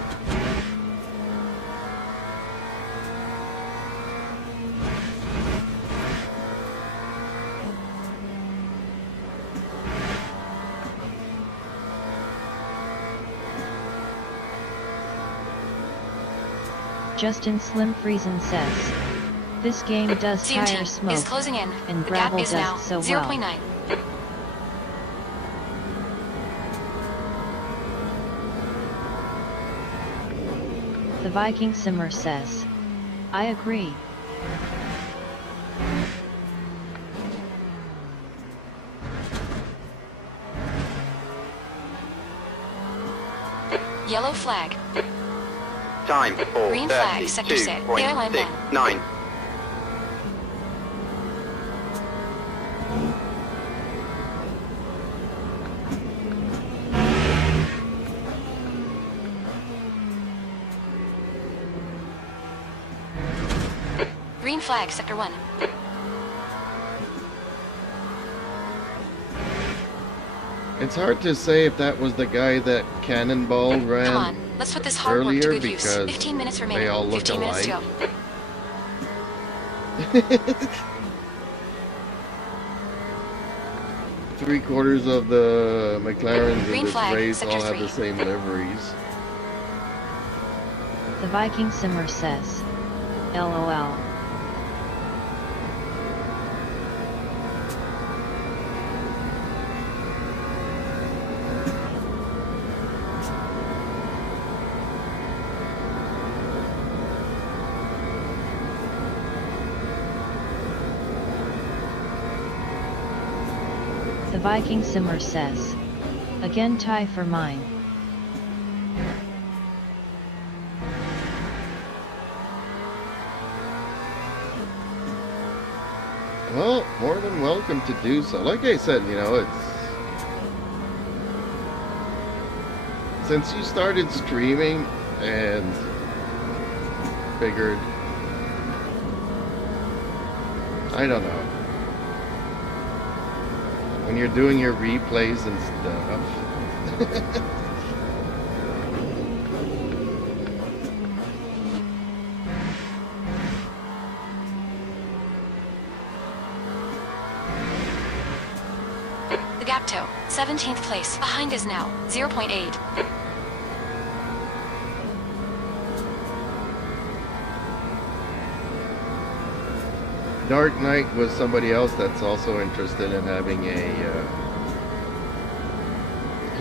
Justin Slim Friesen says. This game does tire CMT smoke, is closing in. and The gap gravel is now does so 0.9. well. The Viking Simmer says, I agree. Yellow flag. Time for Green flag, sector 6. Airline one. 32.69. Green flag, sector 1. It's hard to say if that was the guy that Cannonball ran Come on, let's put this hard work to earlier good use. because 15 minutes remaining. they all look 15 minutes to alike. go. 3/4 of the McLarens Green in this flag, race sector all have 3. the same liveries. The Viking Simmer says, LOL. The Viking Simmer says, again tie for mine. Well, more than welcome to do so. Like I said, you know, it's... Since you started streaming and figured... I don't know. When you're doing your replays and stuff... The gap toe, 17th place. Behind is now 0.8. Dark Knight was somebody else that's also interested in having a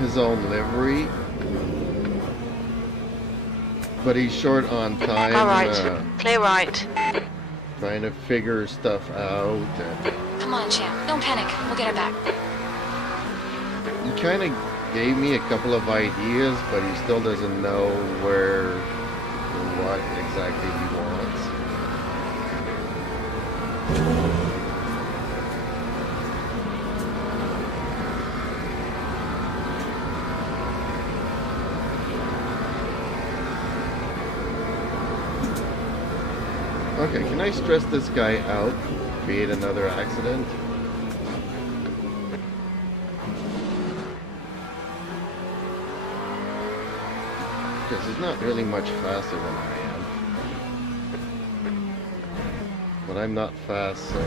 his own livery, but he's short on time. All right, clear right. Trying to figure stuff out. And Come on, champ. Don't panic. We'll get it back. he kind of gave me a couple of ideas, but he still doesn't know where or what exactly he wants. Okay, can I stress this guy out? Create another accident? Because he's not really much faster than I am. But I'm not fast, so...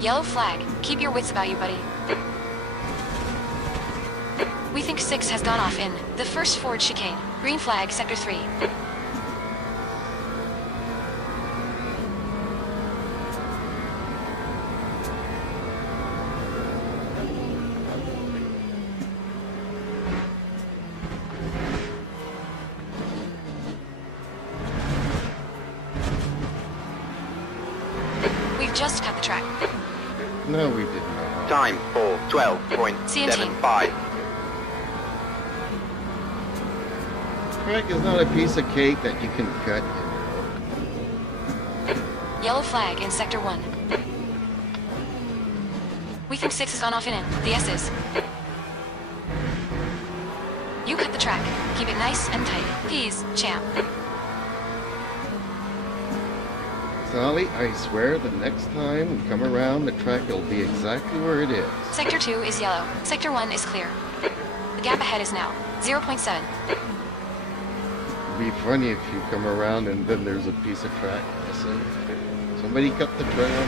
Yellow flag. Keep your wits about you, buddy. We think 6 has gone off in the first forward chicane. Green flag, sector 3. We've just cut the track. No, we did not. Time for 12.75. Track is not a piece of cake that you can cut. Yellow flag in sector 1. We think 6 has gone off in it. The S's. You cut the track. Keep it nice and tight. Peas, champ. Sally, I swear the next time we come around, the track will be exactly where it is. Sector 2 is yellow. Sector 1 is clear. The gap ahead is now 0.7. It'd be funny if you come around and then there's a piece of track missing. Somebody cut the trail.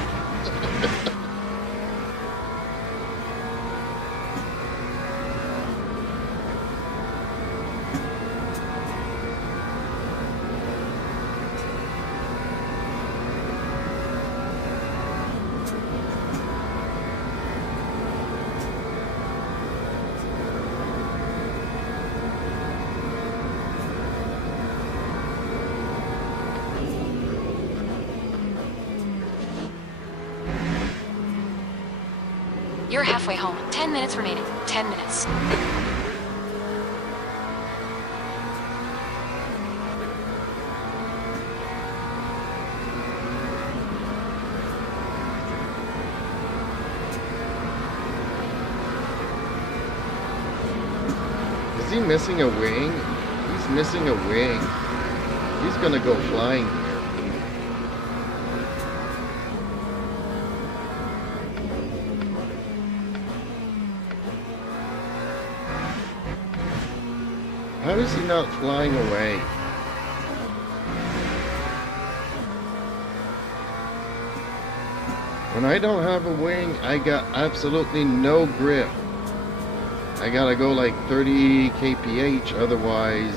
You're halfway home. 10 minutes remaining. 10 minutes. Is he missing a wing? He's missing a wing. He's gonna go flying here. How is he not flying away? When I don't have a wing, I got absolutely no grip. I gotta go like 30 kph, otherwise...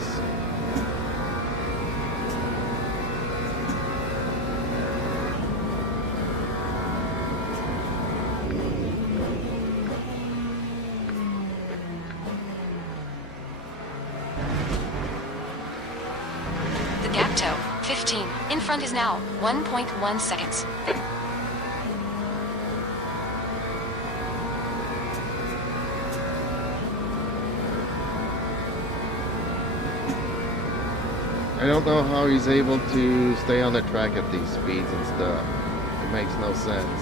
The gap toe, 15. In front is now 1.1 seconds. I don't know how he's able to stay on the track at these speeds and stuff. It makes no sense.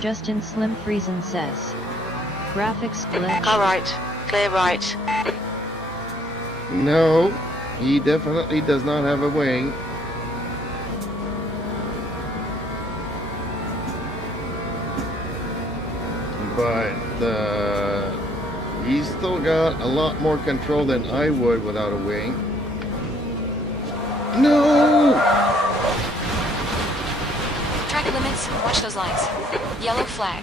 Justin Slim Friesen says. Graphics glitch. Car right. Clear right. No, he definitely does not have a wing. But he's still got a lot more control than I would without a wing. No! Track limits, watch those lines. Yellow flag.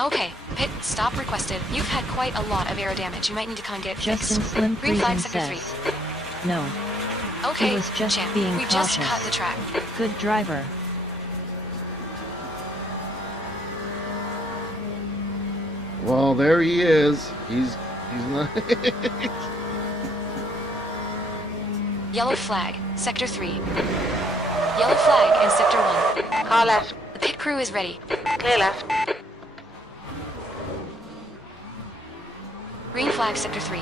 Okay, pit stop requested. You've had quite a lot of aero damage. You might need to come get Justin fixed. Slim Green flag, Friesen sector says. 3. No. Okay, He was just champ. being We just cautious. cut the track. Good driver. Well, there he is. He's not. Yellow flag, sector 3. Yellow flag in sector 1. Car left. The pit crew is ready. Clear left. Green flag, sector 3.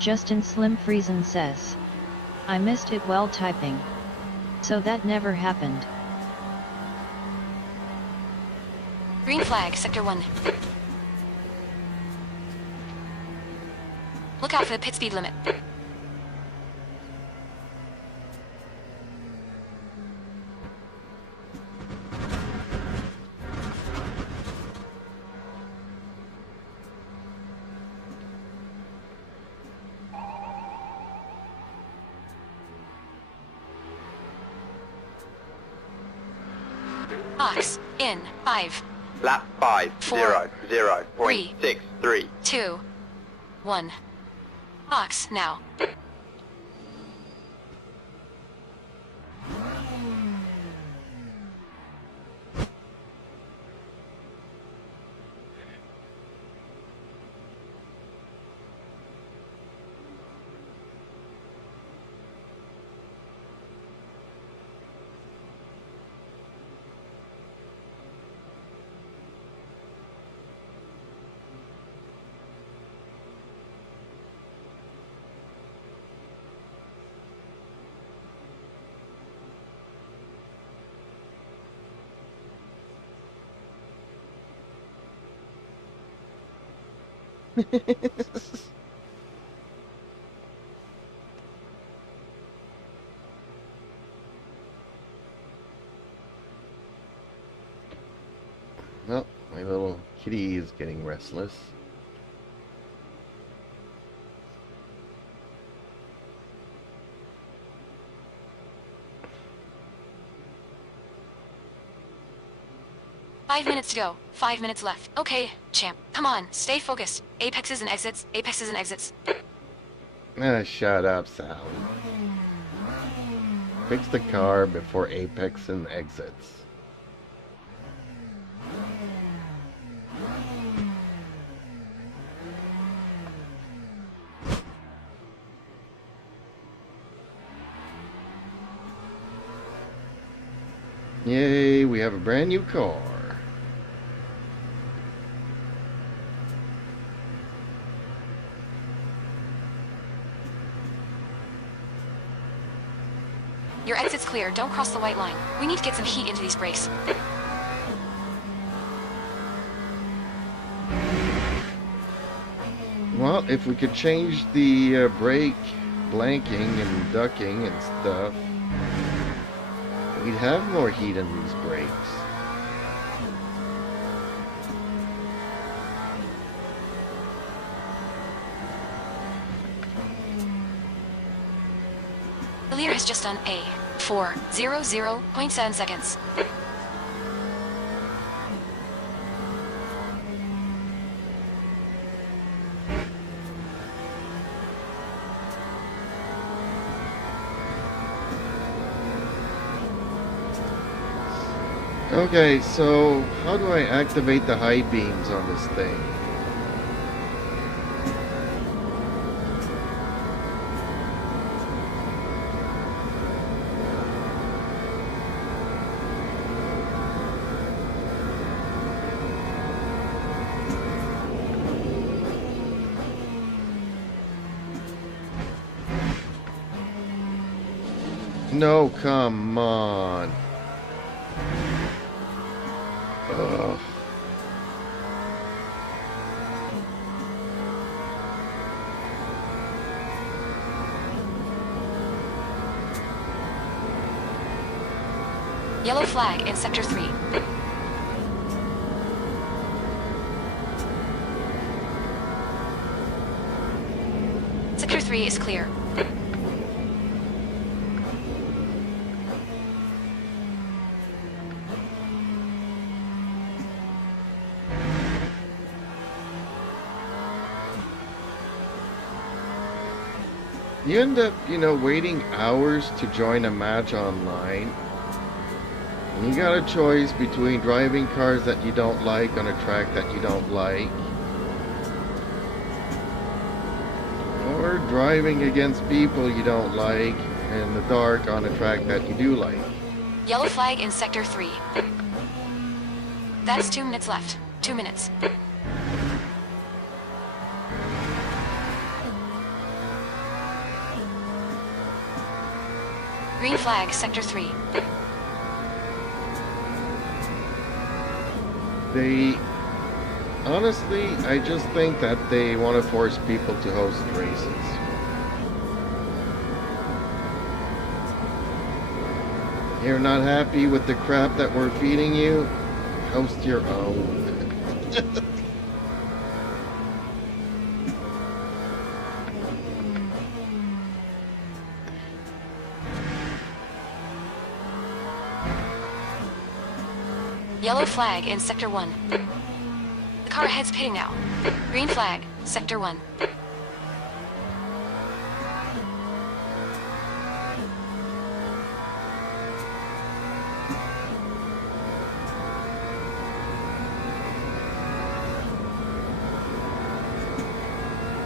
Justin Slim Friesen says. I missed it while typing. So that never happened. Green flag, sector 1. Look out for the pit speed limit. Box in 5, Lap 5, 0, 0.63. 2, 1. Box now. Well, my little kitty is getting restless. Five minutes to go. 5 minutes left. Okay, champ. Come on, stay focused. Apexes and exits. Apexes and exits. Ah, shut up, Sally. Fix the car before apex and exits. Yay, we have a brand new car. Your exit's clear. Don't cross the white line. We need to get some heat into these brakes. Well, if we could change the brake blanking and ducking and stuff, we'd have more heat in these brakes. The leader has just done a 4:00.7 seconds. Okay, so how do I activate the high beams on this thing? No, come on. Ugh. Yellow flag in Sector 3. Sector 3 is clear. You end up, waiting hours to join a match online. And you got a choice between driving cars that you don't like on a track that you don't like, or driving against people you don't like in the dark on a track that you do like. Yellow flag in Sector 3. That's 2 minutes left. 2 minutes. Green flag, Sector 3. Honestly, I just think that they want to force people to host races. You're not happy with the crap that we're feeding you? Host your own. Yellow flag in Sector 1. The car heads pitting now. Green flag, Sector 1.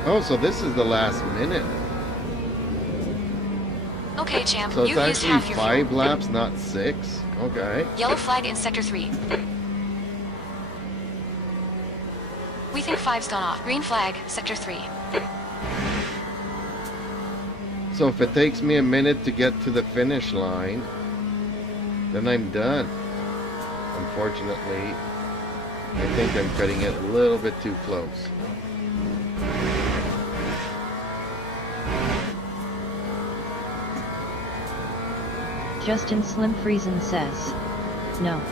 Oh, so this is the last minute. Okay, champ, So it's you've used actually half your 5 fuel. laps, not 6. Okay. Yellow flag in Sector 3. We think 5's gone off. Green flag, Sector 3. So if it takes me a minute to get to the finish line, then I'm done. Unfortunately, I think I'm cutting it a little bit too close. Justin Slim Friesen says, no.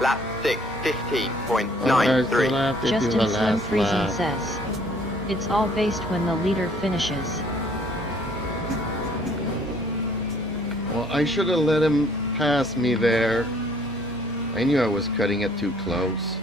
Lap 6, 15.93. Alright, so I have to do the Justin Slim last Friesen lap. says, it's all based when the leader finishes. Well, I should have let him pass me there. I knew I was cutting it too close.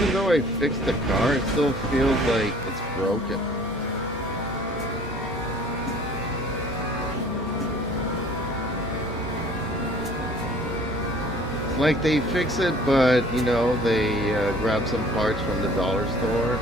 Even though I fixed the car, it still feels like it's broken. It's like they fix it, but, you know, they grab some parts from the dollar store.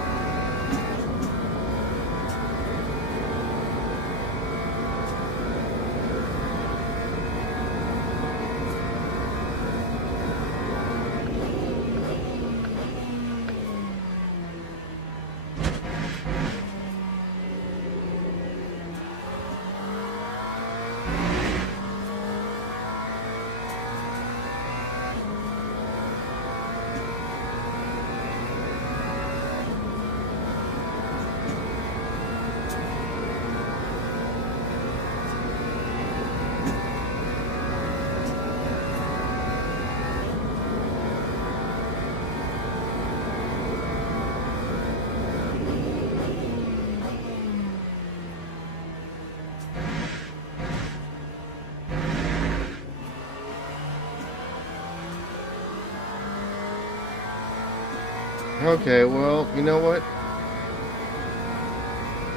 Okay, well, you know what?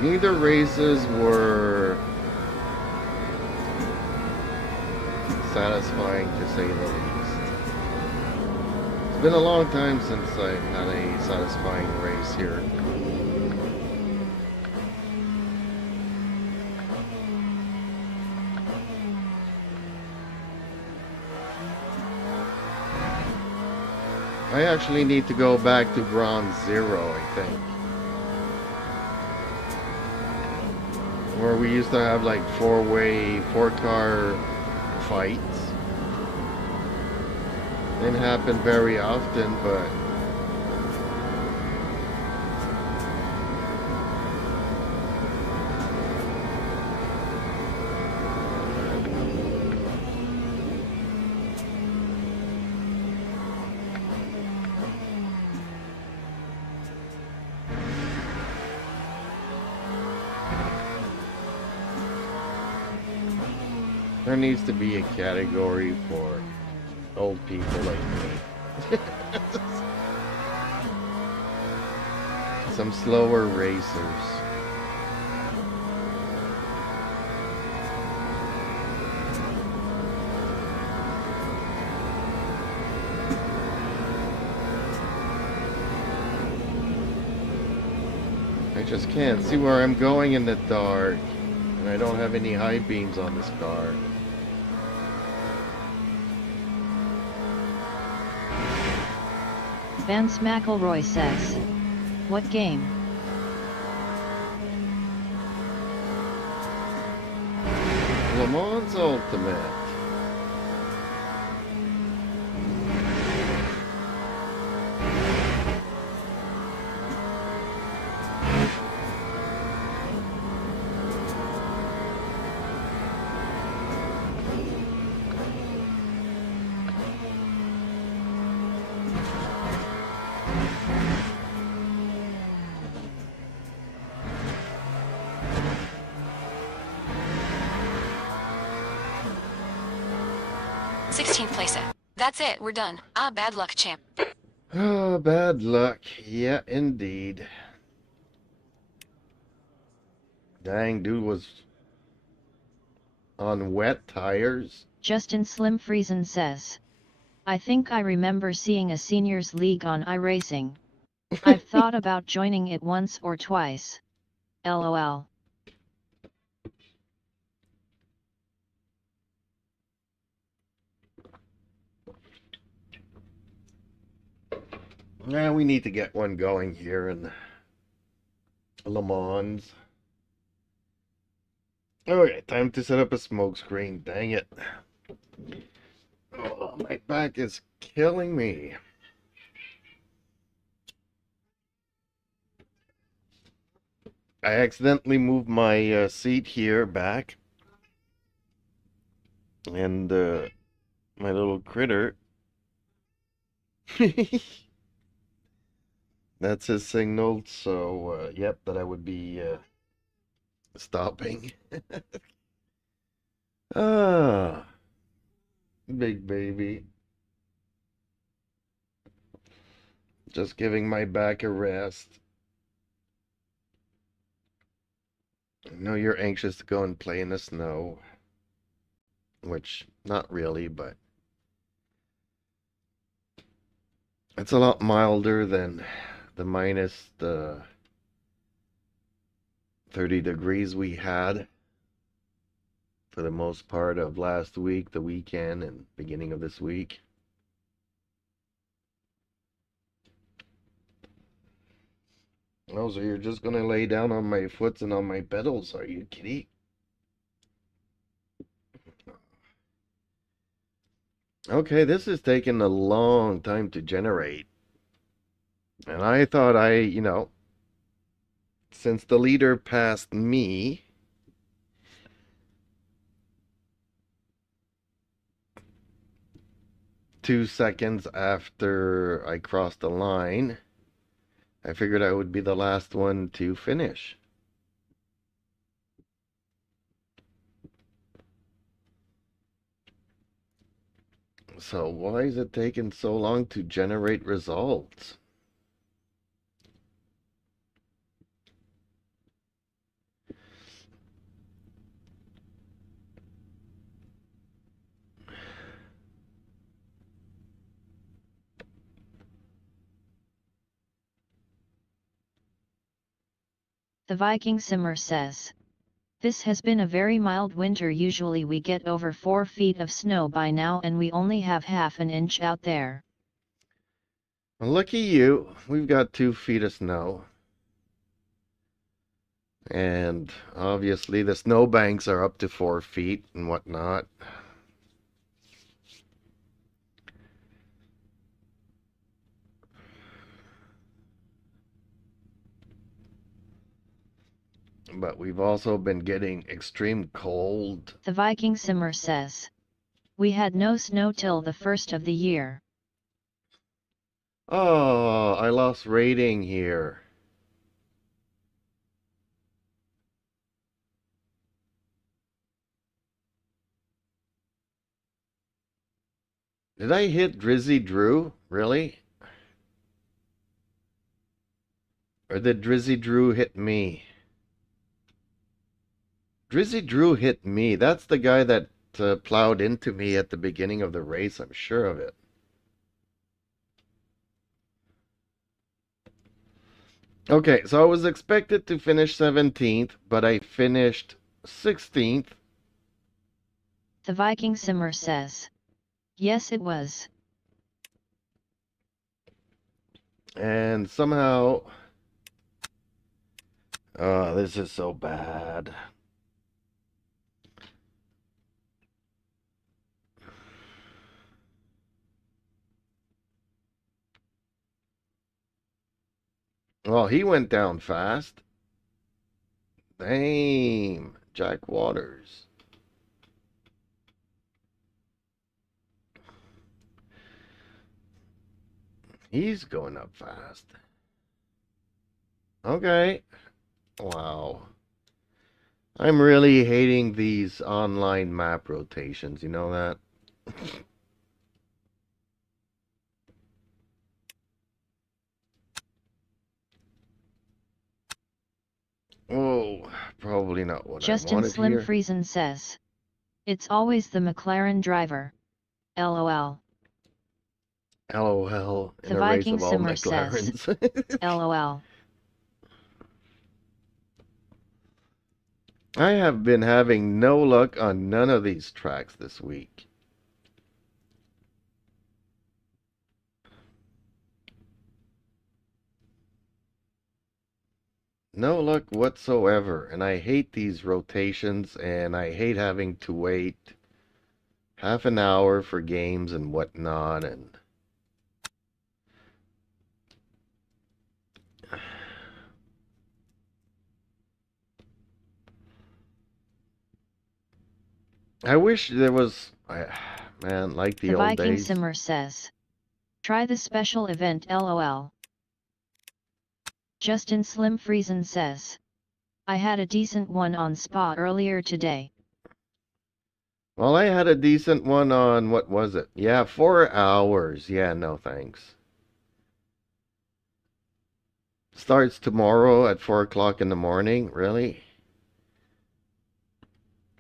Neither races were satisfying, to say the least. It's been a long time since I've had a satisfying race here. I actually need to go back to Bronze Zero, I think. Where we used to have like four-way, four-car fights. Didn't happen very often, but there needs to be a category for old people like me. Some slower racers. I just can't see where I'm going in the dark, and I don't have any high beams on this car. Vance McElroy says, what game? Le Mans Ultimate. Place it. That's it, we're done. Ah, bad luck, champ. Oh, bad luck. Yeah, indeed. Dang, dude was on wet tires. Justin Slim Friesen says, I think I remember seeing a seniors league on iRacing. I've thought about joining it once or twice. LOL. Yeah, we need to get one going here in Le Mans. Okay, time to set up a smoke screen. Dang it. Oh, my back is killing me. I accidentally moved my seat here back. And my little critter. That's his signal, so yep, that I would be stopping. Ah, big baby. Just giving my back a rest. I know you're anxious to go and play in the snow. Which, not really, but it's a lot milder than the minus 30 degrees we had for the most part of last week, the weekend, and beginning of this week. Oh, so you're just gonna lay down on my foots and on my pedals, are you, kitty? Okay, this is taking a long time to generate. And I thought since the leader passed me, two seconds after I crossed the line, I figured I would be the last one to finish. So why is it taking so long to generate results? The Viking Simmer says. This has been a very mild winter. Usually we get over 4 feet of snow by now and we only have half an inch out there. Well, lucky you, we've got 2 feet of snow. And obviously the snowbanks are up to 4 feet and whatnot. But we've also been getting extreme cold. The Viking Simmer says. We had no snow till the first of the year. Oh, I lost rating here. Did I hit Drizzy Drew? Really? Or did Drizzy Drew hit me? Drizzy Drew hit me. That's the guy that plowed into me at the beginning of the race. I'm sure of it. Okay, so I was expected to finish 17th, but I finished 16th. The Viking Simmer says. Yes, it was. And somehow... Oh, this is so bad. Well, he went down fast. Damn, Jack Waters. He's going up fast. Okay. Wow. I'm really hating these online map rotations, you know that? Oh, probably not what Justin I wanted Slim here. Friesen says. It's always the McLaren driver. LOL. LOL. In The a race Viking of all Simmer says, McLarens. LOL. I have been having no luck on none of these tracks this week. No luck whatsoever. And I hate these rotations, and I hate having to wait half an hour for games and whatnot. And I wish there was, man, like the The old Viking days. Simmer says, try the special event LOL. Justin Slim Friesen says, I had a decent one on Spa earlier today. Well, I had a decent one on, what was it? Yeah, 4 hours. Yeah, no thanks. Starts tomorrow at 4 o'clock in the morning. Really?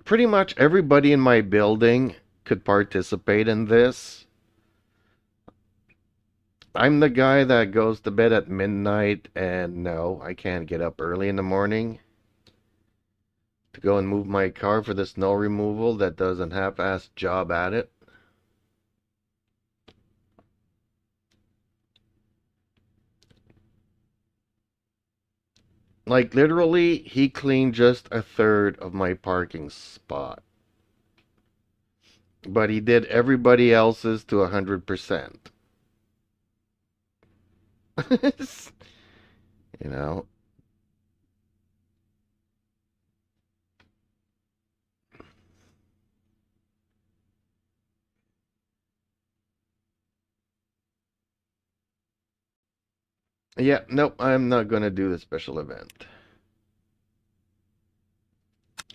Pretty much everybody in my building could participate in this. I'm the guy that goes to bed at midnight, and no, I can't get up early in the morning to go and move my car for the snow removal that does a half-assed job at it. Like, literally, he cleaned just a third of my parking spot. But he did everybody else's to 100%. You know? Yeah, nope, I'm not going to do the special event.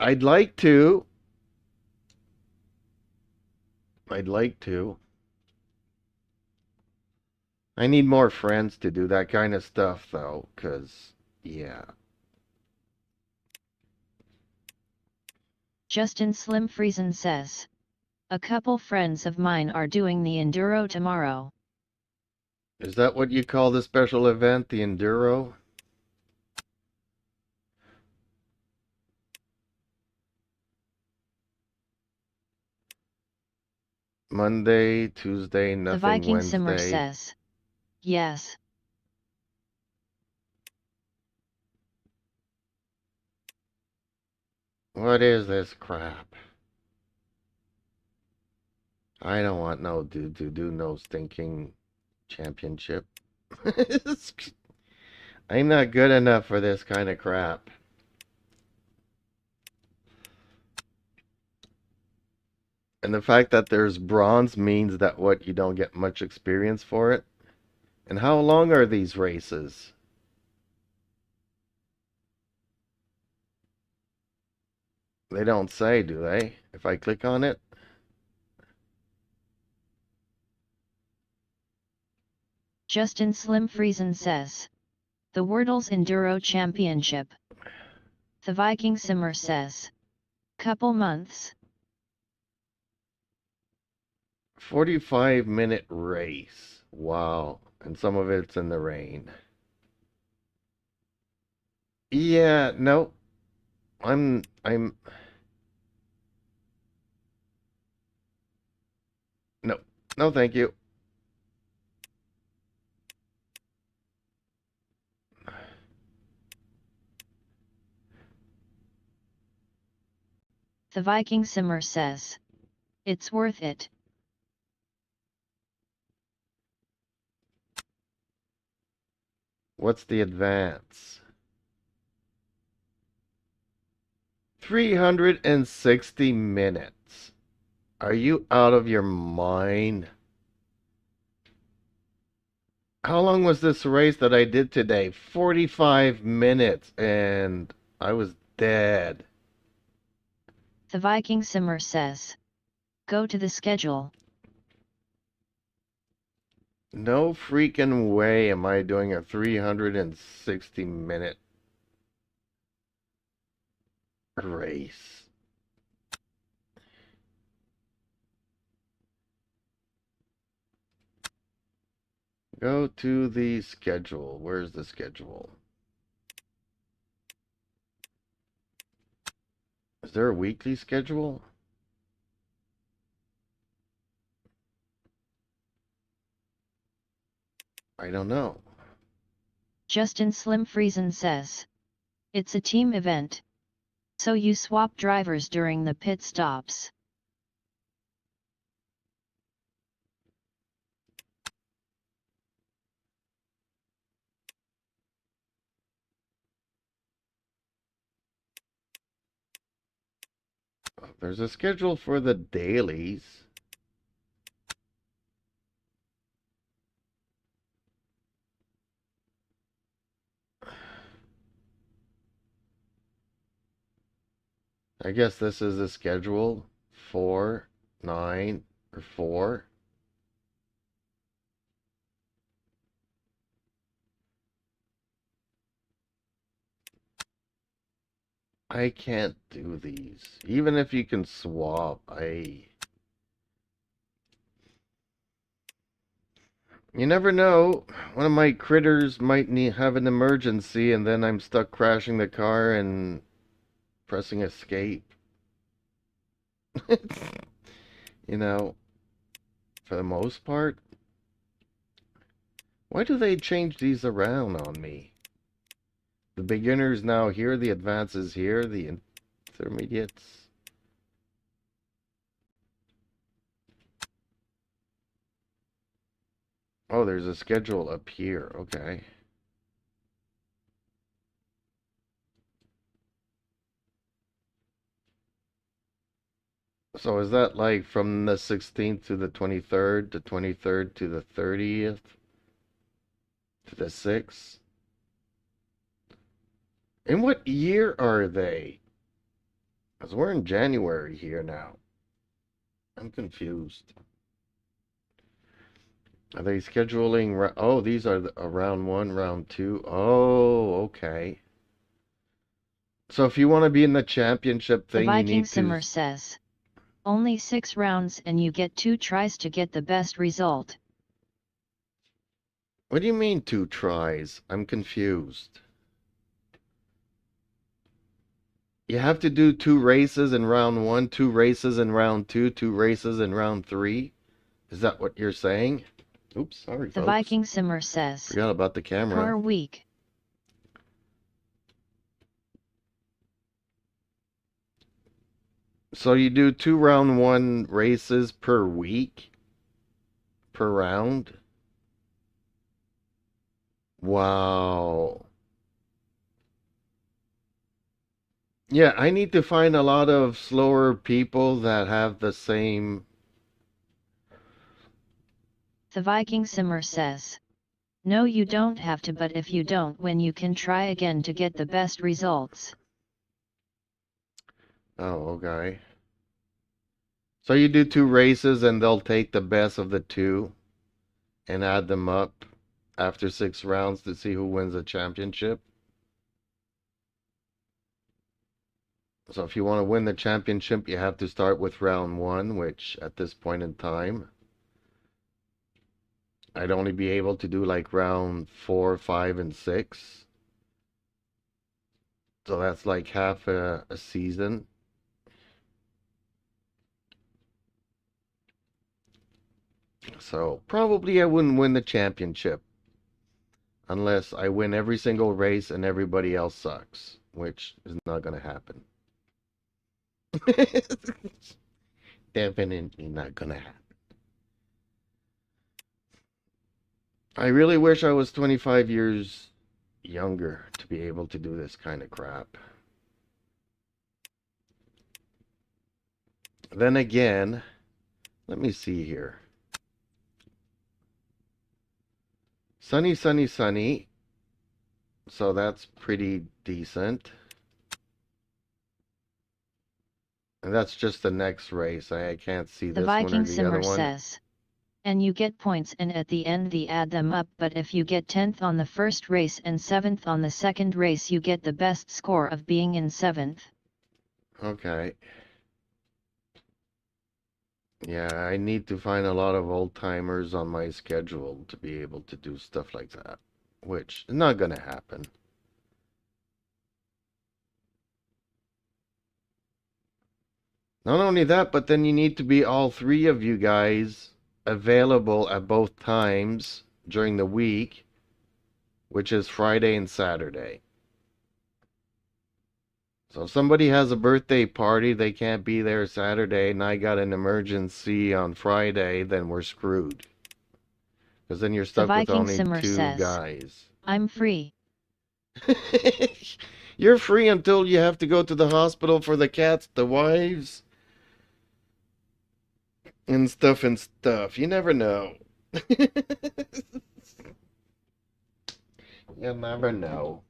I'd like to. I need more friends to do that kind of stuff, though, because, yeah. Justin Slim Friesen says, a couple friends of mine are doing the Enduro tomorrow. Is that what you call the special event, the Enduro? Monday, Tuesday, nothing The Viking Wednesday. Simmer says, yes. What is this crap? I don't want no do no stinking championship. I'm not good enough for this kind of crap. And the fact that there's bronze means that what, you don't get much experience for it? And how long are these races? They don't say, do they? If I click on it? Justin Slim Friesen says, the Wordles Enduro Championship. The Viking Simmer says, couple months. 45-minute race. Wow. And some of it's in the rain. Yeah, no. I'm no. No, thank you. The Viking Simmer says, it's worth it. What's the advance? 360 minutes. Are you out of your mind? How long was this race that I did today? 45 minutes, and I was dead. The Viking Simmer says, go to the schedule. No freaking way am I doing a 360-minute race. Go to the schedule. Where's the schedule? Is there a weekly schedule? I don't know. Justin Slim Friesen says. It's a team event. So you swap drivers during the pit stops. There's a schedule for the dailies. I guess this is a schedule 4, 9, or 4. I can't do these. Even if you can swap, You never know. One of my critters might have an emergency and then I'm stuck crashing the car and pressing escape. You know, for the most part. Why do they change these around on me? The beginners now here, the advances here, the intermediates. Oh, there's a schedule up here. Okay. So is that like from the 16th to the 23rd, the 23rd to the 30th, to the 6th? And what year are they? Because we're in January here now. I'm confused. Are they scheduling? Oh, these are round 1, round 2. Oh, okay. So if you want to be in the championship thing, The Viking you need Simmer to... says. Only 6 rounds and you get 2 tries to get the best result. What do you mean 2 tries? I'm confused. You have to do 2 races in round 1, 2 races in round 2, 2 races in round 3? Is that what you're saying? Oops, sorry, The folks. Viking Simmer says. Forgot about the camera. Per week. So you do 2 round 1 races per week? Per round? Wow. Yeah, I need to find a lot of slower people that have the same... The Viking Simmer says. No, you don't have to, but if you don't win, you can try again to get the best results. Oh, okay. So you do 2 races and they'll take the best of the 2 and add them up after 6 rounds to see who wins the championship. So if you want to win the championship, you have to start with round 1, which at this point in time, I'd only be able to do like round 4, 5, and 6. So that's like half a season. So probably I wouldn't win the championship unless I win every single race and everybody else sucks, which is not going to happen. Definitely not going to happen. I really wish I was 25 years younger to be able to do this kind of crap. Then again, let me see here. Sunny, sunny, sunny. So that's pretty decent. And that's just the next race. I can't see The this one or Viking the Simmer other one. says. And you get points and at the end they add them up, but if you get 10th on the first race and 7th on the second race, you get the best score of being in 7th. Okay. Yeah, I need to find a lot of old timers on my schedule to be able to do stuff like that, which is not gonna happen. Not only that, but then you need to be all three of you guys available at both times during the week, which is Friday and Saturday. So if somebody has a birthday party, they can't be there Saturday, and I got an emergency on Friday, then we're screwed. Because then you're The stuck with Viking only Simmer two says, guys. I'm free. You're free until you have to go to the hospital for the cats, the wives, and stuff and stuff. You never know. You never know.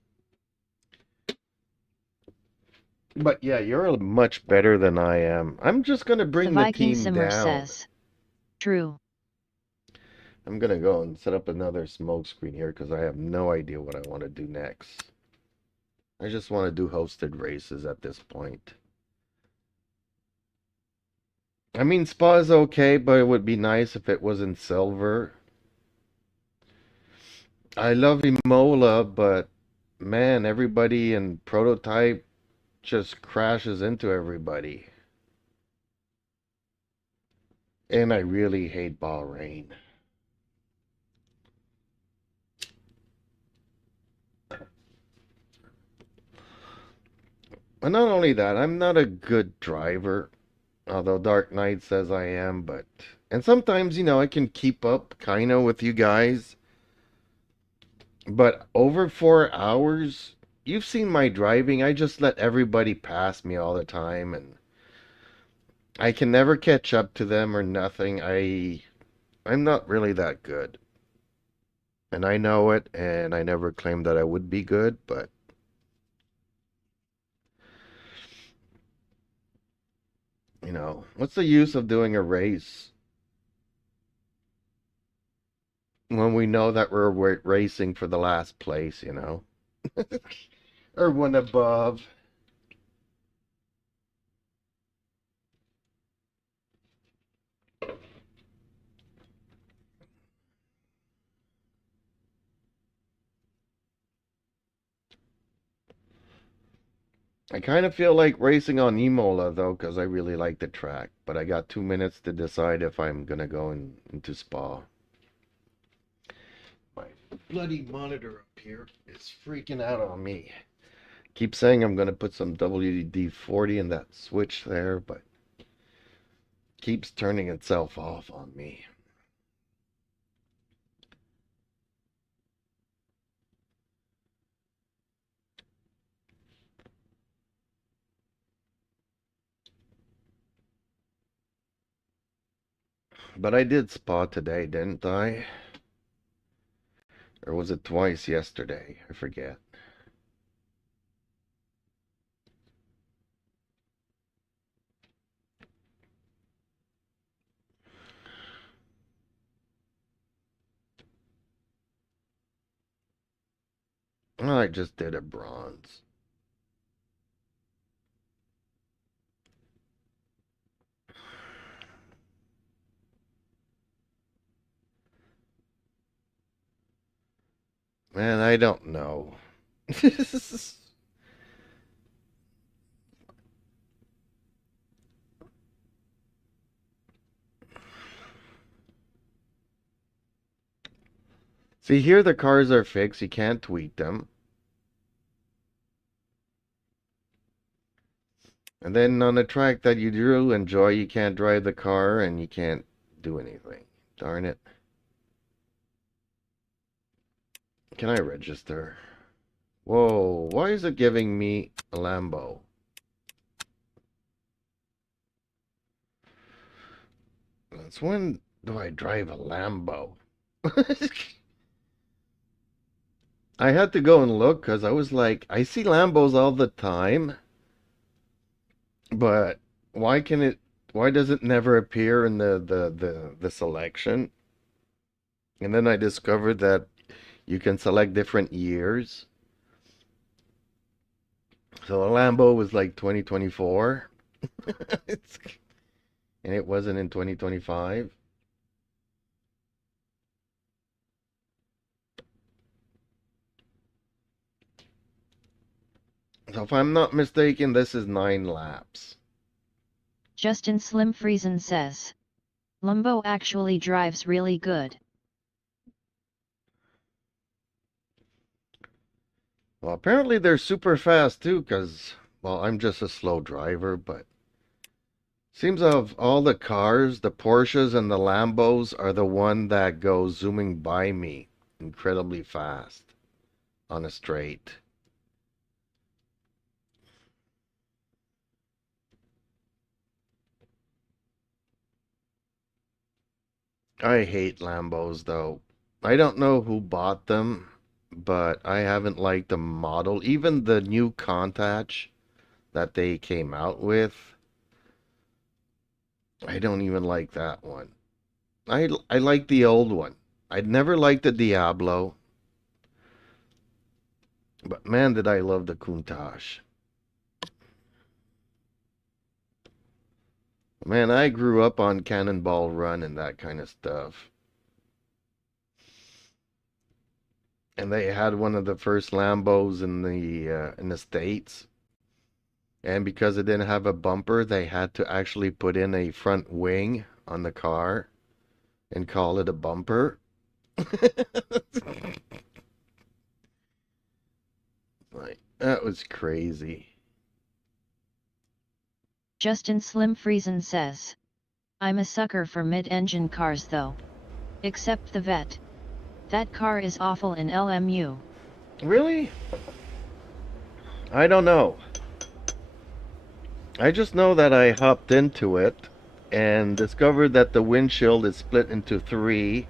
But yeah, you're much better than I am. I'm just gonna The bring the Viking team Simmer down. says, true. I'm gonna go and set up another smoke screen here because I have no idea what I want to do next. I just want to do hosted races at this point. I mean, Spa is okay, but it would be nice if it was in silver. I love Imola, but man, everybody in Prototype just crashes into everybody. And I really hate Bahrain. And not only that, I'm not a good driver, although Dark Knight says I am, but... And sometimes, I can keep up, kind of, with you guys. But over 4 hours, you've seen my driving, I just let everybody pass me all the time, and I can never catch up to them or nothing. I'm not really that good. And I know it, and I never claimed that I would be good, but... what's the use of doing a race when we know that we're racing for the last place, or one above? I kind of feel like racing on Imola, though, because I really like the track. But I got 2 minutes to decide if I'm going to go into Spa. My bloody monitor up here is freaking out on me. Keep saying I'm going to put some WD-40 in that switch there, but keeps turning itself off on me. But I did Spa today, didn't I? Or was it twice yesterday? I forget. Well, I just did a bronze. Man, I don't know. See, here the cars are fixed. You can't tweak them. And then on the track that you do enjoy, you can't drive the car and you can't do anything. Darn it. Can I register? Whoa, why is it giving me a Lambo? That's when do I drive a Lambo? I had to go and look because I was like, I see Lambos all the time, but why does it never appear in the selection? And then I discovered that you can select different years. So the Lambo was like 2024. And it wasn't in 2025. So if I'm not mistaken, this is 9 laps. Justin Slim Friesen says, Lumbo actually drives really good. Well, apparently they're super fast too, because, well, I'm just a slow driver, but seems of all the cars, the Porsches and the Lambos are the one that go zooming by me incredibly fast on a straight. I hate Lambos though. I don't know who bought them, but I haven't liked the model. Even the new Countach that they came out with, I don't even like that one. I like the old one. I'd never liked the Diablo, but man, did I love the Countach. Man, I grew up on Cannonball Run and that kind of stuff. And they had one of the first Lambos in the States. And because it didn't have a bumper, they had to actually put in a front wing on the car and call it a bumper. Like, that was crazy. Justin Slim Friesen says, I'm a sucker for mid-engine cars though. Except the Vet. That car is awful in LMU. Really? I don't know. I just know that I hopped into it and discovered that the windshield is split into 3.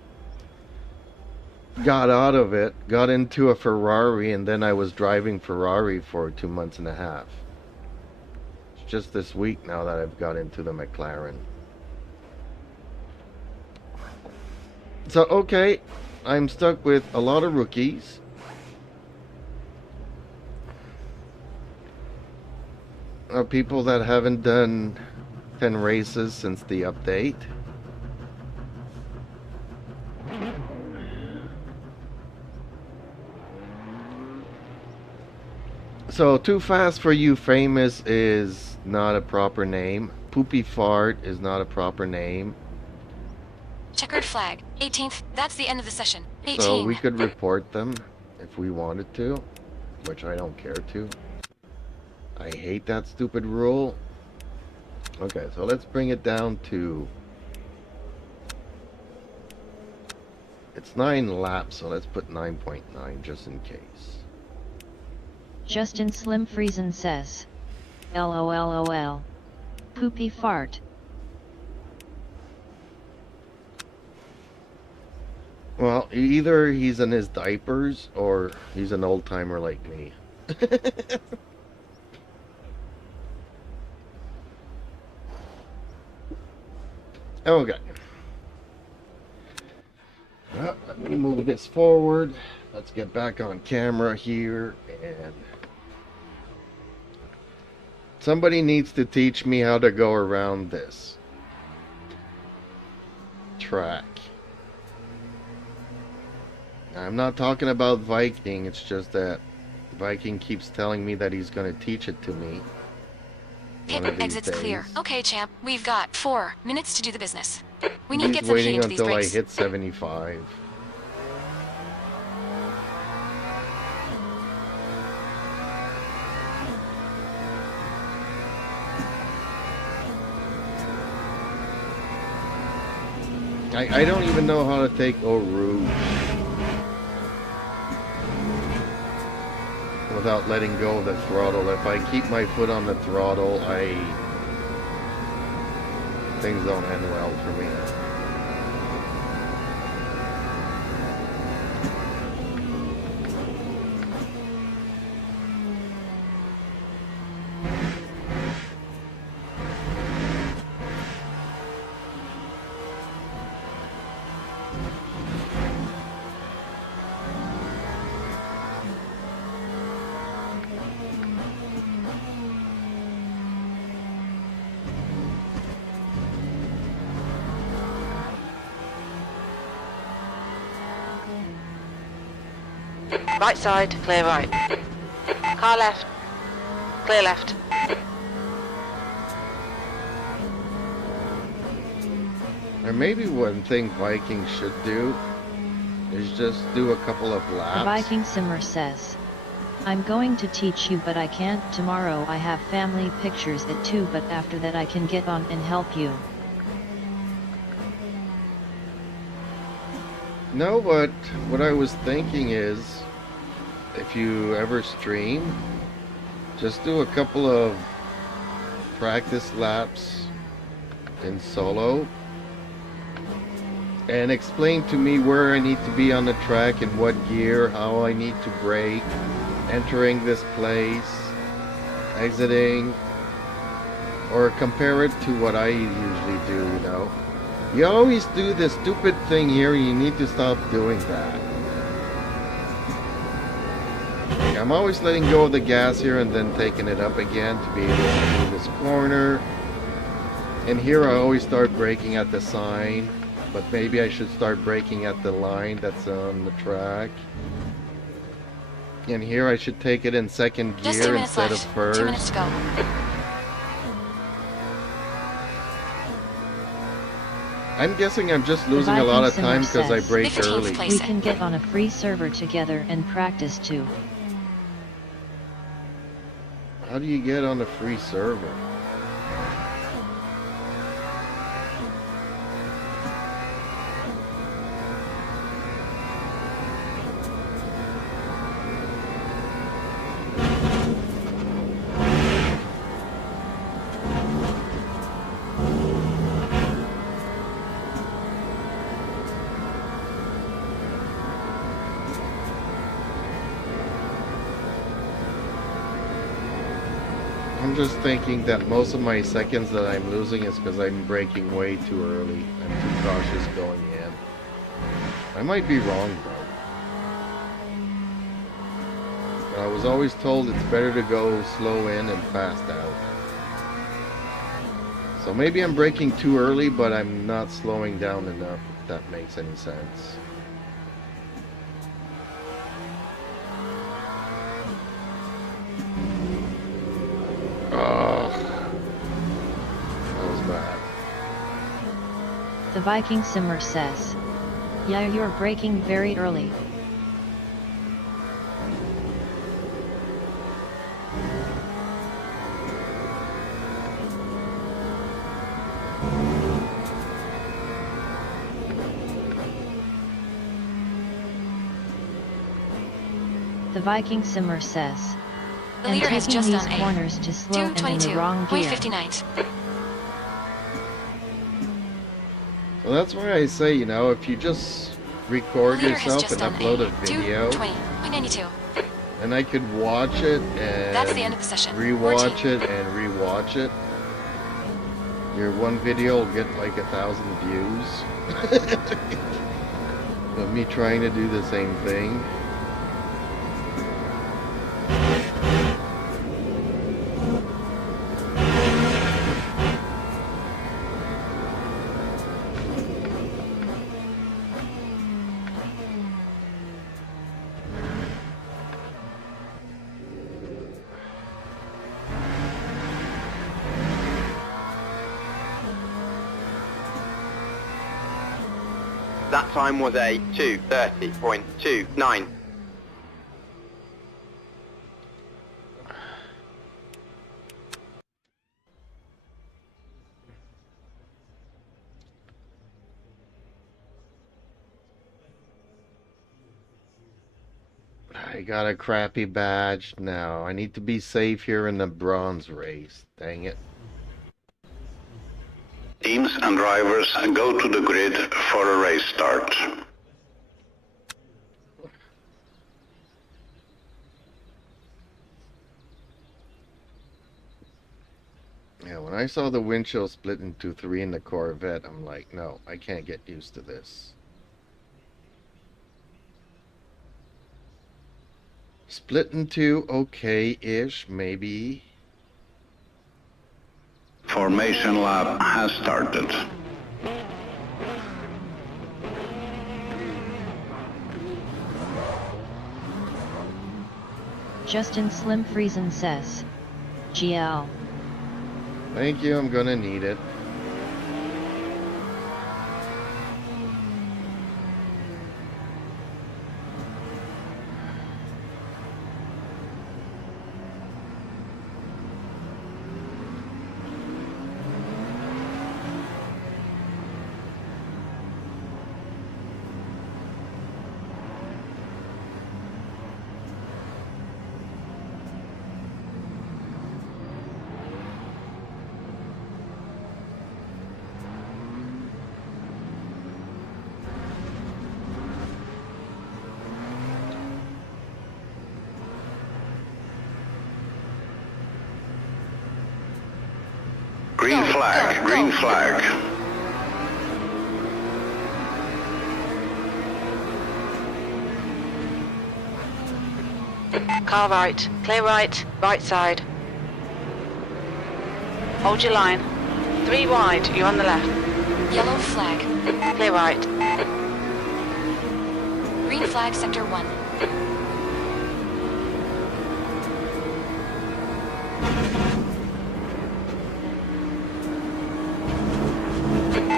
Got out of it, got into a Ferrari, and then I was driving Ferrari for 2 months and a half. It's just this week now that I've got into the McLaren. So, okay, I'm stuck with a lot of rookies. People that haven't done 10 races since the update. So, Too Fast for You Famous is not a proper name. Poopy Fart is not a proper name. Checkered flag. 18th. That's the end of the session. 18. So we could report them if we wanted to, which I don't care to. I hate that stupid rule. Okay, so let's bring it down to... It's 9 laps, so let's put 9.9 just in case. Justin Slim Friesen says, LOLOL. Poopy fart. Well, either he's in his diapers or he's an old timer like me. Okay. Well, let me move this forward. Let's get back on camera here, and somebody needs to teach me how to go around this track. I'm not talking about Viking, it's just that Viking keeps telling me that he's going to teach it to me. Pit exits clear. Okay, champ. We've got 4 minutes to do the business. We need to He's get some heat waiting into these until I brakes. hit 75. I don't even know how to take Eau Rouge without letting go of the throttle. If I keep my foot on the throttle, things don't end well for me. Right side, clear right. Car left. Clear left. Or maybe one thing Vikings should do is just do a couple of laps. The Viking Simmer says, I'm going to teach you but I can't. Tomorrow I have family pictures at 2 but after that I can get on and help you. No, but what I was thinking is, if you ever stream, just do a couple of practice laps in solo and explain to me where I need to be on the track and what gear, how I need to brake, entering this place, exiting, or compare it to what I usually do, you know. You always do this stupid thing here, you need to stop doing that. I'm always letting go of the gas here and then taking it up again to be able to do this corner. And here I always start braking at the sign, but maybe I should start braking at the line that's on the track. And here I should take it in second Just 2 gear minutes instead of left. first. 2 minutes to go. I'm guessing I'm just losing a lot of time because I brake 15th early. place. We can get on a free server together and practice too. How do you get on a free server? I'm just thinking that most of my seconds that I'm losing is because I'm braking way too early. I'm too cautious going in. I might be wrong though. But I was always told it's better to go slow in and fast out. So maybe I'm braking too early, but I'm not slowing down enough, if that makes any sense. The Viking Simmer says, yeah, you're braking very early. The Viking Simmer says, The and leader has taking just these done a corners to slow and in the wrong gear. 2:22.59. Well, that's why I say, you know, if you just record The leader has yourself just and done upload a video, 2:20.92. and I could watch it and That's the end of the session. rewatch 14. it and rewatch it, your one video will get like 1,000 views. Of me trying to do the same thing. That time was a 2:30.29. I got a crappy badge now. I need to be safe here in the bronze race. Dang it. Teams and drivers go to the grid for a race start. Yeah, when I saw the windshield split into 3 in the Corvette, I'm like, no, I can't get used to this. Split into okay-ish, maybe. Formation lap has started. Justin Slim Friesen says. GL. Thank you, I'm gonna need it. Green flag, green flag. Car right, clear right, right side. Hold your line. 3 wide, you're on the left. Yellow flag. Clear right. Green flag sector 1.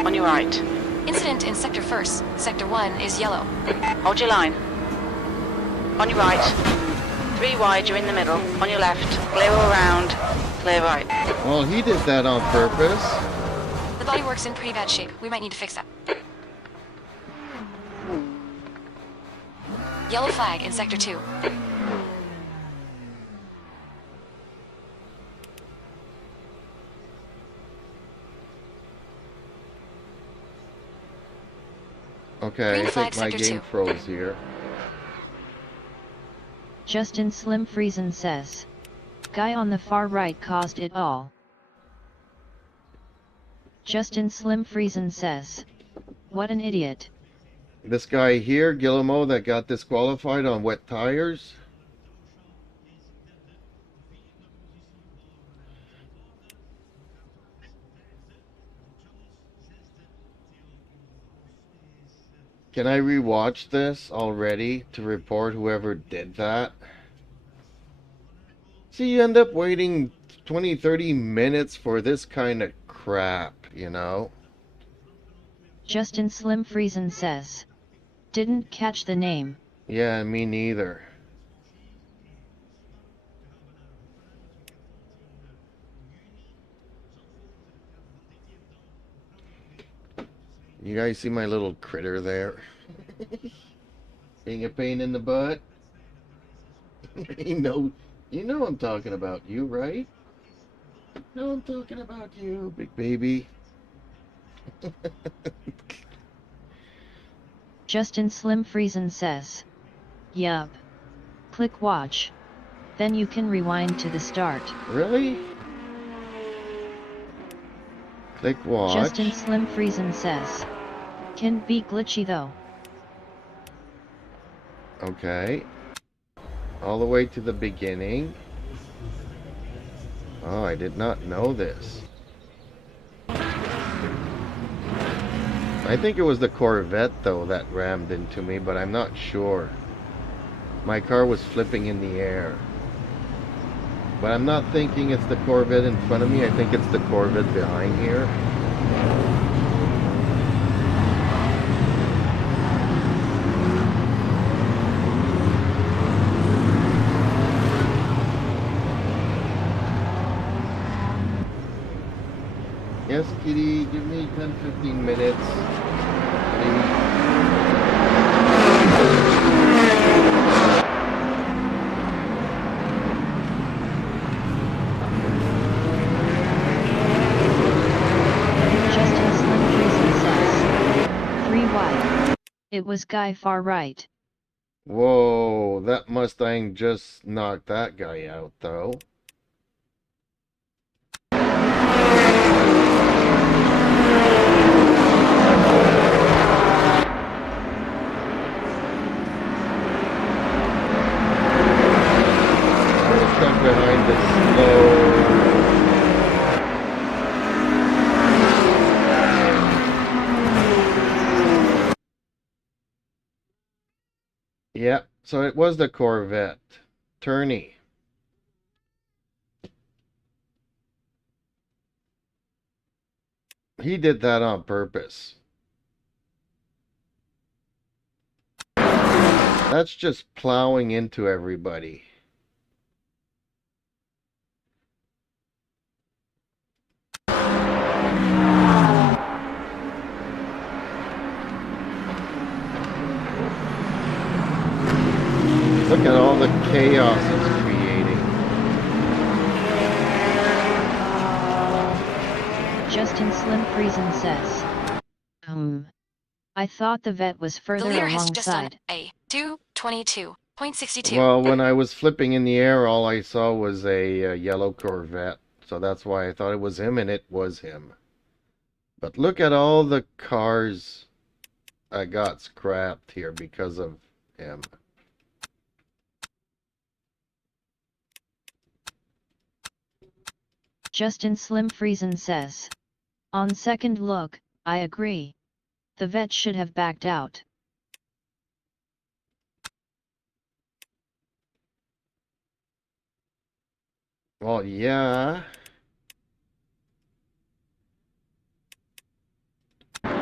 On your right. Incident in sector 1st. Sector 1 is yellow. Hold your line. On your right. 3 wide, you're in the middle. On your left. Clear all around. Clear right. Well, he did that on purpose. The bodywork's in pretty bad shape. We might need to fix that. Yellow flag in sector 2. Okay, Green I flag think my sector game 2. froze here. Justin Slim Friesen says. Guy on the far right caused it all. Justin Slim Friesen says. What an idiot. This guy here, Guillermo, that got disqualified on wet tires. Can I rewatch this already to report whoever did that? See, you end up waiting 20, 30 minutes for this kind of crap, you know? Justin Slim Friesen says. Didn't catch the name. Yeah, me neither. You guys see my little critter there? Being a pain in the butt? you know I'm talking about you, right? No, I'm talking about you, big baby. Justin Slim Friesen says. Yup. Click watch. Then you can rewind to the start. Really? Click watch. Justin Slim Friesen says. Can be glitchy though. Okay. All the way to the beginning. Oh, I did not know this. I think it was the Corvette though that rammed into me, but I'm not sure. My car was flipping in the air. But I'm not thinking it's the Corvette in front of me. I think it's the Corvette behind here. Yes, kitty, give me 10-15 minutes. Please. Justin Slim Friesen says. 3 wide. It was Guy far right. Whoa, that Mustang just knocked that guy out, though. Stuck behind this slow. Yeah, so it was the Corvette. Turney. He did that on purpose. That's just plowing into everybody. Look at all the chaos it's creating. Justin Slim Friesen says. I thought the vet was The further leader has just done alongside. a 2:22.62. Well, when I was flipping in the air, all I saw was a yellow Corvette. So that's why I thought it was him, and it was him. But look at all the cars I got scrapped here because of him. Justin Slim Friesen says. On second look, I agree. The vet should have backed out. Well, yeah. Like,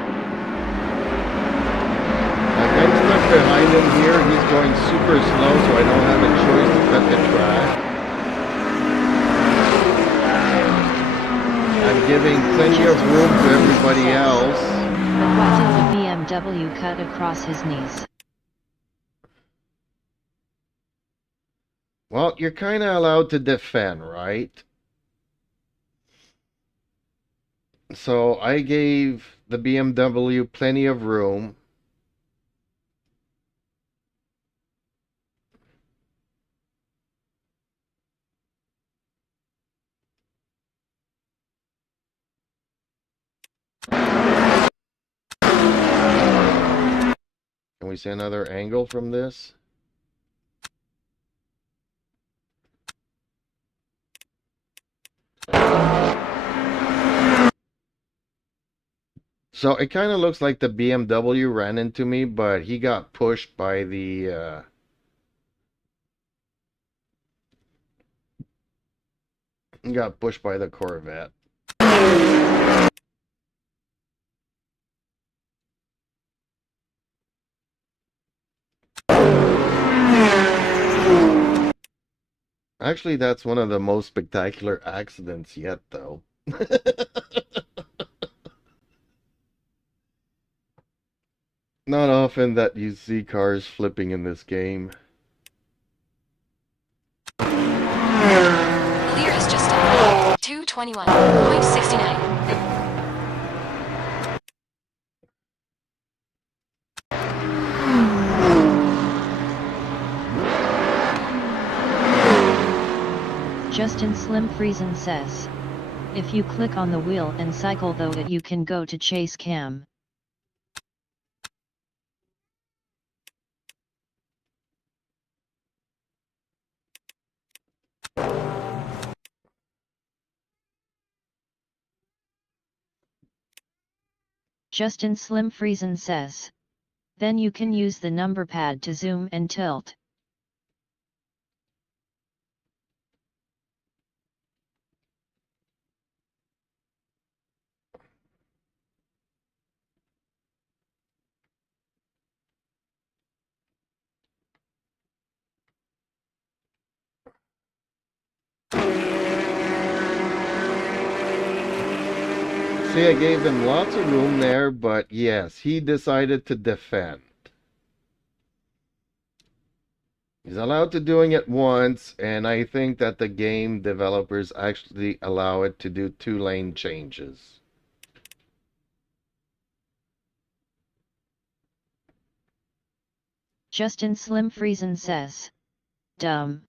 I'm stuck behind him here. He's going super slow, so I don't have a choice to cut the track. I'm giving plenty of room to everybody else. But what did the BMW cut across his knees? Well, you're kind of allowed to defend, right? So I gave the BMW plenty of room. Can we see another angle from this? So it kind of looks like the BMW ran into me, but he got pushed by the Corvette. Actually, that's one of the most spectacular accidents yet, though. Not often that you see cars flipping in this game. The leader has just done a 2:21.69. Justin Slim Friesen says. If you click on the wheel and cycle though it you can go to chase cam. Justin Slim Friesen says. Then you can use the number pad to zoom and tilt. See, I gave him lots of room there, but yes, he decided to defend. He's allowed to doing it once, and I think that the game developers actually allow it to do 2-lane changes. Justin Slim Friesen says. Dumb.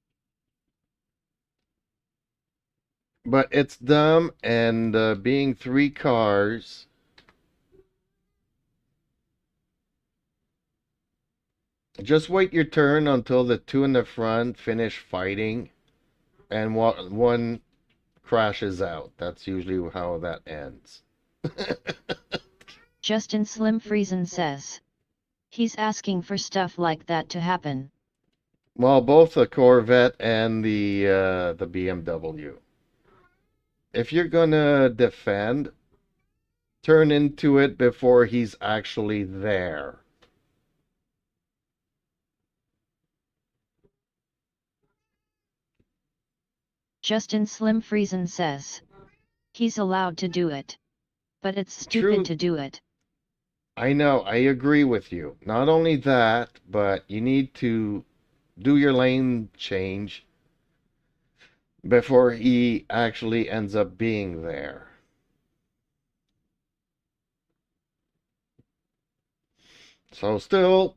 But it's dumb, and being 3 cars, just wait your turn until the 2 in the front finish fighting, and one crashes out. That's usually how that ends. Justin Slim Friesen says. He's asking for stuff like that to happen. Well, both the Corvette and the BMW. If you're gonna defend, turn into it before he's actually there. Justin Slim Friesen says. He's allowed to do it. But it's stupid True. to do it. I know, I agree with you. Not only that, but you need to do your lane change before he actually ends up being there. So still,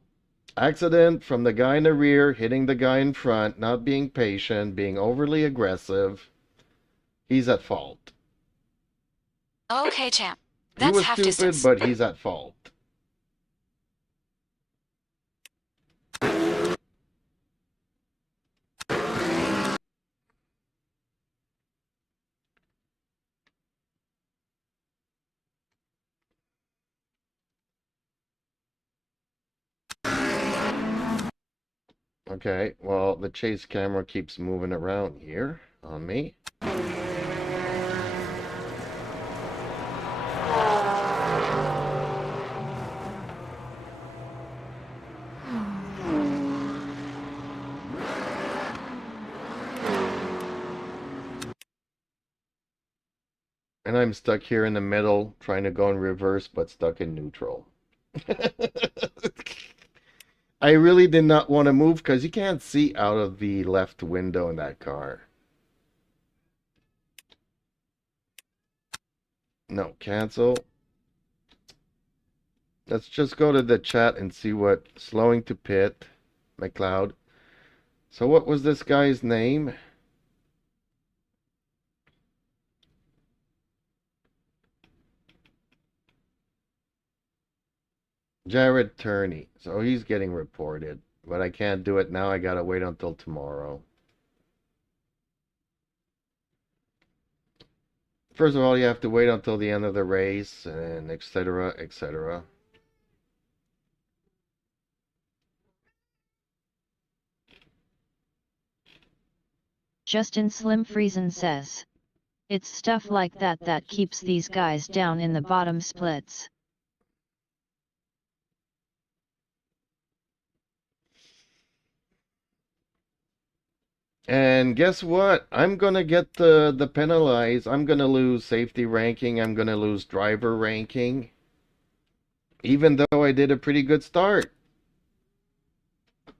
accident from the guy in the rear hitting the guy in front, not being patient, being overly aggressive. He's at fault. Okay, champ. He That's was half stupid, distance. but he's at fault. Okay, well, the chase camera keeps moving around here on me. And I'm stuck here in the middle, trying to go in reverse, but stuck in neutral. I really did not want to move because you can't see out of the left window in that car. No, cancel. Let's just go to the chat and see what slowing to pit, McLeod. So what was this guy's name? Jared Turney. So he's getting reported. But I can't do it now. I gotta wait until tomorrow. First of all, you have to wait until the end of the race, and etc., etc. Justin Slim Friesen says. It's stuff like that that keeps these guys down in the bottom splits. And guess what? I'm gonna get the penalized. I'm gonna lose safety ranking. I'm gonna lose driver ranking. Even though I did a pretty good start.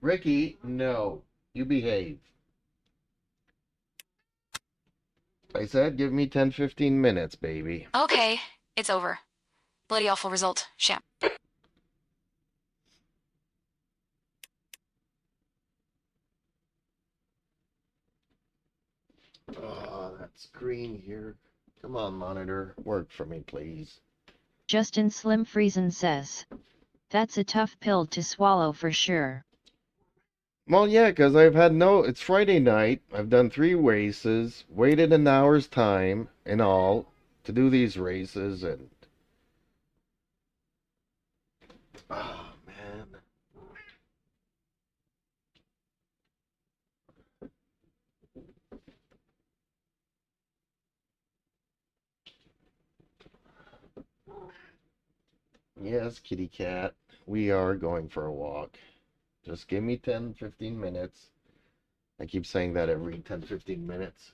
Ricky, no. You behave. I said give me 10-15 minutes, baby. Okay, it's over. Bloody awful result, champ. Oh, that screen here. Come on, monitor. Work for me, please. Justin Slim Friesen says. That's a tough pill to swallow for sure. Well, yeah, because I've had it's Friday night. I've done 3 races, waited an hour's time in all to do these races, and oh, man. Yes, kitty cat. We are going for a walk. Just give me 10-15 minutes. I keep saying that every 10-15 minutes.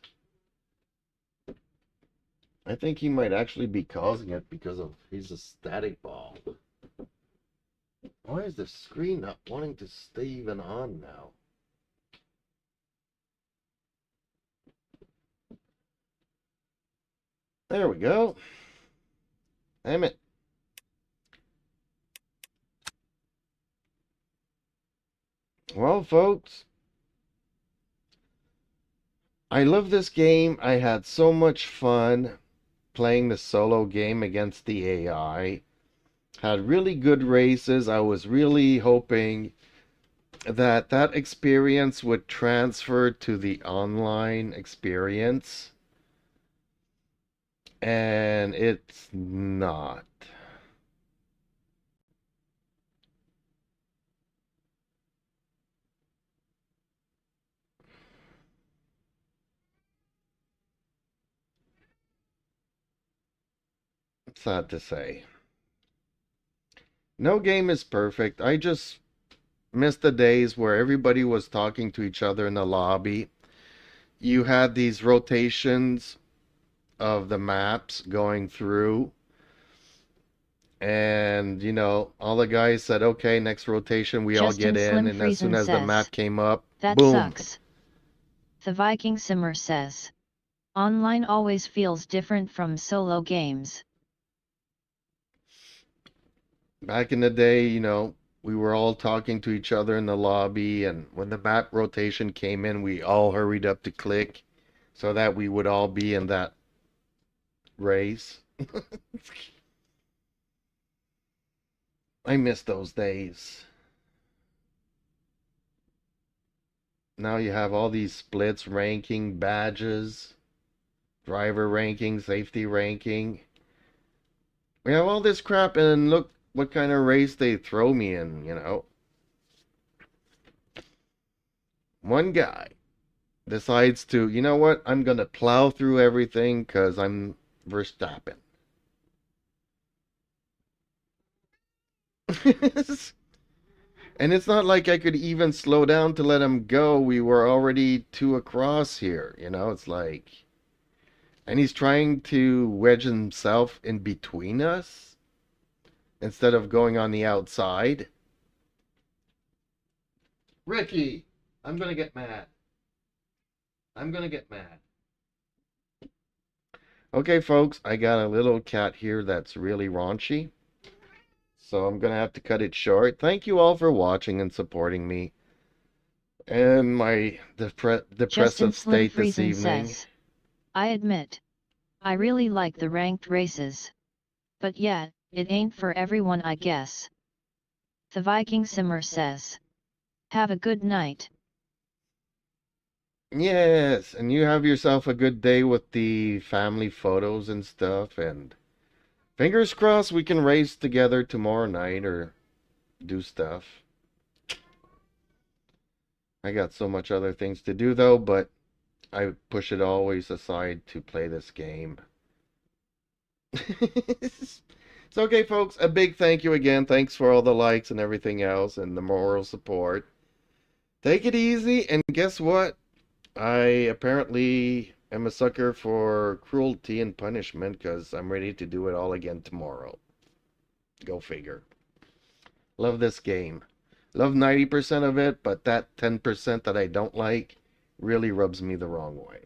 I think he might actually be causing it because he's a static ball. Why is the screen not wanting to stay even on now? There we go. Damn it. Well, folks, I love this game. I had so much fun playing the solo game against the AI. Had really good races. I was really hoping that experience would transfer to the online experience. And it's not. sad to say. No game is perfect. I just miss the days where everybody was talking to each other in the lobby. You had these rotations of the maps going through. And, you know, all the guys said, okay, next rotation, we all get in. And as soon as the map came up, that boom. Sucks. The Viking Simmer says, online always feels different from solo games. Back in the day, you know, we were all talking to each other in the lobby. And when the map rotation came in, we all hurried up to click so that we would all be in that race. I miss those days. Now you have all these splits, ranking, badges, driver ranking, safety ranking. We have all this crap, and look what kind of race they throw me in, you know. One guy decides to, you know what, I'm going to plow through everything because I'm Verstappen. And it's not like I could even slow down to let him go. We were already two across here, you know. It's like, and he's trying to wedge himself in between us instead of going on the outside. Ricky, I'm gonna get mad. I'm gonna get mad. Okay, folks, I got a little cat here that's really raunchy, so I'm gonna have to cut it short. Thank you all for watching and supporting me and my depressive state this evening. Says, I admit, I really like the ranked races. But yeah, it ain't for everyone, I guess. The Viking Simmer says, have a good night. Yes, and you have yourself a good day with the family photos and stuff, and fingers crossed we can race together tomorrow night or do stuff. I got so much other things to do though, but I push it always aside to play this game. It's okay, folks. A big thank you again. Thanks for all the likes and everything else and the moral support. Take it easy, and guess what? I apparently am a sucker for cruelty and punishment because I'm ready to do it all again tomorrow. Go figure. Love this game. Love 90% of it, but that 10% that I don't like really rubs me the wrong way.